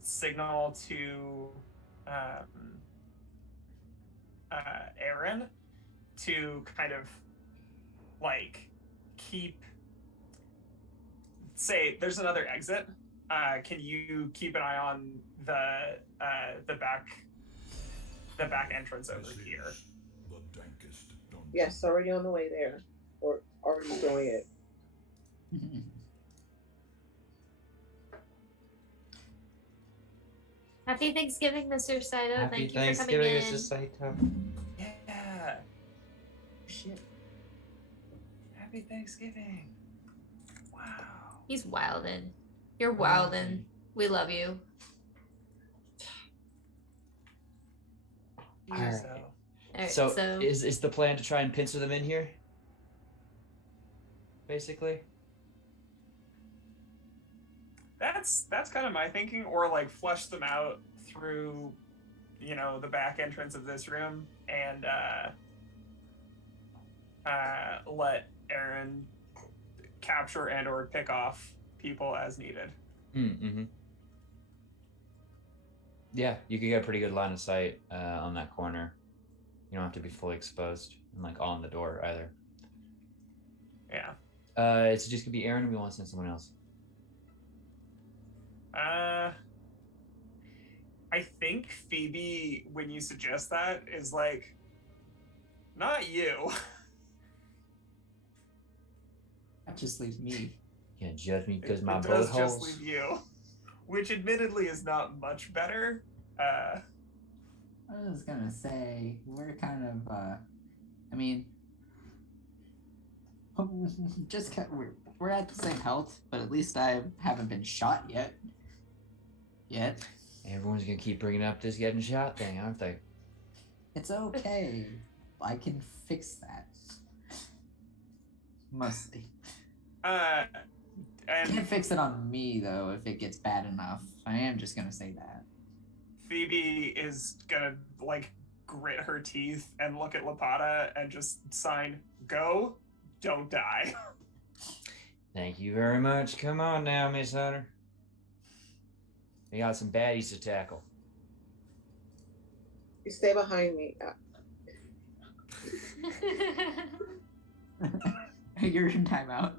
signal to Aaron to kind of like say there's another exit. Can you keep an eye on the back entrance over here? The dankest dungeon. Yes, already on the way there, or already doing it. Happy Thanksgiving, Mr. Saito. Happy Thank you for coming in. Mr. Saito. Yeah. Shit. Happy Thanksgiving. Wow. He's wildin'. You're wildin'. We love you. Alright. So, All right, So, so is the plan to try and pincer them in here? Basically? that's kind of my thinking, or like flush them out through, the back entrance of this room, and let Aaron capture and or pick off people as needed. Mm-hmm. Yeah, you could get a pretty good line of sight on that corner. You don't have to be fully exposed and like on the door either. Yeah. It's just gonna be Aaron, or we want to send someone else? I think Phoebe, when you suggest that, is like, not you. That just leaves me. You can't judge me because It my does bullet just holes. leave you, which admittedly is not much better. I was gonna say we're kind of. I mean, we're at the same health, but at least I haven't been shot yet. Everyone's gonna keep bringing up this getting shot thing, aren't they? It's okay. I can fix that. Mostly. And Can't fix it on me though if it gets bad enough. I am just gonna say that. Phoebe is gonna like grit her teeth and look at Lapata and just sign, "Go, don't die." Thank you very much. Come on now, Miss Hunter. We got some baddies to tackle. You stay behind me. You're in timeout.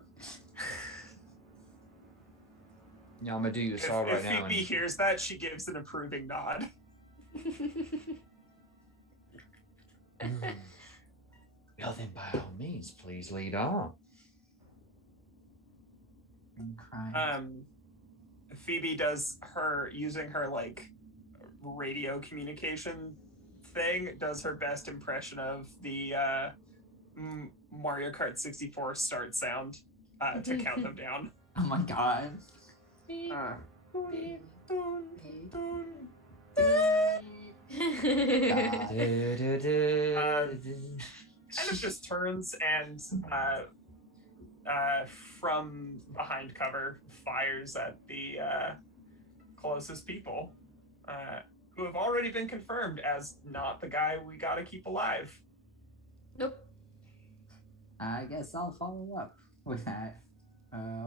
Yeah, I'm gonna do you a solve If right now. Phoebe hears that, she gives an approving nod. Well then, by all means, please lead on. I'm crying. Phoebe does using her like radio communication thing, does her best impression of the Mario Kart 64 start sound to count them down. Oh my god. Kind of just turns and from behind cover fires at the closest people who have already been confirmed as not the guy we gotta keep alive. Nope. I guess I'll follow up with that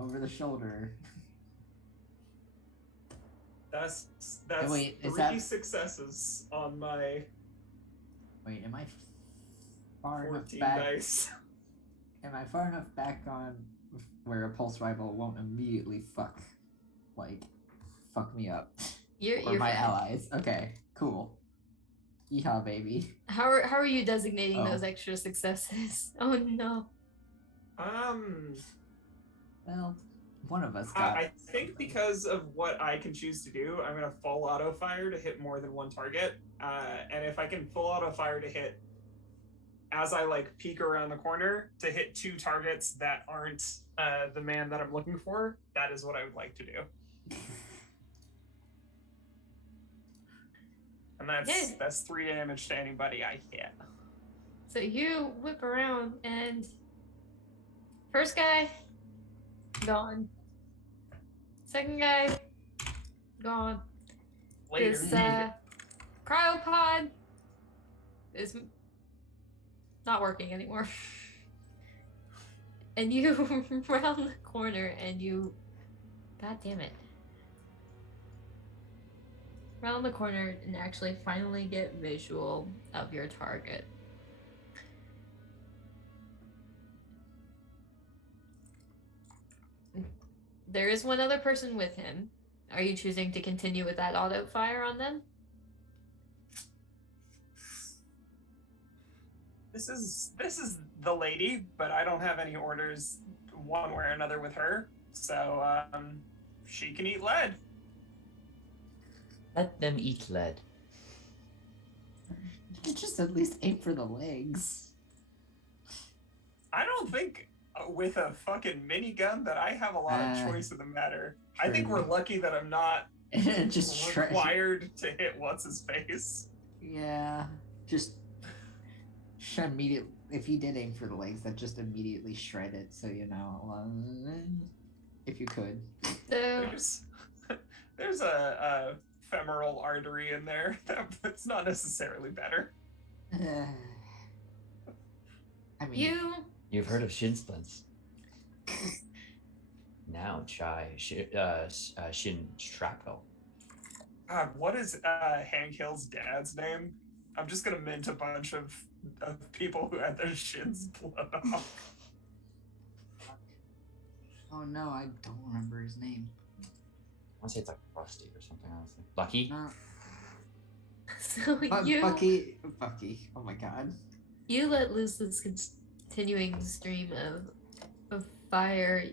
over the shoulder. That's Wait, is three that- successes on my Wait, am I far enough 14 back? dice. Am I far enough back on where a pulse rifle won't immediately fuck me up? You're Or my fine. allies. Okay, cool. Yeehaw, baby. How are you designating Oh. those extra successes? Oh no. Well, one of us got. I think because of what I can choose to do, I'm gonna full auto fire to hit more than one target. And if I can full auto fire to hit as I like peek around the corner to hit 2 targets that aren't the man that I'm looking for, that is what I would like to do. And that's 3 damage to anybody I hit. So you whip around and first guy, gone. Second guy, gone. Later. This cryopod is not working anymore. And you round the corner and you, god damn it, round the corner and actually finally get visual of your target. There is one other person with him. Are you choosing to continue with that auto fire on them? This is the lady, but I don't have any orders one way or another with her. So she can eat lead. Let them eat lead. You could just at least aim for the legs. I don't think with a fucking minigun that I have a lot of choice in the matter. I think true. we're lucky that I'm not just required to hit what's his face. Yeah, just immediately. If you did aim for the legs, that just immediately shred it. So if you could. There's a femoral artery in there. That's not necessarily better. I mean, You've heard of shin splints. Now try shin shrapnel. God, what is Hank Hill's dad's name? I'm just gonna mint a bunch of people who had their shins blown off. oh no, I don't remember his name. I want to say it's like Rusty or something, honestly. Lucky? No. So Bucky. Oh my god. you let loose this continuing stream of fire,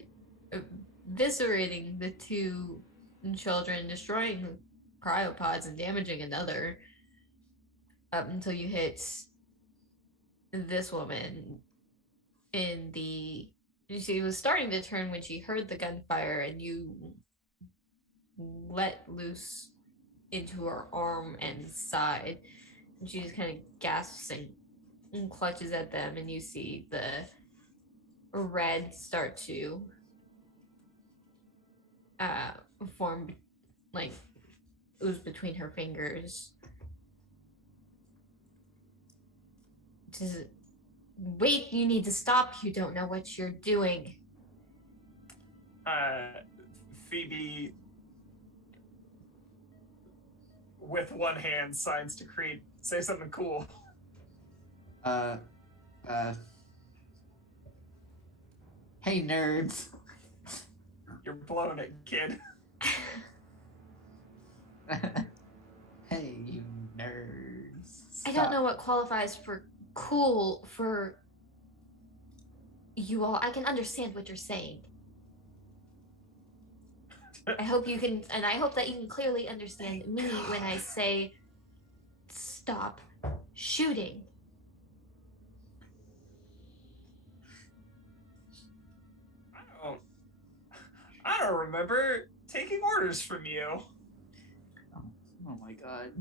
eviscerating the two children, destroying cryopods and damaging another, up until you hit this woman in the. She was starting to turn when she heard the gunfire, and you let loose into her arm and side, and she just kind of gasps and clutches at them, and you see the red start to form, like ooze between her fingers. Just wait, you need to stop. You don't know what you're doing. Phoebe, with one hand, signs to Creed, say something cool. Hey, nerds. You're blowing it, kid. Hey, you nerds. I don't know what qualifies for cool for you all. I can understand what you're saying. I hope you can, and I hope that you can clearly understand me when I say stop shooting. I don't remember taking orders from you. Oh my god.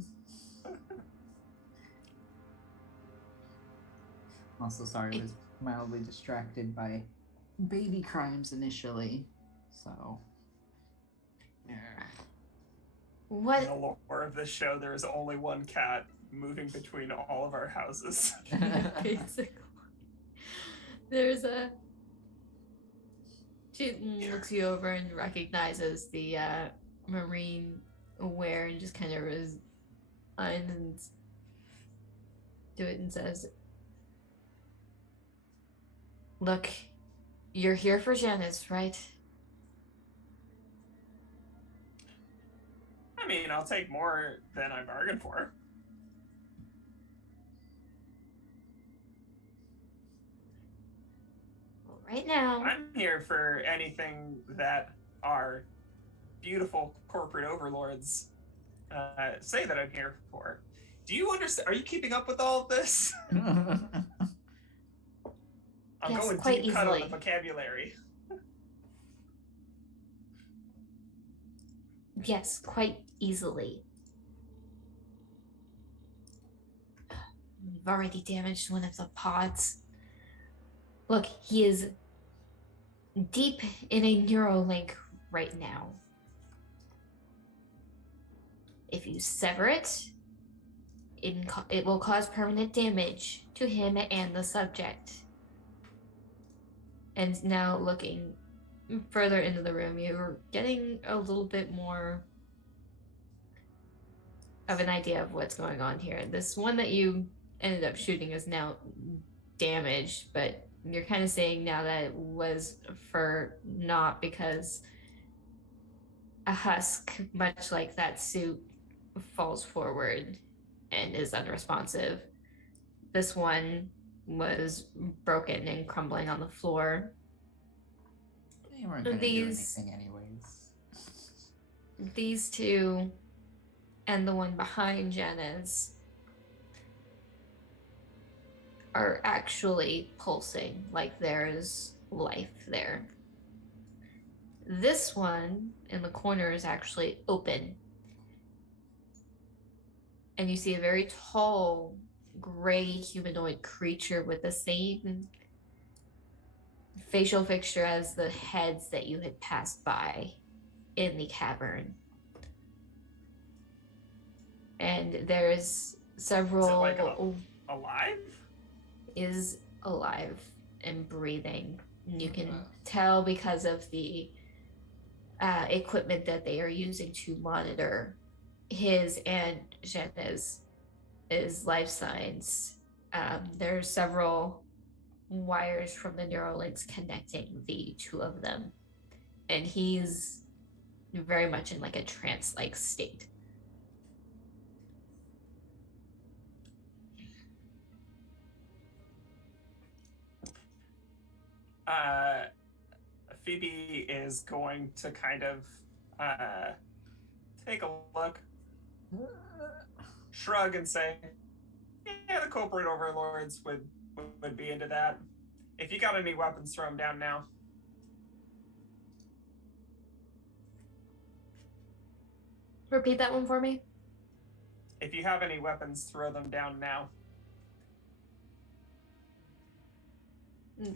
Also, sorry, I was mildly distracted by baby crimes initially, so. Yeah. What? In the lore of this show, there is only one cat moving between all of our houses. Basically, there's a. She looks you over and recognizes the Marine wear and just kind of resigns to it and says, "Look, you're here for Janice, right?" I mean, I'll take more than I bargained for. Well, right now, I'm here for anything that our beautiful corporate overlords say that I'm here for. Do you understand? Are you keeping up with all of this? I'm Yes, going quite deep cut on the easily. vocabulary. yes, quite easily. We've already damaged one of the pods. Look, he is deep in a Neuralink right now. If you sever it, it will cause permanent damage to him and the subject. And now looking further into the room, you're getting a little bit more of an idea of what's going on here. This one that you ended up shooting is now damaged, but you're kind of saying now that it was for naught because a husk, much like that suit, falls forward and is unresponsive. This one was broken and crumbling on the floor. They weren't gonna do anything anyways. These two and the one behind Janice are actually pulsing, like there's life there. This one in the corner is actually open. And you see a very tall, gray humanoid creature with the same facial fixture as the heads that you had passed by in the cavern. And there's several... Is it like alive? Is alive and breathing. You can tell because of the equipment that they are using to monitor his and Jenna's life signs. There are several wires from the neurolinks connecting the two of them, and he's very much in like a trance-like state. Phoebe is going to kind of take a look, shrug, and say, "Yeah, the corporate overlords would be into that. If you got any weapons, throw them down now." Repeat that one for me. If you have any weapons, throw them down now.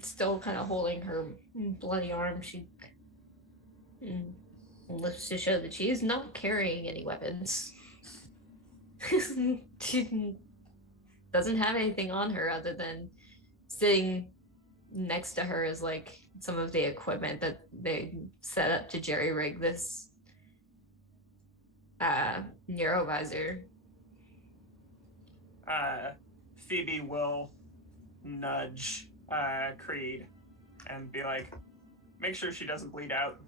Still kind of holding her bloody arm, she lifts to show that she's not carrying any weapons. She doesn't have anything on her other than sitting next to her is like some of the equipment that they set up to jerry-rig this neurovisor. Phoebe will nudge Creed and be like, make sure she doesn't bleed out.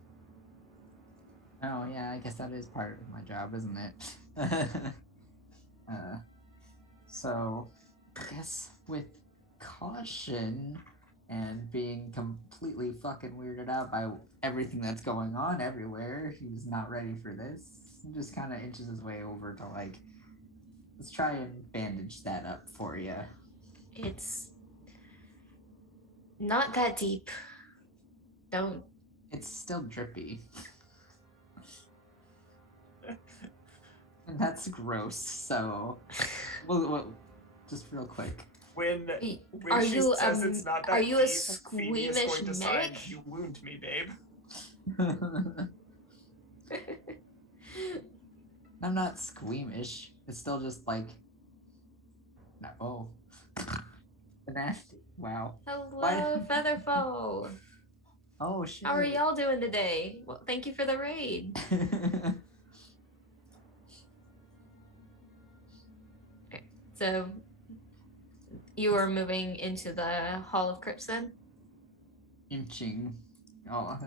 Oh yeah, I guess that is part of my job, isn't it? So I guess with caution and being completely fucking weirded out by everything that's going on everywhere, he's not ready for this. He just kind of inches his way over to like, let's try and bandage that up for you. It's not that deep. Don't. It's still drippy. And that's gross, so... well, just real quick. When Are she you, says it's not that are you a deep, Phoebe is squeamish going to sign, medic? "You wound me, babe." I'm not squeamish. It's still just like... No. Oh. Nasty. Wow. Hello, Featherfall. Oh, shit. How are y'all doing today? Well, thank you for the raid. So, you are moving into the Hall of Crypts then? Inching. Oh,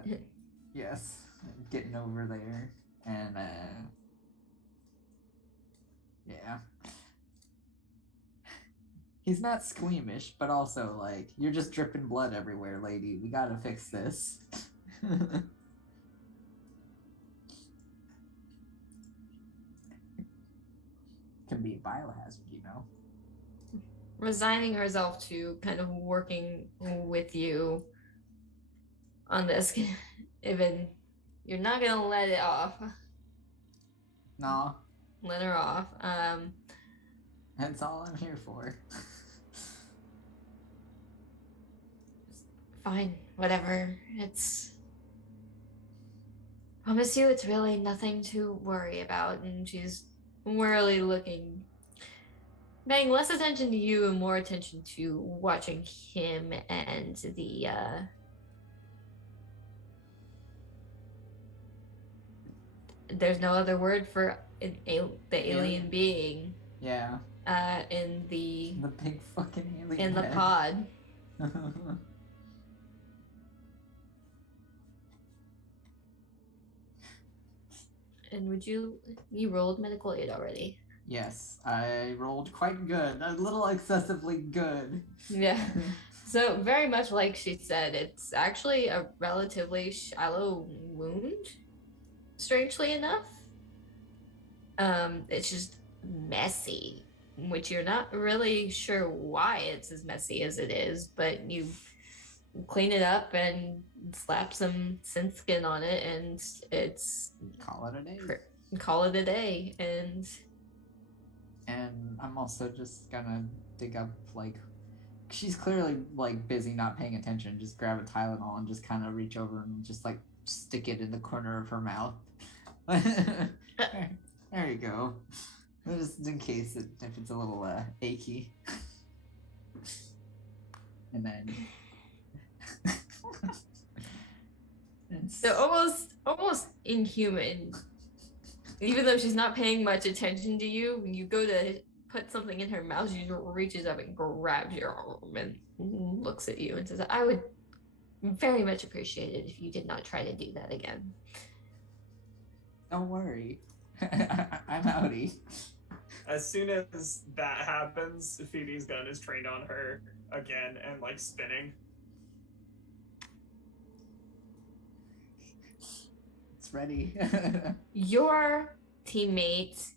yes. Getting over there. And, yeah. He's not squeamish, but also, like, you're just dripping blood everywhere, lady. We gotta fix this. Can be a biohazard, you know? Resigning herself to kind of working with you on this, even you're not gonna let it off. No, Let her off. that's all I'm here for. Fine, whatever. Promise you it's really nothing to worry about. And she's really paying less attention to you and more attention to watching him and the there's no other word for the alien being. Yeah. In the big fucking alien in the head. pod. And you rolled medical aid already? Yes, I rolled quite good. A little excessively good. Yeah. So very much like she said, it's actually a relatively shallow wound, strangely enough. It's just messy, which you're not really sure why it's as messy as it is, but you clean it up and slap some synth skin on it, and it's Call it a day. call it a day. And I'm also just gonna dig up, like, she's clearly like busy not paying attention. Just grab a Tylenol and just kind of reach over and just like stick it in the corner of her mouth. There you go. Just in case if it's a little achy. And then So almost inhuman. Even though she's not paying much attention to you, when you go to put something in her mouth, she reaches up and grabs your arm and looks at you and says, "I would very much appreciate it if you did not try to do that again." don't worry. I'm outie. As soon as that happens, Phoebe's gun is trained on her again and like spinning. It's ready. Your teammate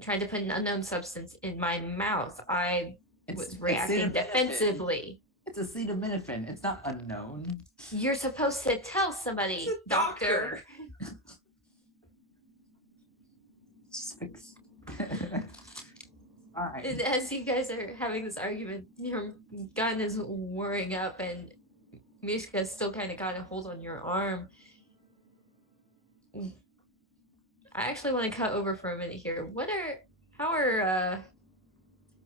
tried to put an unknown substance in my mouth. I was reacting defensively. It's acetaminophen. It's not unknown. You're supposed to tell somebody, It's a doctor. Just fix. Alright. And as you guys are having this argument, your gun is wearing up, and Mishka's still kind of got a hold on your arm. I actually want to cut over for a minute here. I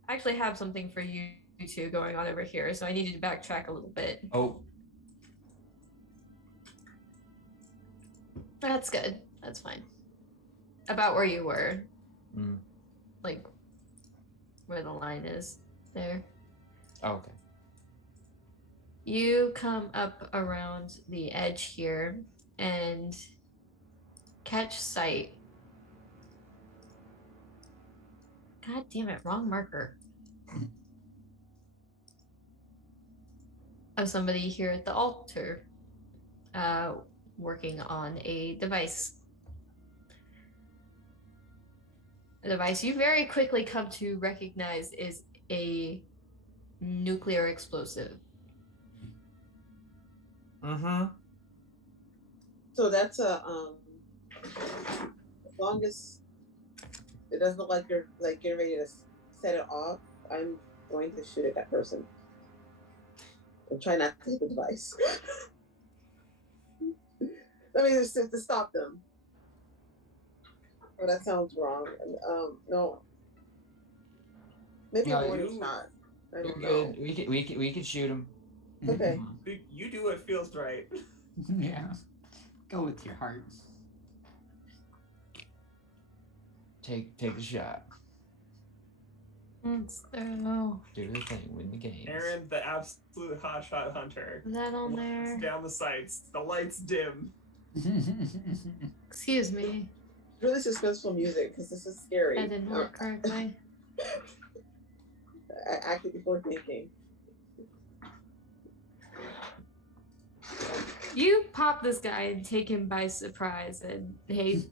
actually have something for you two going on over here, so I need you to backtrack a little bit. Oh, That's good. That's fine. About where you were. Mm. Like, where the line is there. Oh, okay. You come up around the edge here and catch sight. God damn it, wrong marker. Of somebody here at the altar, working on a device. A device you very quickly come to recognize is a nuclear explosive. Mm-hmm. So that's as long as it doesn't look like you're like getting ready to set it off, I'm going to shoot at that person. And try not to hit the device. I mean, just to stop them. Oh, that sounds wrong. No. Maybe No, a warning you- shot. I You're don't know. good. We can shoot him. Okay. You do what feels right. Yeah. Go with your heart. Take the shot. It's there. Do the thing. Win the game. Aaron, the absolute hotshot hunter, Is that on looks there? down the sights. The lights dim. Excuse me. Really suspenseful music because this is scary. That didn't work correctly. I acted before thinking. You pop this guy and take him by surprise, and he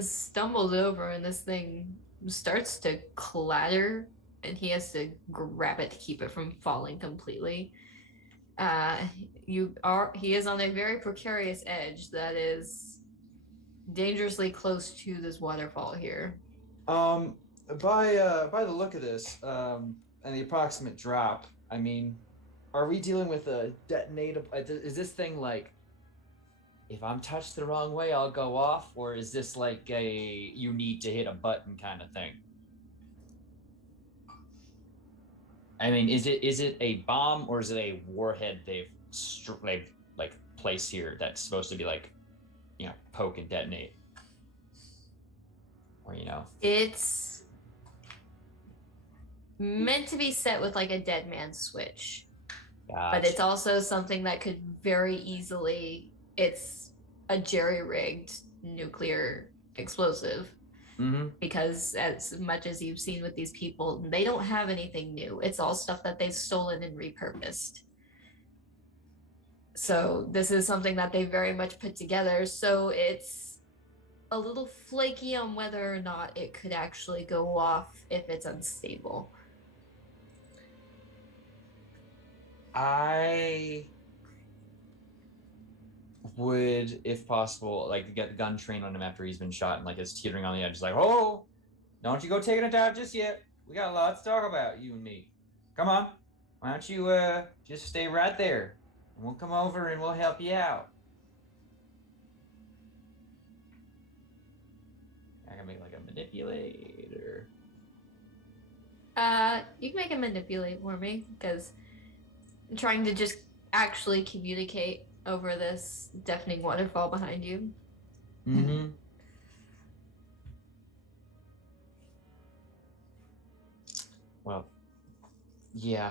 stumbles over, and this thing starts to clatter, and he has to grab it to keep it from falling completely. He is on a very precarious edge that is dangerously close to this waterfall here. By the look of this, and the approximate drop, I mean, are we dealing with a detonator? Is this thing like, if I'm touched the wrong way, I'll go off, or is this like a you need to hit a button kind of thing? I mean, is it a bomb or is it a warhead they've like placed here that's supposed to be like, poke and detonate, or It's meant to be set with like a dead man's switch, but it's also something that could very easily. It's a jerry-rigged nuclear explosive. Mm-hmm. Because as much as you've seen with these people, they don't have anything new. It's all stuff that they've stolen and repurposed. So this is something that they very much put together. So it's a little flaky on whether or not it could actually go off if it's unstable. I would, if possible, like get the gun trained on him after he's been shot and like is teetering on the edge. It's like, oh, don't you go taking it out just yet. We got a lot to talk about, you and me. Come on. Why don't you just stay right there? And we'll come over and we'll help you out. I can make like a manipulator. You can make a manipulate for me because I'm trying to just actually communicate over this deafening waterfall behind you. Mm-hmm. Well, yeah.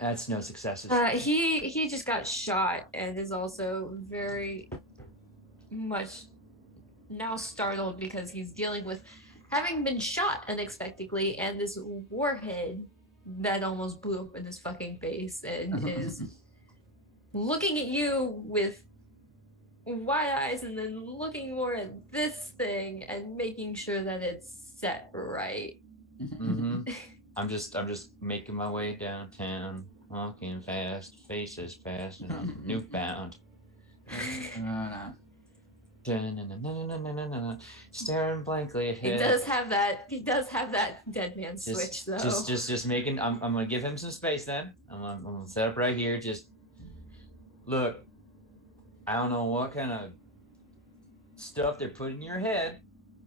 That's no successes. He just got shot and is also very much now startled because he's dealing with having been shot unexpectedly and this warhead that almost blew up in his fucking face and is looking at you with wide eyes and then looking more at this thing and making sure that it's set right. Mm-hmm. I'm just making my way downtown, walking fast, faces fast, and I'm newfound. Staring blankly ahead. He does have that dead man switch though. Just making. I'm gonna give him some space then. I'm gonna set up right here. Just look. I don't know what kind of stuff they're putting in your head,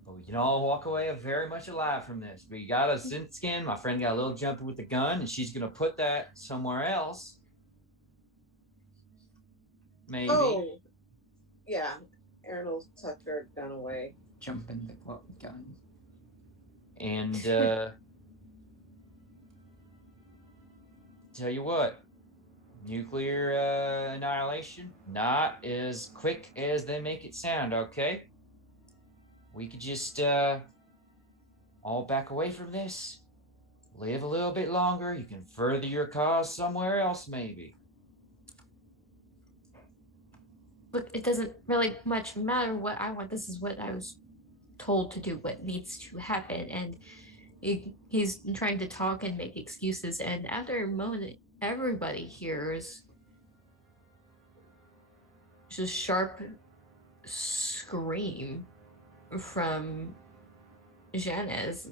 but we can all walk away very much alive from this. We got a synth skin. My friend got a little jumpy with the gun, and she's gonna put that somewhere else. Maybe. Oh, yeah. Aaron will tuck her gun away. Jump in the gun. And tell you what, nuclear annihilation, not as quick as they make it sound, okay? We could just all back away from this, live a little bit longer. You can further your cause somewhere else, maybe. Look, it doesn't really much matter what I want. This is what I was told to do, what needs to happen. And he's trying to talk and make excuses. And after a moment, everybody hears just sharp scream from Janice.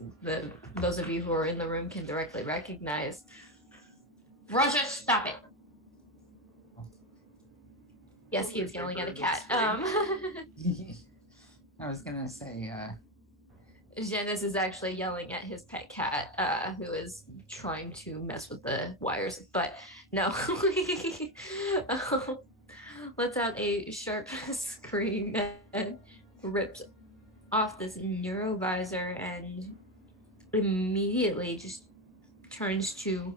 Those of you who are in the room can directly recognize. Roger, stop it. Yes, he is yelling at a cat. I was gonna say, Janice is actually yelling at his pet cat, who is trying to mess with the wires. But no, lets out a sharp scream and rips off this neurovisor and immediately just turns to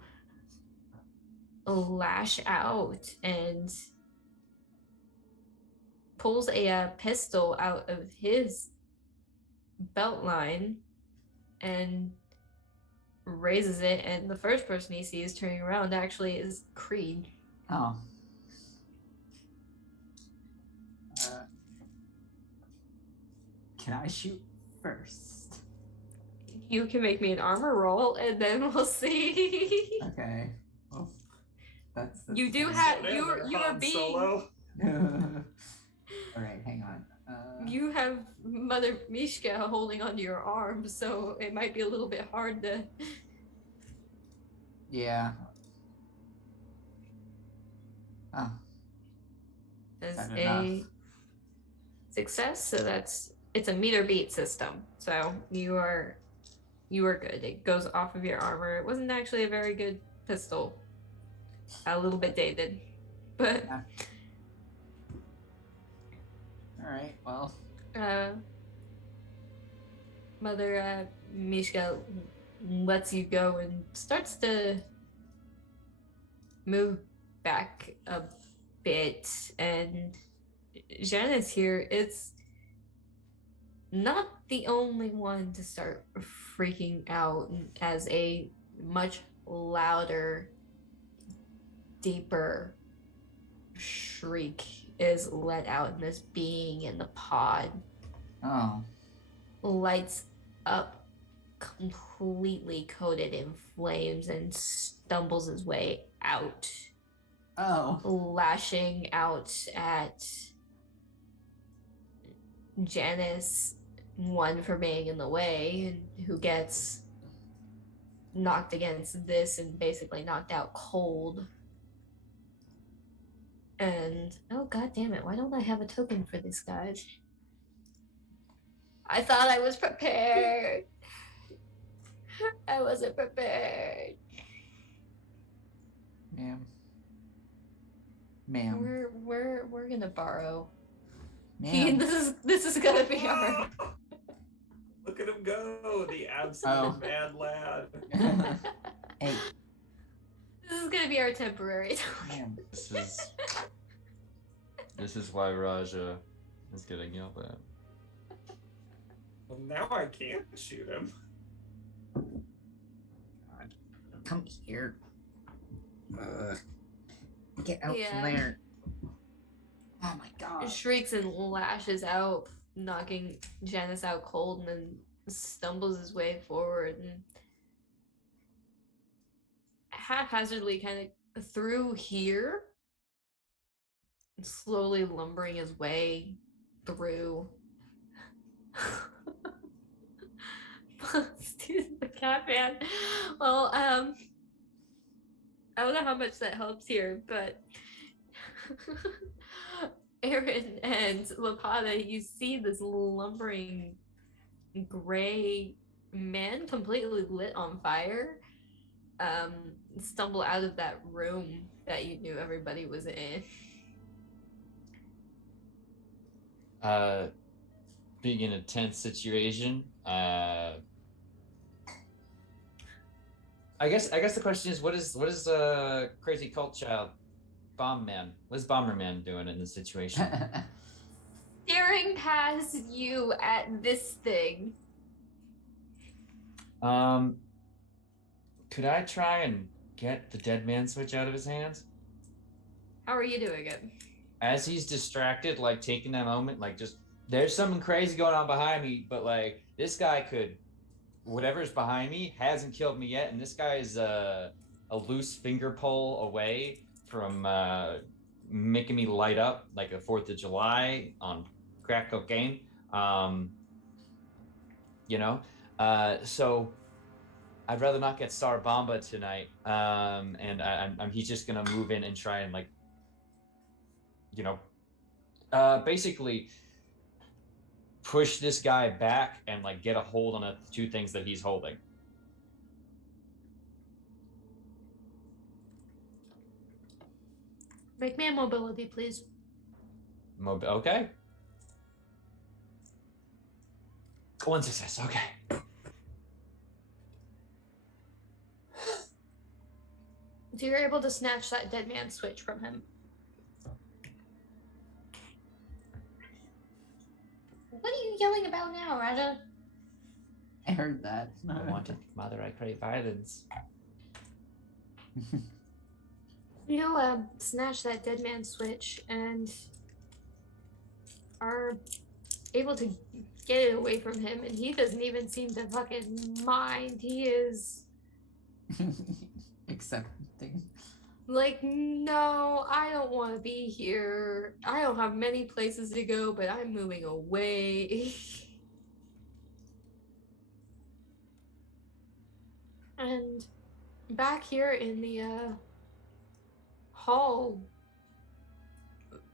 lash out and pulls a pistol out of his belt line and raises it, and the first person he sees turning around actually is Creed. Oh. Can I shoot first? You can make me an armor roll, and then we'll see. Okay. Well, that's you do fine. have you are being Solo. All right, hang on. You have Mother Mishka holding onto your arm, so it might be a little bit hard to. Yeah. Oh. As Fair a enough. success, so it's a meter beat system. So you are good. It goes off of your armor. It wasn't actually a very good pistol. A little bit dated, but. Yeah. All right. Well. Mother Mishka lets you go and starts to move back a bit, and Janice here, it's not the only one to start freaking out as a much louder, deeper shriek is let out, and this being in the pod Oh. lights up completely coated in flames and stumbles his way out, Oh. lashing out at Janice, one for being in the way, and who gets knocked against this and basically knocked out cold. And oh god damn it, why don't I have a token for this, guys? I thought I was prepared. I wasn't prepared. Ma'am. Ma'am. We're gonna borrow. Ma'am. This is gonna be our Look at him go, the absolute mad lad. Hey. This is gonna be our temporary. Ma'am. This is why Raja is getting yelled at. Well, now I can't shoot him. God. Come here. Get out Yeah. from there. Oh my god. Shrieks and lashes out, knocking Janice out cold, and then stumbles his way forward and haphazardly kind of through here, slowly lumbering his way through. The cat man. Well, I don't know how much that helps here, but Aaron and Lapata, you see this lumbering gray man completely lit on fire stumble out of that room that you knew everybody was in. Being in a tense situation, I guess the question is, what is crazy cult child bomb man? What is Bomber Man doing in this situation? Staring past you at this thing. Could I try and get the dead man switch out of his hands? How are you doing it? As he's distracted, like taking that moment, like just there's something crazy going on behind me, but like this guy could, whatever's behind me hasn't killed me yet, and this guy is a loose finger pull away from making me light up like a 4th of July on crack cocaine. So I'd rather not get Star Bomba tonight. And he's just gonna move in and try and like, basically push this guy back and like get a hold on the two things that he's holding. Make me a mobility, please. Okay. 1 success. Okay. So you're able to snatch that dead man switch from him. What are you yelling about now, Raja? I heard that. I wanted mother, I crave violence. You snatch that dead man switch and are able to get it away from him, and he doesn't even seem to fucking mind. He is Accepting. like, no, I don't want to be here. I don't have many places to go, but I'm moving away. And back here in the hall,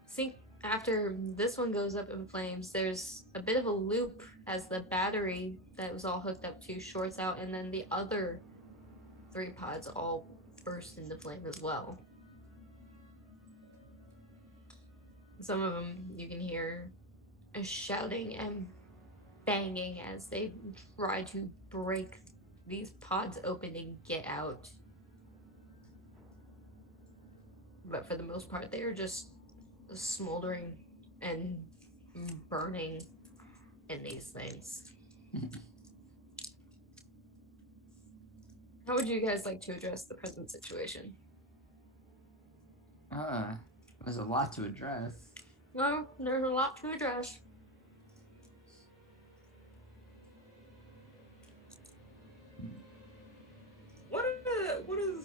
see, after this one goes up in flames, there's a bit of a loop as the battery that was all hooked up to shorts out, and then the other 3 pods all burst into flame as well. Some of them you can hear shouting and banging as they try to break these pods open and get out. But for the most part, they are just smoldering and burning in these things. How would you guys like to address the present situation? There's a lot to address. No, there's a lot to address.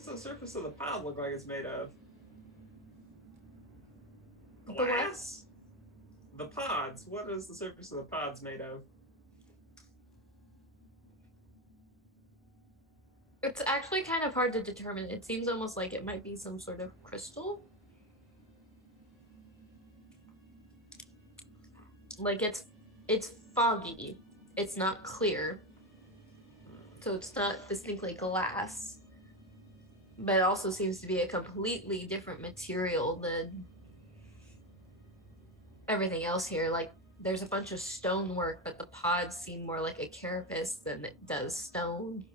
the surface of the pod look like it's made of? The what? Glass? The pods. What is the surface of the pods made of? It's actually kind of hard to determine. It seems almost like it might be some sort of crystal. Like it's foggy. It's not clear. So it's not distinctly glass. But it also seems to be a completely different material than everything else here. Like there's a bunch of stonework, but the pods seem more like a carapace than it does stone.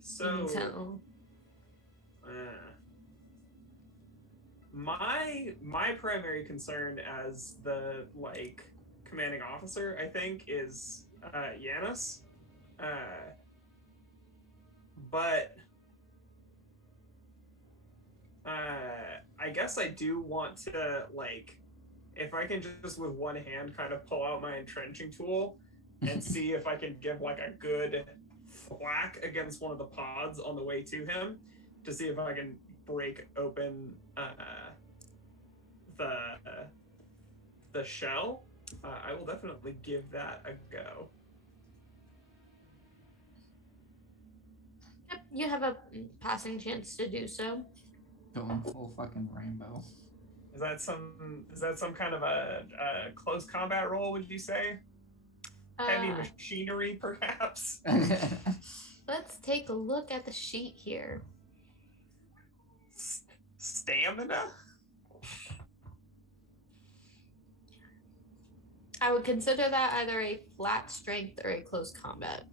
So You can tell. My primary concern as the like commanding officer, I think, is Yanis. But I guess I do want to, like, if I can just with one hand kind of pull out my entrenching tool and see if I can give like a good thwack against one of the pods on the way to him to see if I can break open the shell. I will definitely give that a go. Yep, you have a passing chance to do so. Going full fucking rainbow. Is that some kind of a close combat role, would you say? Heavy machinery, perhaps? Let's take a look at the sheet here. Stamina? I would consider that either a flat strength or a close combat.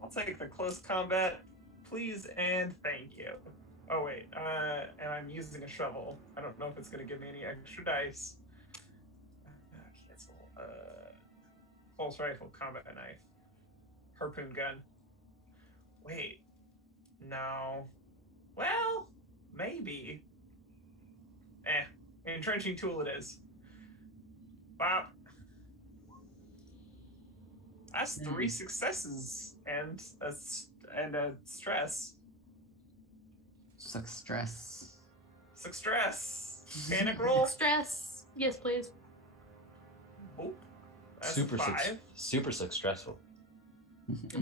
I'll take the close combat, please and thank you. Oh wait, and I'm using a shovel. I don't know if it's gonna give me any extra dice. Cancel. Pulse rifle, combat knife, harpoon gun. Wait, no. Well, maybe. Entrenching tool it is. Bop. That's 3 successes and a stress. Success. Success. Panic roll. Stress. Yes, please. Boop. That's Super 5. super stressful.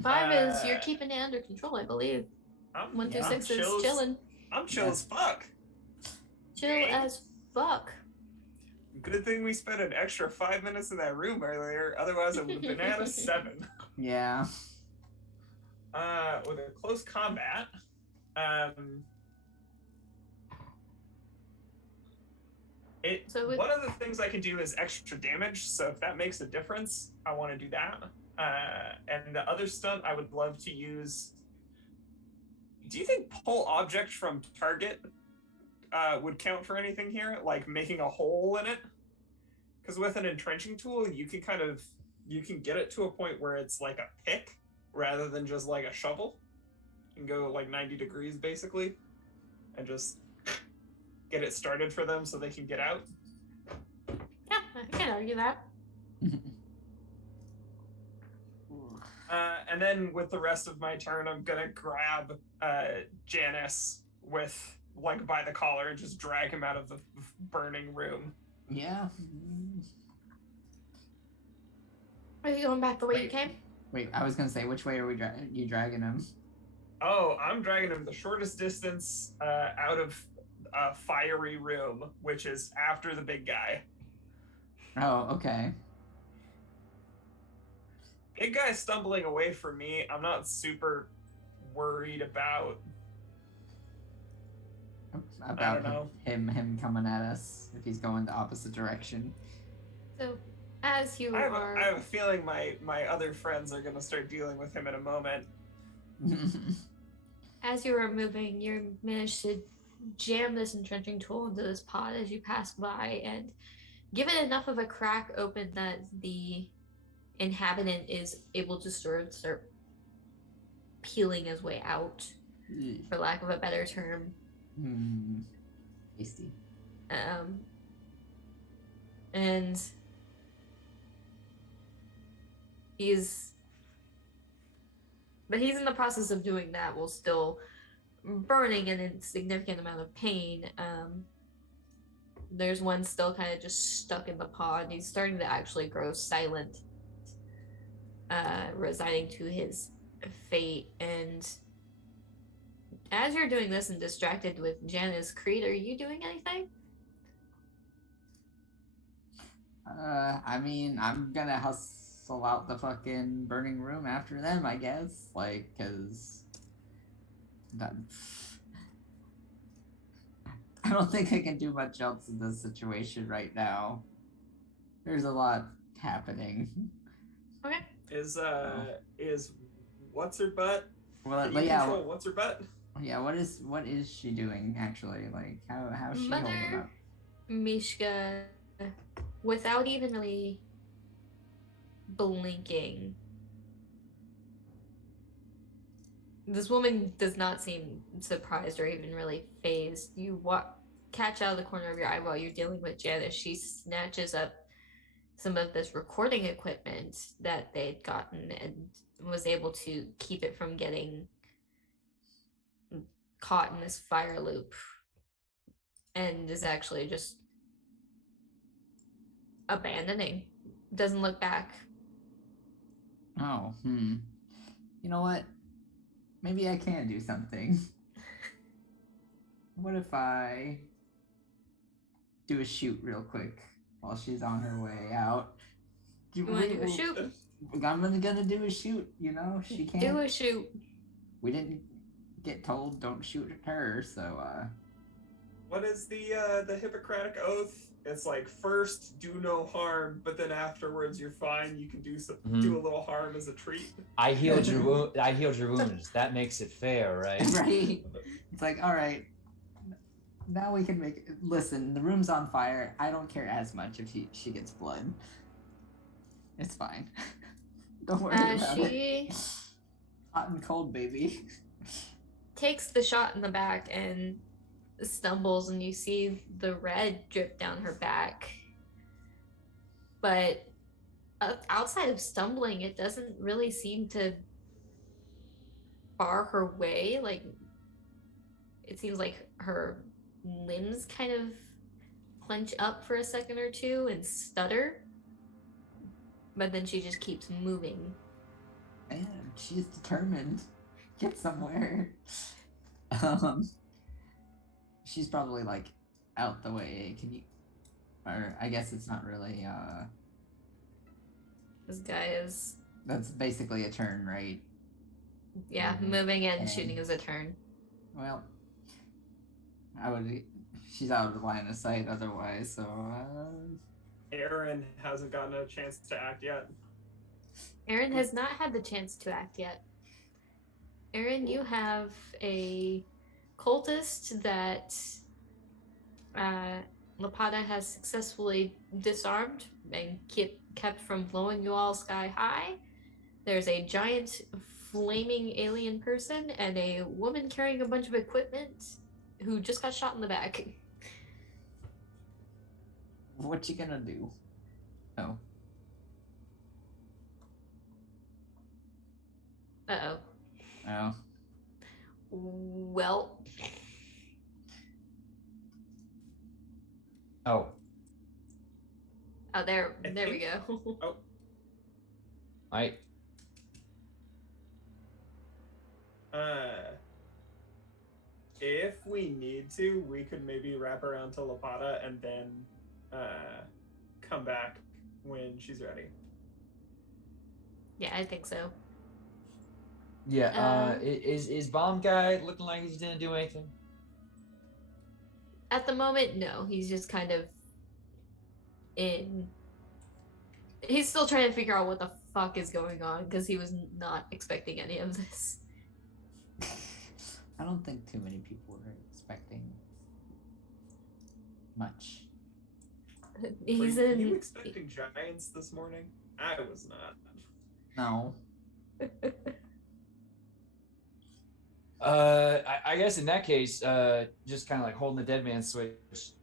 5 is you're keeping it under control, I believe. 1 through 6 is chilling. I'm chill as fuck. Chill as fuck. Good thing we spent an extra 5 minutes in that room earlier. Otherwise, it would have been at a 7. Yeah. With a close combat, one of the things I can do is extra damage. So if that makes a difference, I want to do that. And the other stunt I would love to use. Do you think pull object from target would count for anything here? Like making a hole in it? Because with an entrenching tool, you can get it to a point where it's like a pick rather than just like a shovel. You can go like 90 degrees basically and just get it started for them so they can get out. Yeah, I can argue that. And then with the rest of my turn, I'm gonna grab Janice with like by the collar and just drag him out of the burning room. Yeah. Are you going back the way you came? Wait, I was gonna say, which way are you dragging him? Oh, I'm dragging him the shortest distance out of a fiery room, which is after the big guy. Oh, okay. Big guy stumbling away from me, I'm not super worried about. I don't know. him coming at us if he's going the opposite direction. So, as you I are... have a feeling my other friends are going to start dealing with him in a moment. As you are moving, you manage to jam this entrenching tool into this pod as you pass by and give it enough of a crack open that the inhabitant is able to sort of start peeling his way out, for lack of a better term. Tasty. And he's But he's in the process of doing that while still burning in a significant amount of pain. There's one still kind of just stuck in the pod. He's starting to actually grow silent, resigning to his fate. And as you're doing this and distracted with Janice, Creed, are you doing anything? I mean, I'm gonna hustle out the fucking burning room after them, I guess. Like, cause that, I don't think I can do much else in this situation right now. There's a lot happening. Okay. Is what's her butt? Well, Can you yeah. control what's her butt? Yeah. What is she doing actually? Like, how's she holding Mother up? Mishka, without even really blinking, this woman does not seem surprised or even really phased. You catch out of the corner of your eye while you're dealing with Janice. She snatches up some of this recording equipment that they'd gotten and was able to keep it from getting caught in this fire loop, and is actually just abandoning. Doesn't look back. Oh, You know what? Maybe I can do something. What if I do a shoot real quick while she's on her way out? You want to do a shoot? I'm gonna do a shoot, you know? She can't. Do a shoot. We didn't get told don't shoot at her, so, What is the Hippocratic Oath? It's like first do no harm, but then afterwards you're fine. You can do do a little harm as a treat. I healed your wounds. That makes it fair, right? Right? It's like, all right, now we can make it. Listen, the room's on fire. I don't care as much if she gets blood. It's fine. Don't worry about it. Hot and cold, baby. Takes the shot in the back and stumbles, and you see the red drip down her back. But outside of stumbling, it doesn't really seem to bar her way. Like, it seems like her limbs kind of clench up for a second or two and stutter, but then she just keeps moving. Man, she's determined. Get somewhere. She's probably like out the way. Can you? Or I guess it's not really. This guy is. That's basically a turn, right? Yeah, moving and shooting is a turn. Well, I would. She's out of the line of sight otherwise, so. Aaron hasn't gotten a chance to act yet. Aaron has not had the chance to act yet. Aaron, you have a cultist that Lapata has successfully disarmed and kept from blowing you all sky high. There's a giant flaming alien person and a woman carrying a bunch of equipment who just got shot in the back. What you gonna do? Oh. Uh-oh. Oh. Well. Oh. Oh, there we go. Oh. If we need to, we could maybe wrap around to Lapata and then come back when she's ready. Yeah, I think so. Yeah, is bomb guy looking like he's gonna do anything? At the moment, no. He's just kind of he's still trying to figure out what the fuck is going on because he was not expecting any of this. I don't think too many people were expecting much. He's Were you expecting giants this morning? I was not. No. I guess in that case, just kind of like holding the dead man switch,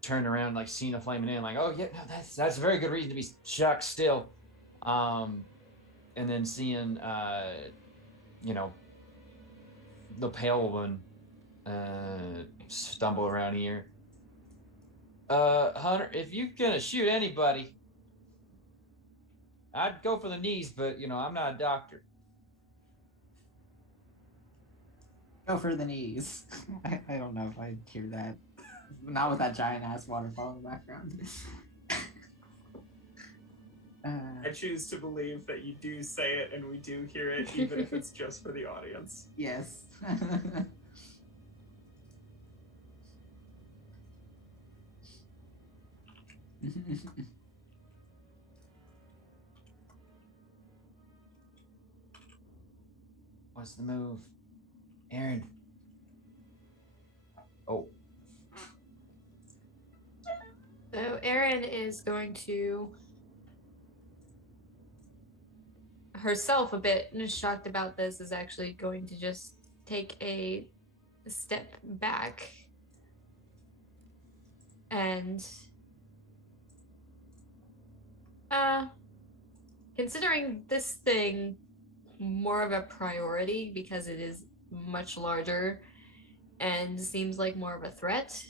turn around, like seeing a flaming in, like, oh yeah, no, that's a very good reason to be shocked still. And then seeing, the pale one stumble around here. Hunter, if you're gonna shoot anybody, I'd go for the knees, but I'm not a doctor. Go for the knees. I don't know if I'd hear that. Not with that giant ass waterfall in the background. I choose to believe that you do say it and we do hear it, even if it's just for the audience. Yes. What's the move? Aaron. Oh. So Erin is going to herself, a bit shocked about this, is actually going to just take a step back and considering this thing more of a priority because it is much larger and seems like more of a threat,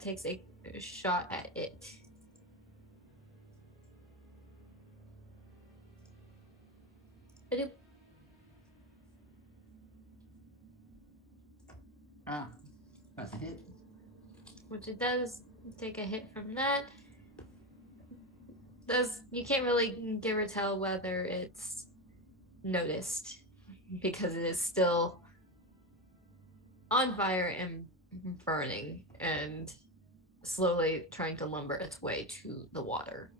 takes a shot at it. That's a hit. Which it does take a hit from that. You can't really give or tell whether it's noticed because it is still on fire and burning and slowly trying to lumber its way to the water.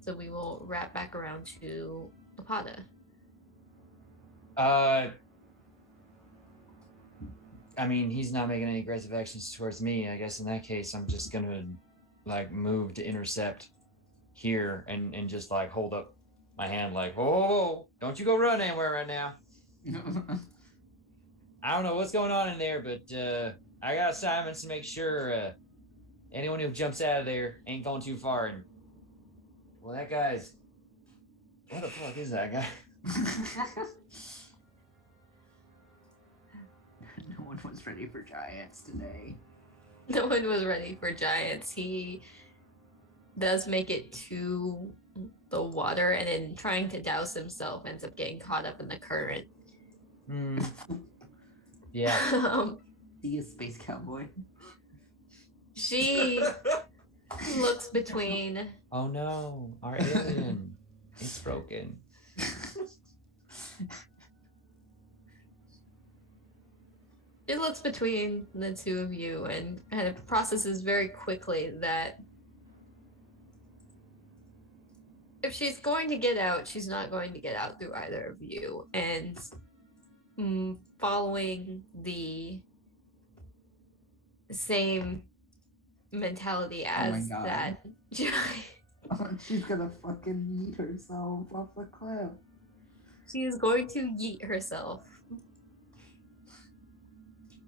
So we will wrap back around to Lapada. I mean, he's not making any aggressive actions towards me. I guess in that case, I'm just gonna move to intercept here and just hold up my hand whoa, don't you go run anywhere right now. I don't know what's going on in there, but I got assignments to make sure anyone who jumps out of there ain't going too far. And well, that guy's, what the fuck is that guy? No one was ready for giants today. No one was ready for giants. He does make it to the water, and in trying to douse himself, ends up getting caught up in the current. Yeah. He is space cowboy. She looks between. Oh no, our alien. It's broken. She looks between the two of you and kind of processes very quickly that if she's going to get out, she's not going to get out through either of you. And following the same mentality as that She's gonna fucking yeet herself off the cliff. she is going to yeet herself.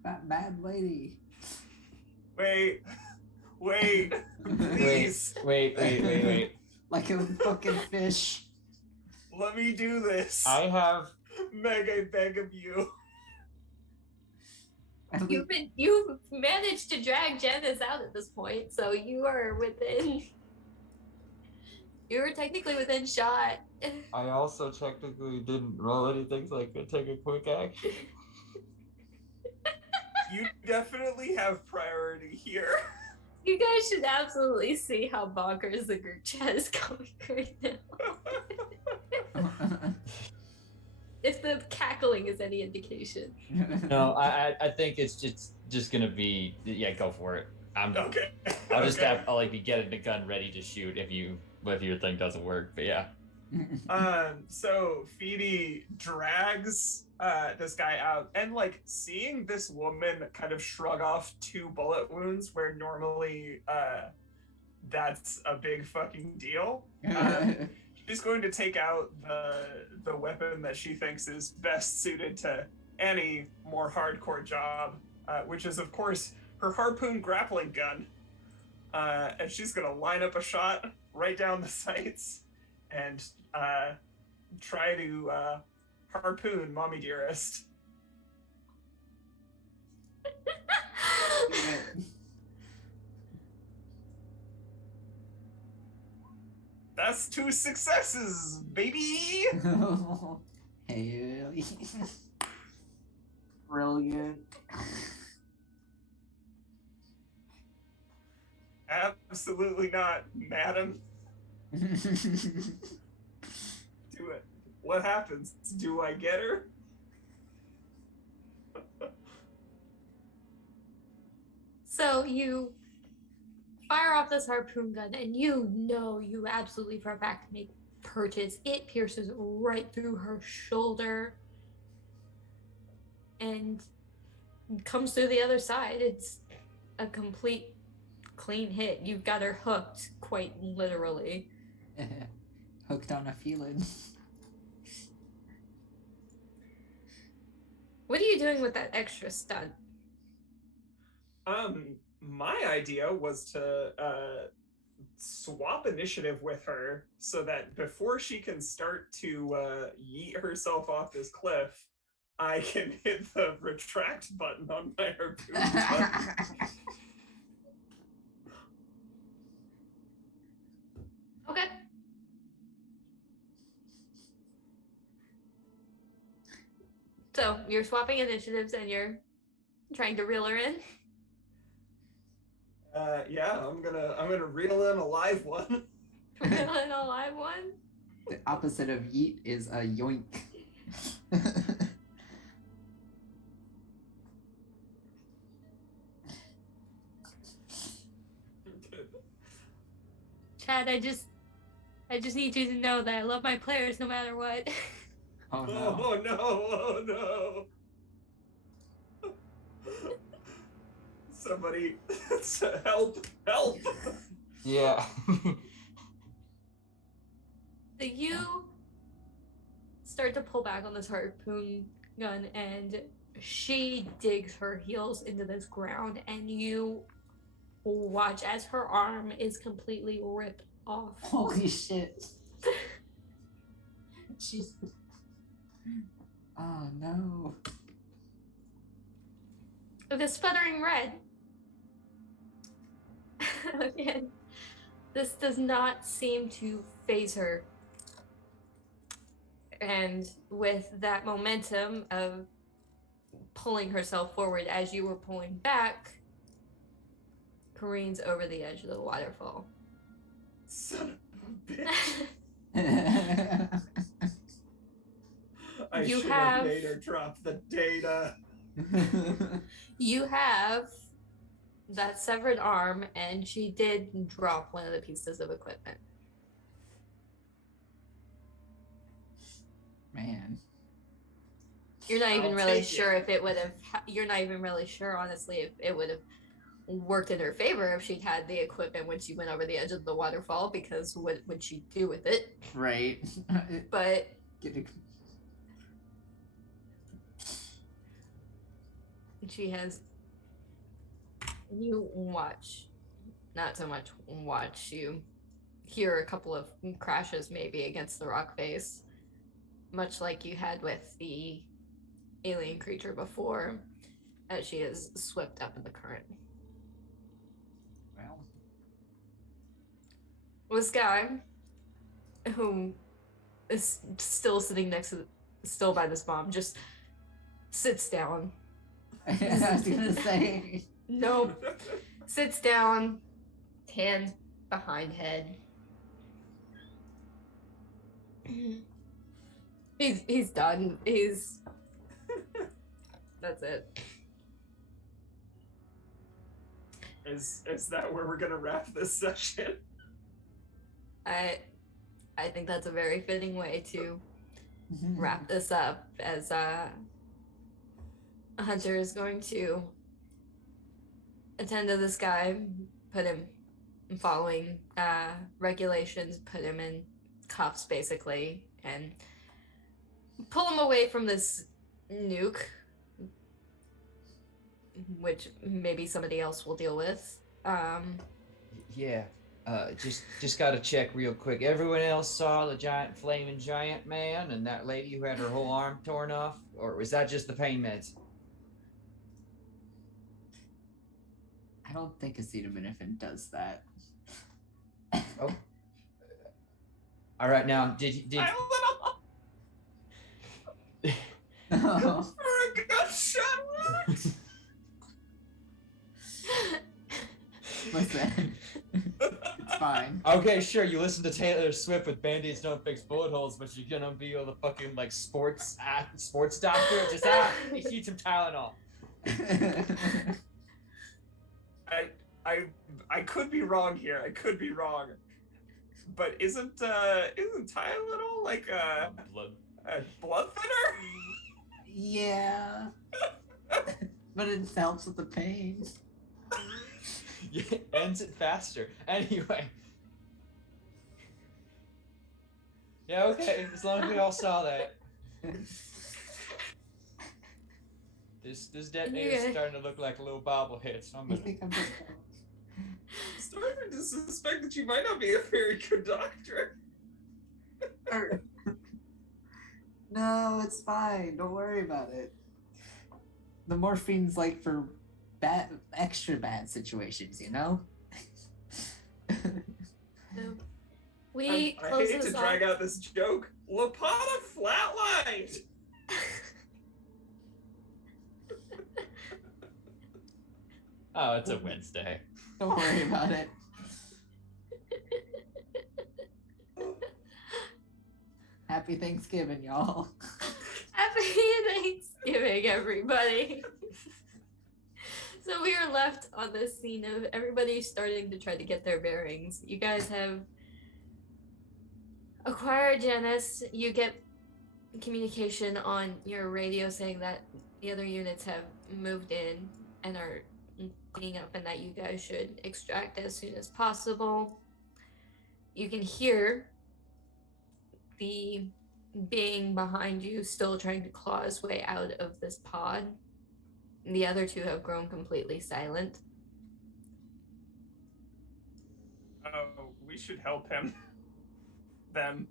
That bad lady. Wait, please. Wait. Like a fucking fish. Let me do this. I have. Meg, I beg of you. You've managed to drag Janice out at this point, so you are within. You're technically within shot. I also technically didn't roll anything, so I could take a quick action. You definitely have priority here. You guys should absolutely see how bonkers the group chat is going right now. If the cackling is any indication. No, I think it's just gonna be go for it. Okay. I'll just I'll be getting the gun ready to shoot if your thing doesn't work. But yeah. So Phoebe drags this guy out, and seeing this woman kind of shrug off 2 bullet wounds where normally that's a big fucking deal. She's going to take out the weapon that she thinks is best suited to any more hardcore job, which is of course her harpoon grappling gun. And she's gonna line up a shot right down the sights and try to harpoon Mommy Dearest. That's 2 successes, baby! Hey, brilliant. Absolutely not, madam. Do it. What happens? Do I get her? So you fire off this harpoon gun, and you absolutely for a fact make purchase. It pierces right through her shoulder and comes through the other side. It's a complete clean hit. You've got her hooked, quite literally. Hooked on a feeling. What are you doing with that extra stunt? My idea was to swap initiative with her so that before she can start to yeet herself off this cliff, I can hit the retract button on my harpoon gun. Okay. So you're swapping initiatives and you're trying to reel her in. Yeah, I'm gonna reel in a live one. Reel in a live one. The opposite of yeet is a yoink. Chad, I just need you to know that I love my players no matter what. Oh no. Oh no! Oh no! Somebody, help! Help! Yeah. So you start to pull back on this harpoon gun, and she digs her heels into this ground, and you watch as her arm is completely ripped off. Holy shit. Jeez. Oh no. The sputtering red. Again, this does not seem to phase her. And with that momentum of pulling herself forward as you were pulling back, careens over the edge of the waterfall. Son of a bitch. I You should have- have made her drop the data. You have that severed arm, and she did drop one of the pieces of equipment. Man. You're not even I'll really take sure it. if it would have. You're not even really sure, honestly, if it would have worked in her favor if she'd had the equipment when she went over the edge of the waterfall, because what would she do with it? Right. But Get a... she has. You watch, not so much watch, you hear a couple of crashes maybe against the rock face, much like you had with the alien creature before, as she is swept up in the current. Well. This guy, who is still sitting still by this bomb, just sits down. I was gonna say. Nope. Sits down, hand behind head. He's done. That's it. Is that where we're gonna wrap this session? I think that's a very fitting way to wrap this up, as Hunter is going to attend to this guy, put him, following regulations, put him in cuffs basically, and pull him away from this nuke, which maybe somebody else will deal with. Yeah. Just got to check real quick. Everyone else saw the giant flaming giant man and that lady who had her whole arm torn off, or was that just the pain meds? I don't think acetaminophen does that. Oh. All right, now did Oh. For a gunshot wound. Listen, it's fine. Okay, sure. You listen to Taylor Swift with Band-Aids don't fix bullet holes, but you're gonna be the fucking like sports doctor. Just eat some Tylenol. I could be wrong here. I could be wrong. But isn't Tylenol like a blood thinner? Yeah. But it helps with the pain. Yeah, ends it faster. Anyway. Yeah, okay. As long as we all saw that. This detonator is starting to look like a little bobblehead. So I'm I gonna... think I'm just... Starting to suspect that you might not be a very good doctor. No, it's fine. Don't worry about it. The morphine's like for extra bad situations, you know? We I close hate to this drag off. out this joke. Lapata flatlined. Oh, it's a Wednesday. Don't worry about it. Happy Thanksgiving, y'all. Happy Thanksgiving, everybody. So we are left on this scene of everybody starting to try to get their bearings. You guys have acquired Janice. You get communication on your radio saying that the other units have moved in and are cleaning up and that you guys should extract as soon as possible. You can hear the being behind you still trying to claw his way out of this pod. The other two have grown completely silent. Oh, we should help him. Them.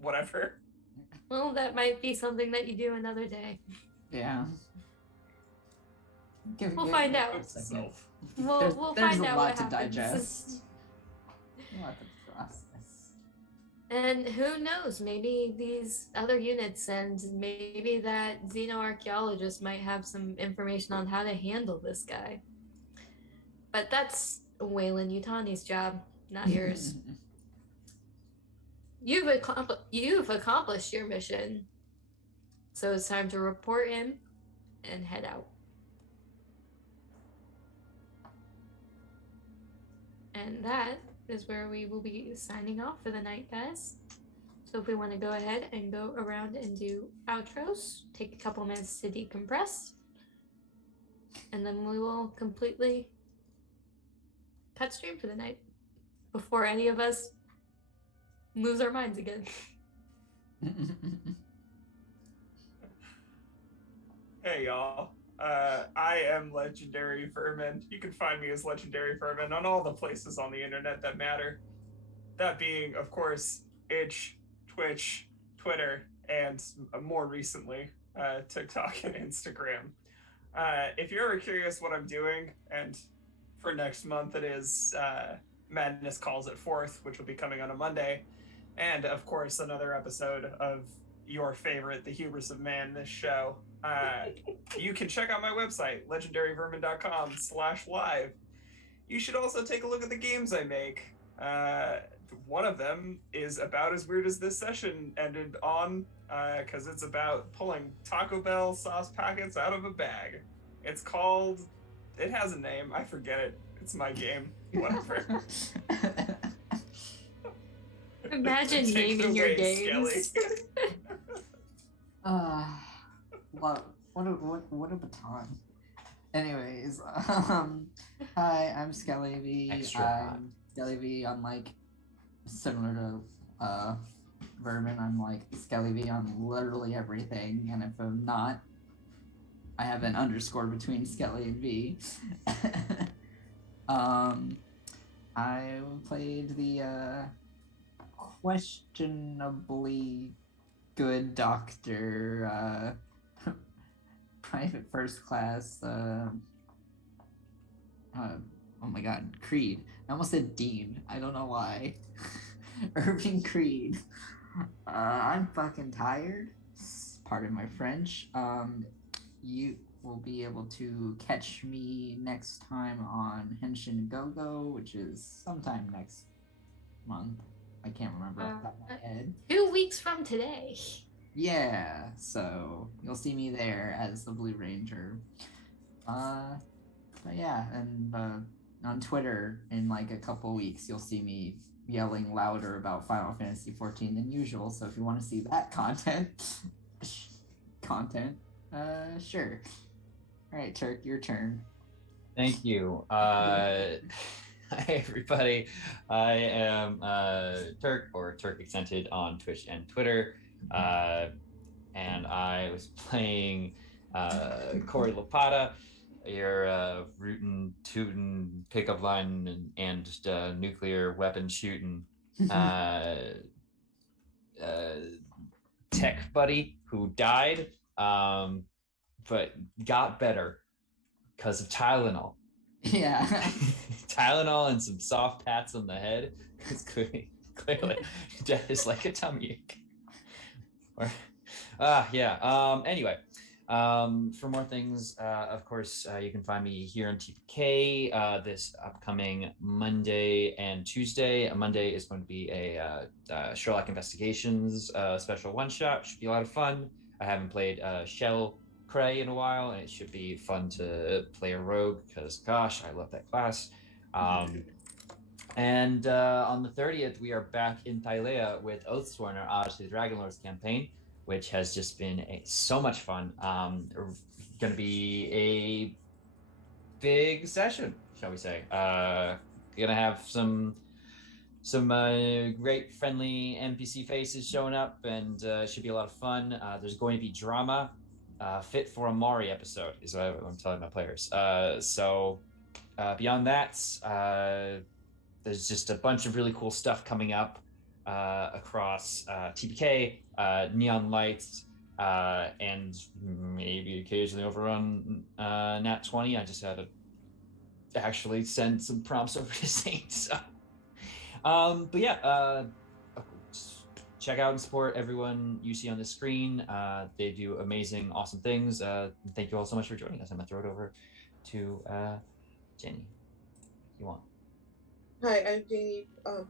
Whatever. Well, that might be something that you do another day. Yeah. We'll find out. Self. We'll There's find a out lot what to happens. digest. A lot to process. And who knows, maybe these other units and maybe that xenoarchaeologist might have some information on how to handle this guy. But that's Waylon Yutani's job, not yours. You've accomplished your mission. So it's time to report in and head out. And that is where we will be signing off for the night, guys. So if we want to go ahead and go around and do outros, take a couple minutes to decompress, and then we will completely cut stream for the night before any of us lose our minds again. Hey y'all. I am Legendary Vermin. You can find me as Legendary Vermin on all the places on the internet that matter. That being, of course, Itch, Twitch, Twitter, and more recently, TikTok and Instagram. If you're ever curious what I'm doing, and for next month it is Madness Calls It Forth, which will be coming on a Monday, and of course another episode of your favorite, The Hubris of Man, this show. You can check out my website, legendaryvermin.com/live. You should also take a look at the games I make. One of them is about as weird as this session ended on, because it's about pulling Taco Bell sauce packets out of a bag. It has a name, I forget it. It's my game, whatever. Imagine Take it naming your away, games. Skelly. What a baton. Anyways, hi, I'm Skelly V. Extra hot. I'm Skelly V. I'm like similar to Vermin. I'm like Skelly V on literally everything, and if I'm not, I have an underscore between Skelly and V. I played the questionably good doctor, private first class. Oh my god, Creed. I almost said Dean. I don't know why. Irving Creed. I'm fucking tired. Pardon my French. You will be able to catch me next time on Henshin Go-Go, which is sometime next month. I can't remember off the top of my head. 2 weeks from today. Yeah, so you'll see me there as the Blue Ranger. But yeah, and on Twitter in like a couple weeks, you'll see me yelling louder about Final Fantasy 14 than usual. So if you want to see that sure. All right, Turk, your turn. Thank you. Hi, everybody. I am Turk, or Turk Accented on Twitch and Twitter. And I was playing Corey Lapata, your rootin', tootin', pickup line and nuclear weapon shooting tech buddy who died, but got better because of Tylenol. Yeah. Tylenol and some soft pats on the head, because clearly death is like a tummy ache. Anyway, for more things, of course, you can find me here on TPK this upcoming Monday and Tuesday. Monday is going to be a Sherlock Investigations special one-shot. Should be a lot of fun. I haven't played Shell Cray in a while, and it should be fun to play a rogue because, gosh, I love that class. And on the 30th, we are back in Thylea with Oathsworn, our Odds to the Dragonlords campaign, which has just been so much fun. Going to be a big session, shall we say. Going to have some great friendly NPC faces showing up, and it should be a lot of fun. There's going to be drama, fit for a Mari episode, is what I'm telling my players. So beyond that, there's just a bunch of really cool stuff coming up across TPK, Neon Lights, and maybe occasionally over on Nat 20. I just had to actually send some prompts over to Saint. So. But yeah, check out and support everyone you see on the screen. They do amazing, awesome things. Thank you all so much for joining us. I'm gonna throw it over to Jenny, if you want. Hi, I'm Janie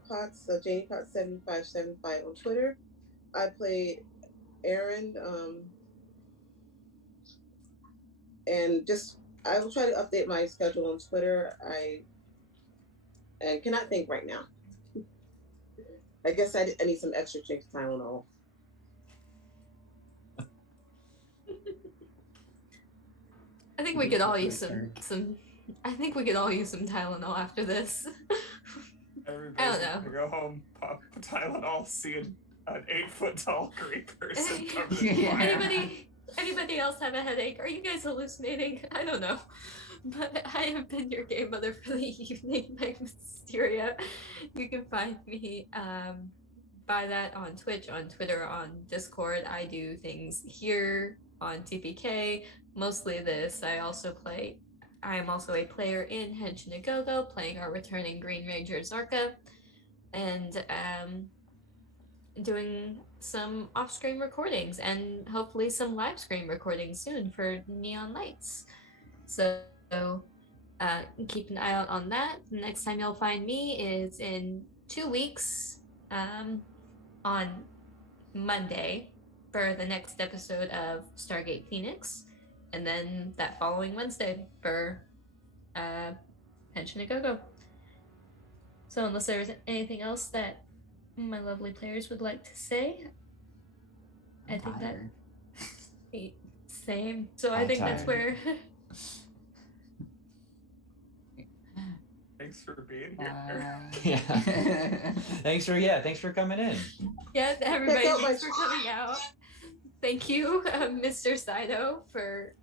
Potts, Janie Potts 7575 on Twitter. I played Aaron, and I will try to update my schedule on Twitter. I cannot think right now. I guess I need some extra chicks Tylenol. I think we could all use some. I think we could all use some Tylenol after this. Everybody's I don't know. gonna go home, pop Tylenol, see an 8-foot-tall green person covered in Yeah. fire. Anybody else have a headache? Are you guys hallucinating? I don't know. But I have been your game mother for the evening, Meg Mysteria. You can find me by that on Twitch, on Twitter, on Discord. I do things here on TPK, mostly this. I am also a player in Henshin a Go-Go, playing our returning Green Ranger Zarka, and doing some off-screen recordings and hopefully some live screen recordings soon for Neon Lights. So keep an eye out on that. The next time you'll find me is in 2 weeks on Monday for the next episode of Stargate Phoenix, and then that following Wednesday for Henshin a Go-Go. So unless there's anything else that my lovely players would like to say, I think that same. So I think that's where Thanks for being here. Yeah. Thanks for coming in. yeah, everybody, thanks for coming out. Thank you, Mr. Saito, for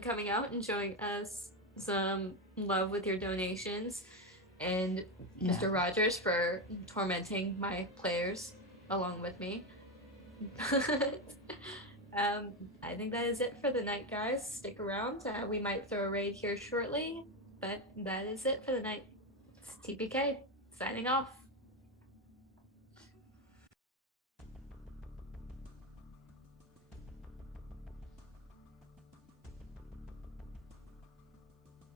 coming out and showing us some love with your donations. and Mr. Rogers for tormenting my players along with me. I think that is it for the night, guys. Stick around. We might throw a raid here shortly, but that is it for the night. It's TPK signing off.